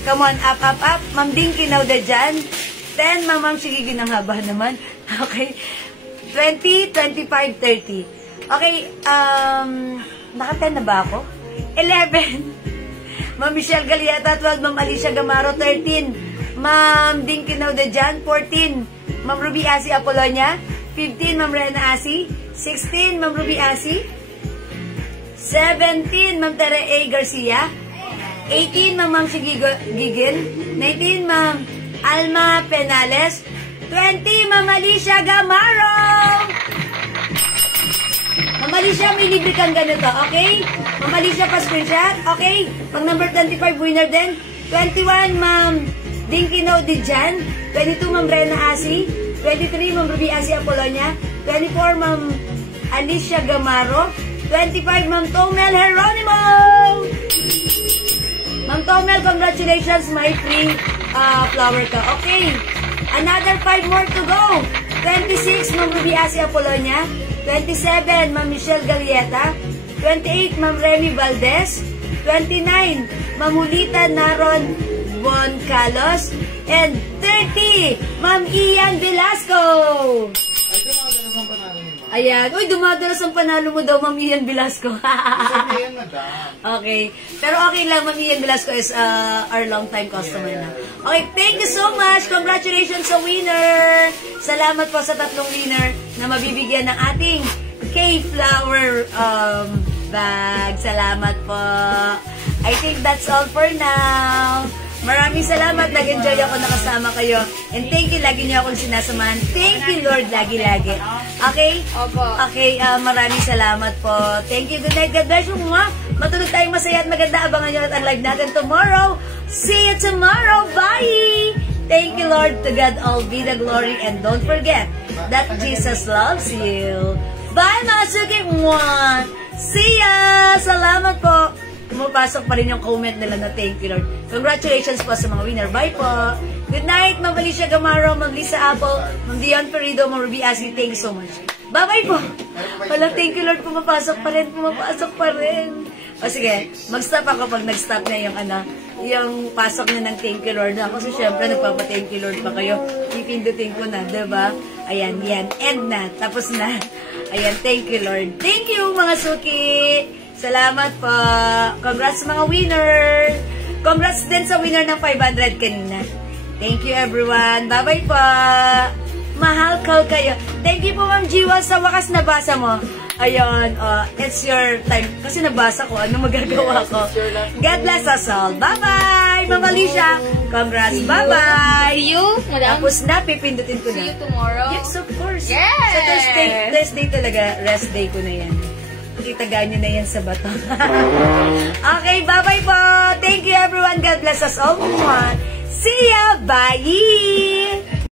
come on, up. Ma'am Dinky Naudajan. 10, Ma'am Chigigin. Ang haba naman. Okay? 20, 25, 30. Okay, naka-10 na ba ako? 11. Ma'am Michelle Galieta, 12. Ma'am Alicia Gamaro, 13. Ma'am Dinky Naudajan, 14. Ma'am Ruby Asi Apolonia, 15. Ma'am Rena Asi, 16. Ma'am Ruby Asi, 17. Ma'am Tere A. Garcia, 18. Ma'am Gigin, 19. Ma'am Alma Penales, 20. Ma'am Alicia Gamaro. Ma'am Alicia, may libre kang ganito, okay? Ma'am Alicia, pa-screenshot, okay? Pang number 25, winner din. 21, Ma'am Dinky Naudajan. 22, Ma'am Rena Asi. 23, Ma'am Ruby Asi Apolonia. 24, Ma'am Alicia Gamaro. 25, Ma'am Tomel Geronimo. Ma'am Tomel, congratulations, may free flower ka. Okay, another 5 more to go. 26, Ma'am Ruby Asi Apolonia. 27, Ma'am Michelle Galieta. 28, Ma'am Remy Valdez. 29, Ma'am Ulita Naron Bon Carlos. And 30, Ma'am Ian Velasco. Ayan. Uy, dumadalas ang panalo mo daw, Ma'am Ian Velasco. Okay. Pero okay lang, Ma'am Ian Velasco is our long-time customer na. Okay, thank you so much. Congratulations sa winner. Salamat po sa 3 winner na mabibigyan ng ating K-Flower bag. Salamat po. I think that's all for now. Maraming salamat. Nag-enjoy ako nakasama kayo. And thank you. Lagi niyo akong sinasamahan. Thank you, Lord. Lagi-lagi. Okay? Opo. Okay. Maraming salamat po. Thank you. Good night. God bless you. Matulog tayong masaya at maganda. Abangan niyo at ang live natin tomorrow. See you tomorrow. Bye! Thank you, Lord. To God all be the glory. And don't forget that Jesus loves you. Bye, mga suki. See ya! Salamat po. Pumapasok pa rin yung comment nila na thank you, Lord. Congratulations po sa mga winner. Bye po. Good night, Ma'am Alicia Gamaro, Ma'am Lisa Apple, Ma'am Dion Perido, Ma'am Ruby Asi. Thank you so much. Bye-bye po. Wala, thank you, Lord. Pumapasok pa rin. O sige, mag-stop ako pag nag-stop na yung pasok niya ng thank you, Lord. Kasi syempre, nagpapa-thank you, Lord pa kayo. Ipindutin ko na, diba? Ayan, yan. End na. Tapos na. Ayan, thank you, Lord. Thank you, mga suki. Salamat po. Congrats sa mga winner. Congrats din sa winner ng 500 kanina. Thank you, everyone. Bye-bye po. Mahal call kayo. Thank you po, Ma'am Jiwa. Sa wakas nabasa mo. Ayun, it's your time. Kasi nabasa ko. Ano magagawa ko? God bless us all. Bye-bye, Ma'am Alicia. Congrats. Bye-bye. See you, madam. Tapos na, pipindutin ko na. See you tomorrow. Yes, of course. Yes. Sa Thursday talaga, rest day ko na yan. Itagaan nyo na yan sa bato. Okay, bye-bye po. Thank you everyone. God bless us all. See ya. Bye.